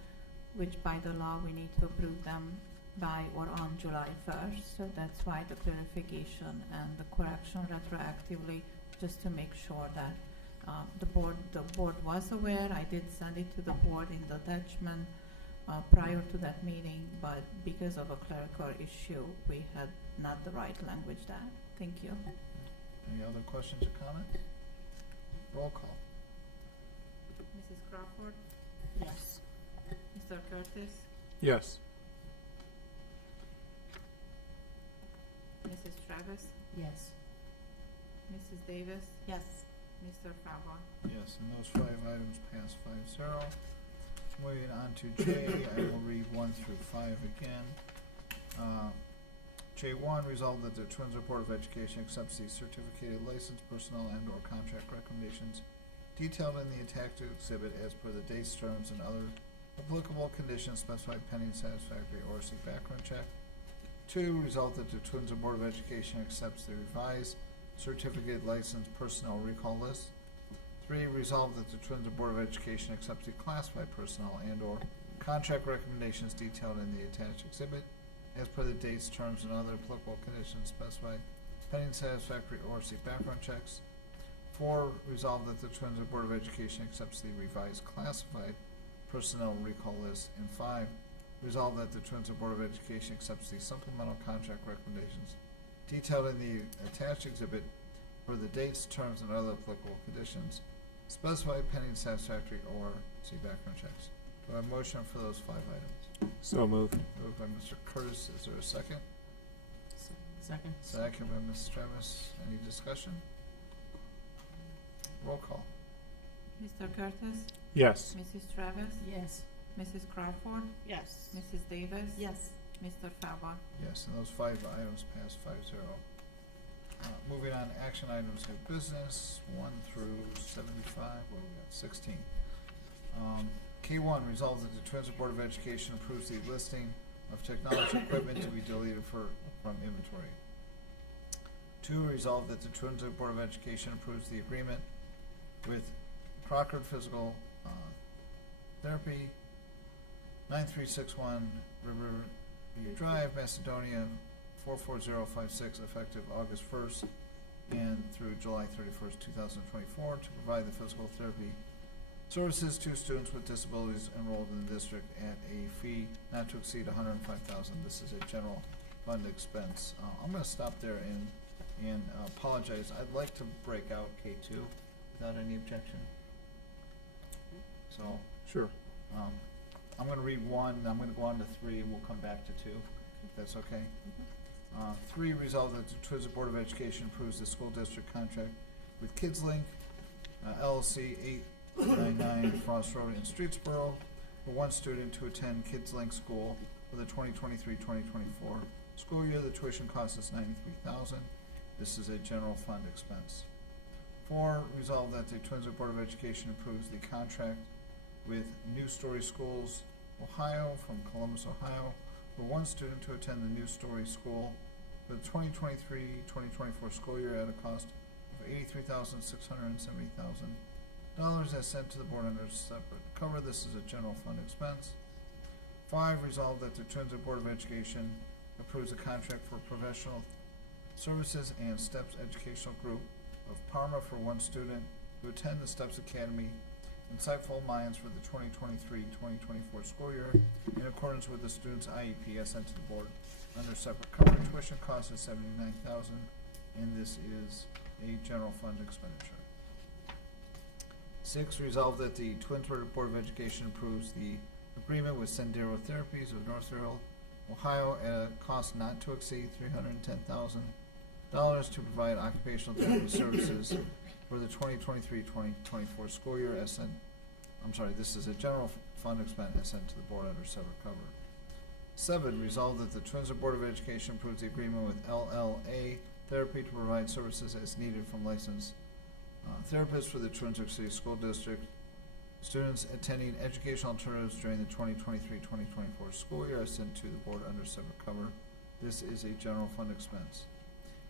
which by the law we need to approve them by or on July 1st. So that's why the clarification and the correction retroactively, just to make sure that the board was aware. I did send it to the board in the attachment prior to that meeting, but because of a clerical issue, we had not the right language there. Thank you. Any other questions or comments? Roll call. Mrs. Crawford, Yes. Mr. Curtis, Yes. Mrs. Travis, Yes. Mrs. Davis, Yes. Mr. Fava. Yes, and those 5 items pass 5-0. Moving on to J, I will read 1 through 5 again. J1, resolved that the Twinsburg Board of Education accepts the certificated licensed personnel and/or contract recommendations detailed in the attached exhibit as per the dates, terms, and other applicable conditions specified pending satisfactory ORC background check. 2, resolved that the Twinsburg Board of Education accepts the revised certificated licensed personnel recall list. 3, resolved that the Twinsburg Board of Education accepts the classified personnel and/or contract recommendations detailed in the attached exhibit as per the dates, terms, and other applicable conditions specified pending satisfactory ORC background checks. 4, resolved that the Twinsburg Board of Education accepts the revised classified personnel recall list. And 5, resolved that the Twinsburg Board of Education accepts the supplemental contract recommendations detailed in the attached exhibit for the dates, terms, and other applicable conditions specified pending satisfactory ORC background checks. Do I have a motion for those 5 items? So moved. Moved by Mr. Curtis. Is there a second? Second. Second by Ms. Travis. Any discussion? Roll call. Mr. Curtis, Yes. Mrs. Travis, Yes. Mrs. Crawford, Yes. Mrs. Davis, Yes. Mr. Fava. Yes, and those 5 items pass 5-0. Moving on, action items of business, 1 through 75, what do we got, 16. K1, resolves that the Twinsburg Board of Education approves the listing of technology equipment to be deleted from inventory. 2, resolved that the Twinsburg Board of Education approves the agreement with Crockett Physical Therapy, 9361 Riverview Drive, Macedonia, 44056, effective August 1st and through July 31st, 2024, to provide the physical therapy services to students with disabilities enrolled in the district at a fee not to exceed $105,000. This is a general fund expense. I'm going to stop there and apologize. I'd like to break out K2 without any objection. So Sure. I'm going to read 1, I'm going to go on to 3, and we'll come back to 2, if that's okay. 3, resolved that the Twinsburg Board of Education approves the school district contract with KidsLink, LLC, 899 Frost Road in Streetsboro, for 1 student to attend KidsLink school for the 2023-2024 school year. The tuition cost is $93,000. This is a general fund expense. 4, resolved that the Twinsburg Board of Education approves the contract with New Story Schools, Ohio, from Columbus, Ohio, for 1 student to attend the New Story School for the 2023-2024 school year at a cost of $83,670,000 as sent to the board under separate cover. This is a general fund expense. 5, resolved that the Twinsburg Board of Education approves a contract for professional services and STEPS Educational Group of Parma for 1 student to attend the STEPS Academy Insightful Minds for the 2023-2024 school year in accordance with the student's IEP as sent to the board under separate cover. Tuition cost is $79,000, and this is a general fund expenditure. 6, resolved that the Twinsburg Board of Education approves the agreement with Sendero Therapies of Northville, Ohio, at a cost not to exceed $310,000 to provide occupational therapy services for the 2023-2024 school year as sent. This is a general fund expense as sent to the board under separate cover. 7, resolved that the Twinsburg Board of Education approves the agreement with LLA Therapy to provide services as needed from licensed therapists for the Twinsburg City School District students attending educational alternatives during the 2023-2024 school year as sent to the board under separate cover. This is a general fund expense.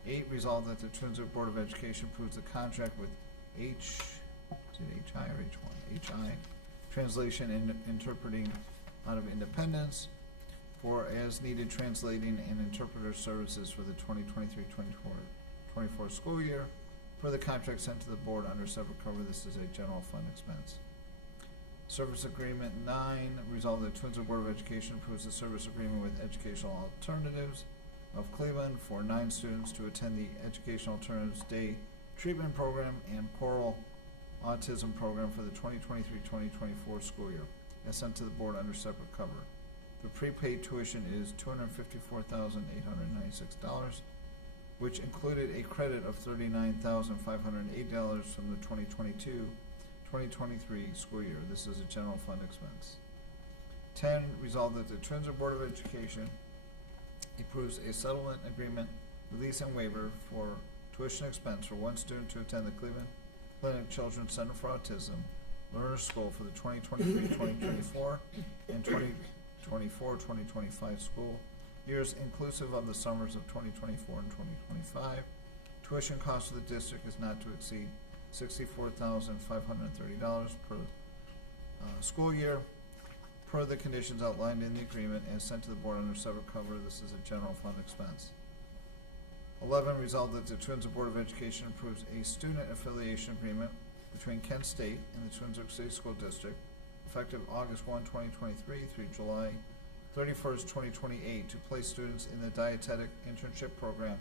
8, resolved that the Twinsburg Board of Education approves the contract with HI Translation and Interpreting out of Independence for as needed translating and interpreter services for the 2023-2024 school year for the contract sent to the board under separate cover. This is a general fund expense. Service Agreement 9, resolve that Twinsburg Board of Education approves the service agreement with Educational Alternatives of Cleveland for 9 students to attend the Educational Alternatives Day Treatment Program and Choral Autism Program for the 2023-2024 school year, as sent to the board under separate cover. The prepaid tuition is $254,896, which included a credit of $39,508 from the 2022-2023 school year. This is a general fund expense. 10, resolve that the Twinsburg Board of Education approves a settlement agreement, release and waiver for tuition expense for 1 student to attend the Cleveland Clinic Children's Center for Autism Learner School for the 2023-2024 and 2024-2025 school years inclusive of the summers of 2024 and 2025. Tuition cost of the district is not to exceed $64,530 per school year, per the conditions outlined in the agreement as sent to the board under separate cover. This is a general fund expense. 11, resolved that the Twinsburg Board of Education approves a student affiliation agreement between Kent State and the Twinsburg City School District effective August 1, 2023 through July 31st, 2028 to place students in the dietetic internship program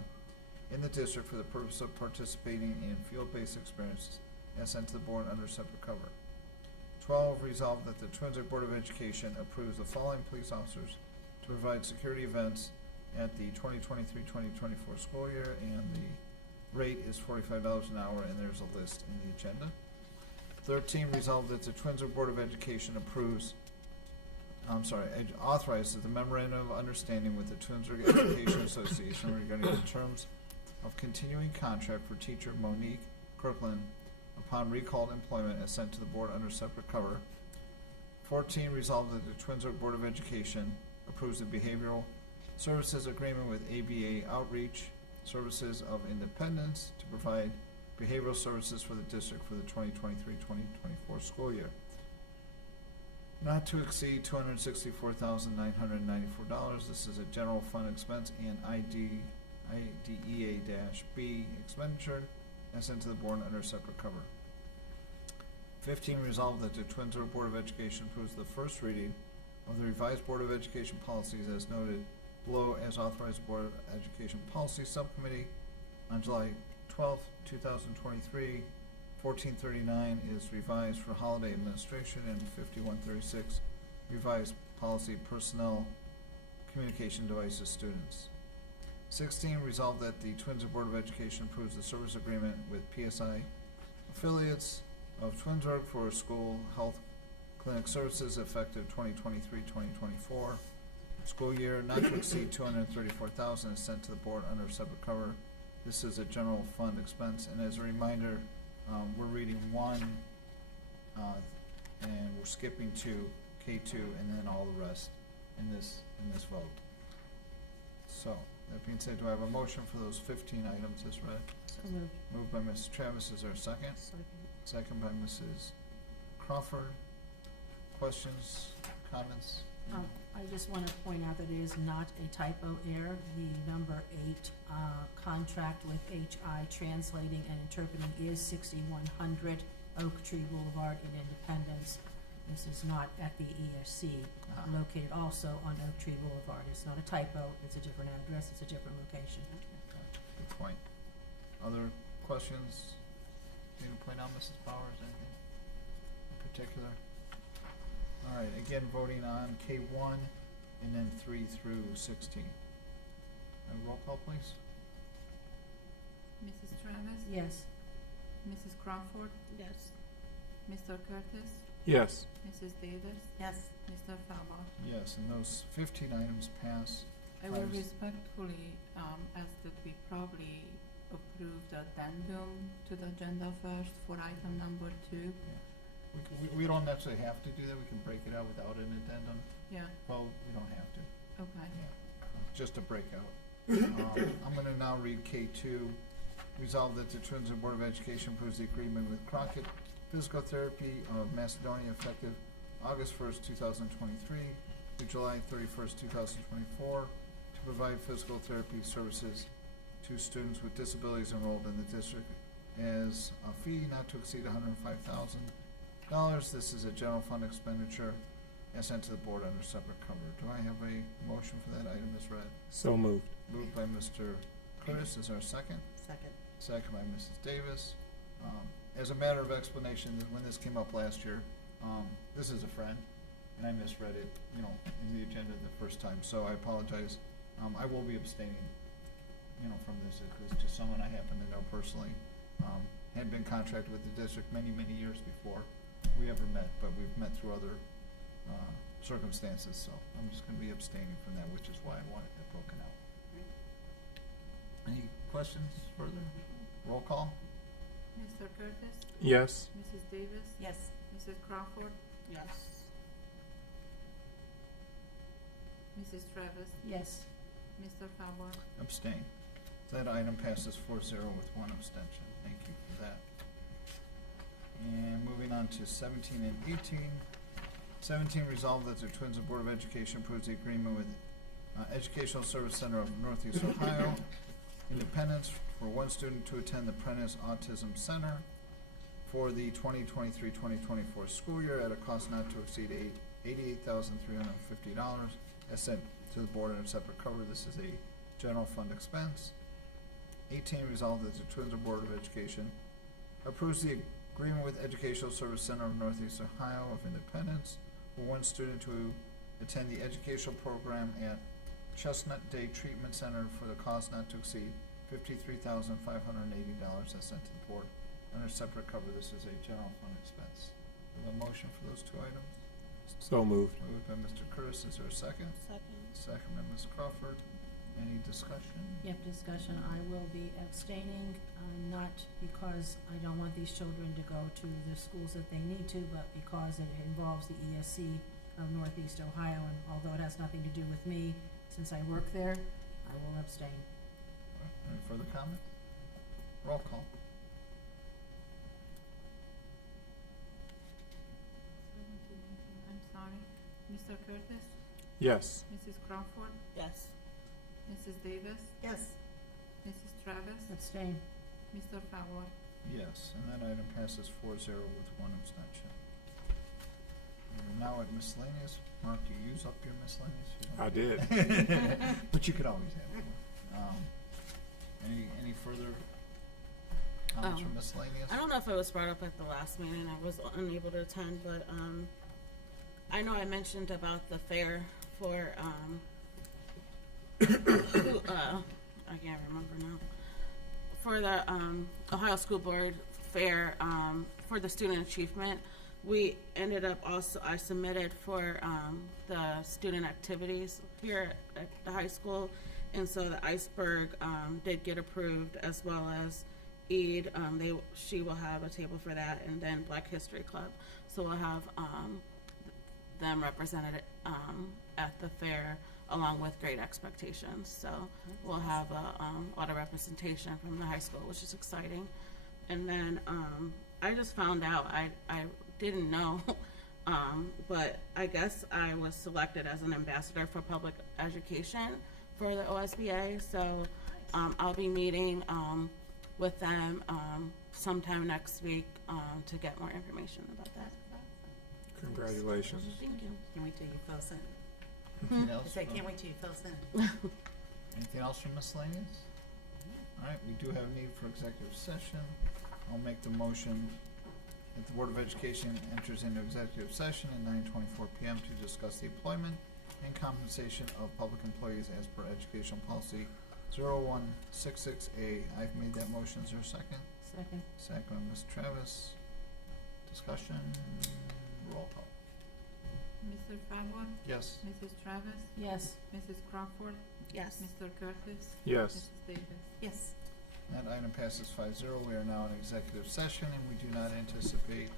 in the district for the purpose of participating in field-based experiences as sent to the board under separate cover. 12, resolved that the Twinsburg Board of Education approves the following police officers to provide security events at the 2023-2024 school year, and the rate is $45 an hour, and there's a list in the agenda. 13, resolved that the Twinsburg Board of Education authorizes the memorandum of understanding with the Twinsburg Education Association regarding the terms of continuing contract for teacher Monique Kirkland upon recalled employment as sent to the board under separate cover. 14, resolved that the Twinsburg Board of Education approves the behavioral services agreement with ABA Outreach Services of Independence to provide behavioral services for the district for the 2023-2024 school year, not to exceed $264,994. This is a general fund expense and IDEA-B expenditure and sent to the board under separate cover. 15, resolved that the Twinsburg Board of Education approves the first reading of the revised Board of Education policies as noted below as authorized Board of Education Policy Subcommittee on July 12, 2023. 1439 is revised for holiday administration, and 5136 revised policy personnel communication devices students. 16, resolved that the Twinsburg Board of Education approves the service agreement with PSI affiliates of Twinsburg for school health clinic services effective 2023-2024 school year, not to exceed $234,000 is sent to the board under separate cover. This is a general fund expense, and as a reminder, we're reading 1, and we're skipping 2, K2, and then all the rest in this vote. So, that being said, do I have a motion for those 15 items as read? So moved. Moved by Mrs. Travis, is there a second? Second by Mrs. Crawford. Questions, comments? I just want to point out that it is not a typo error. The number 8 contract with HI translating and interpreting is 6100 Oak Tree Boulevard in Independence. This is not at the ESC, located also on Oak Tree Boulevard. It's not a typo, it's a different address, it's a different location. Good point. Other questions? Anything to point out, Mrs. Powers, anything in particular? All right, again, voting on K1 and then 3 through 16. Roll call, please. Mrs. Travis? Yes. Mrs. Crawford? Yes. Mr. Curtis? Yes. Mrs. Davis? Yes. Mr. Falber? Yes, and those 15 items pass. I will Five. respectfully ask that we probably approve the addendum to the agenda first for item number 2. We don't necessarily have to do that, we can break it out without an addendum. Yeah, Well, we don't have to, okay. just a breakout. I'm gonna now read K2. Resolve that the Twinsburg Board of Education approves the agreement with Crockett Physical Therapy of Macedonia effective August 1st, 2023 through July 31st, 2024 to provide physical therapy services to students with disabilities enrolled in the district as a fee not to exceed $105,000 This is a general fund expenditure and sent to the board under separate cover. Do I have a motion for that item as read? So moved. Moved by Mr. Curtis, is there a second? Second. Second by Mrs. Davis. As a matter of explanation, when this came up last year, this is a friend, and I misread it, in the agenda the first time, so I apologize. I will be abstaining, from this. It's just someone I happen to know personally. Had been contracted with the district many, many years before we ever met, but we've met through other circumstances, so I'm just gonna be abstaining from that, which is why I wanted that broken out. Any questions further? Roll call? Mr. Curtis? Yes. Mrs. Davis? Yes. Mrs. Crawford? Yes. Mrs. Travis? Yes. Mr. Falber? Abstain. That item passes 4-0 with one abstention. Thank you for that. And moving on to 17 and 18. 17, resolved that the Twinsburg Board of Education approves the agreement with Educational Service Center of Northeast Ohio, Independence, for one student to attend the Prentice Autism Center for the 2023-2024 school year at a cost not to exceed $88,350, as sent to the board in a separate cover. This is a general fund expense. 18, resolved that the Twinsburg Board of Education approves the agreement with Educational Service Center of Northeast Ohio of Independence for one student to attend the educational program at Chestnut Day Treatment Center for the cost not to exceed $53,580, as sent to the board under separate cover. This is a general fund expense. Do we have a motion for those two items? So moved. Moved by Mr. Curtis. Is there a second? Second. Second by Ms. Crawford. Any discussion? Yep, discussion. I will be abstaining, not because I don't want these children to go to the schools that they need to, but because it involves the ESC of Northeast Ohio, and although it has nothing to do with me, since I work there, I will abstain. Any further comment? Roll call. 17, 18, I'm sorry. Mr. Curtis? Yes. Mrs. Crawford? Yes. Mrs. Davis? Yes. Mrs. Travis? Abstain. Mr. Falber? Yes, and that item passes 4-0 with one abstention. We're now at miscellaneous. Mark, you use up your miscellaneous? You don't- I did. But you could always have more. Any further comments from miscellaneous? I don't know if it was brought up at the last meeting. I was unable to attend, but I know I mentioned about the fair for I can't remember now. For the Ohio School Board Fair for the student achievement, we ended up also, I submitted for the student activities here at the high school, and so the Iceberg did get approved, as well as Eid. She will have a table for that, and then Black History Club. So we'll have them represented at the fair, along with Great Expectations. So we'll have a lot of representation from the high school, which is exciting. And then I just found out, I didn't know, but I guess I was selected as an ambassador for public education for the OSBA. So I'll be meeting with them sometime next week to get more information about that. Congratulations. Thank you. Can't wait till you fill us in. Anything I else? said, from- can't wait till you fill us in. Anything else from miscellaneous? All right, we do have a need for executive session. I'll make the motion that the Board of Education enters into executive session at 9:24 PM to discuss the employment and compensation of public employees as per educational policy 0166A. I've made that motion. Is there a second? Second. Second by Ms. Travis. Discussion, roll call. Mr. Falber? Yes. Mrs. Travis? Yes. Mrs. Crawford? Yes. Mr. Curtis? Yes. Mrs. Davis? Yes. That item passes 5-0. We are now in executive session, and we do not anticipate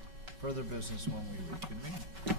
further business when we reconvene.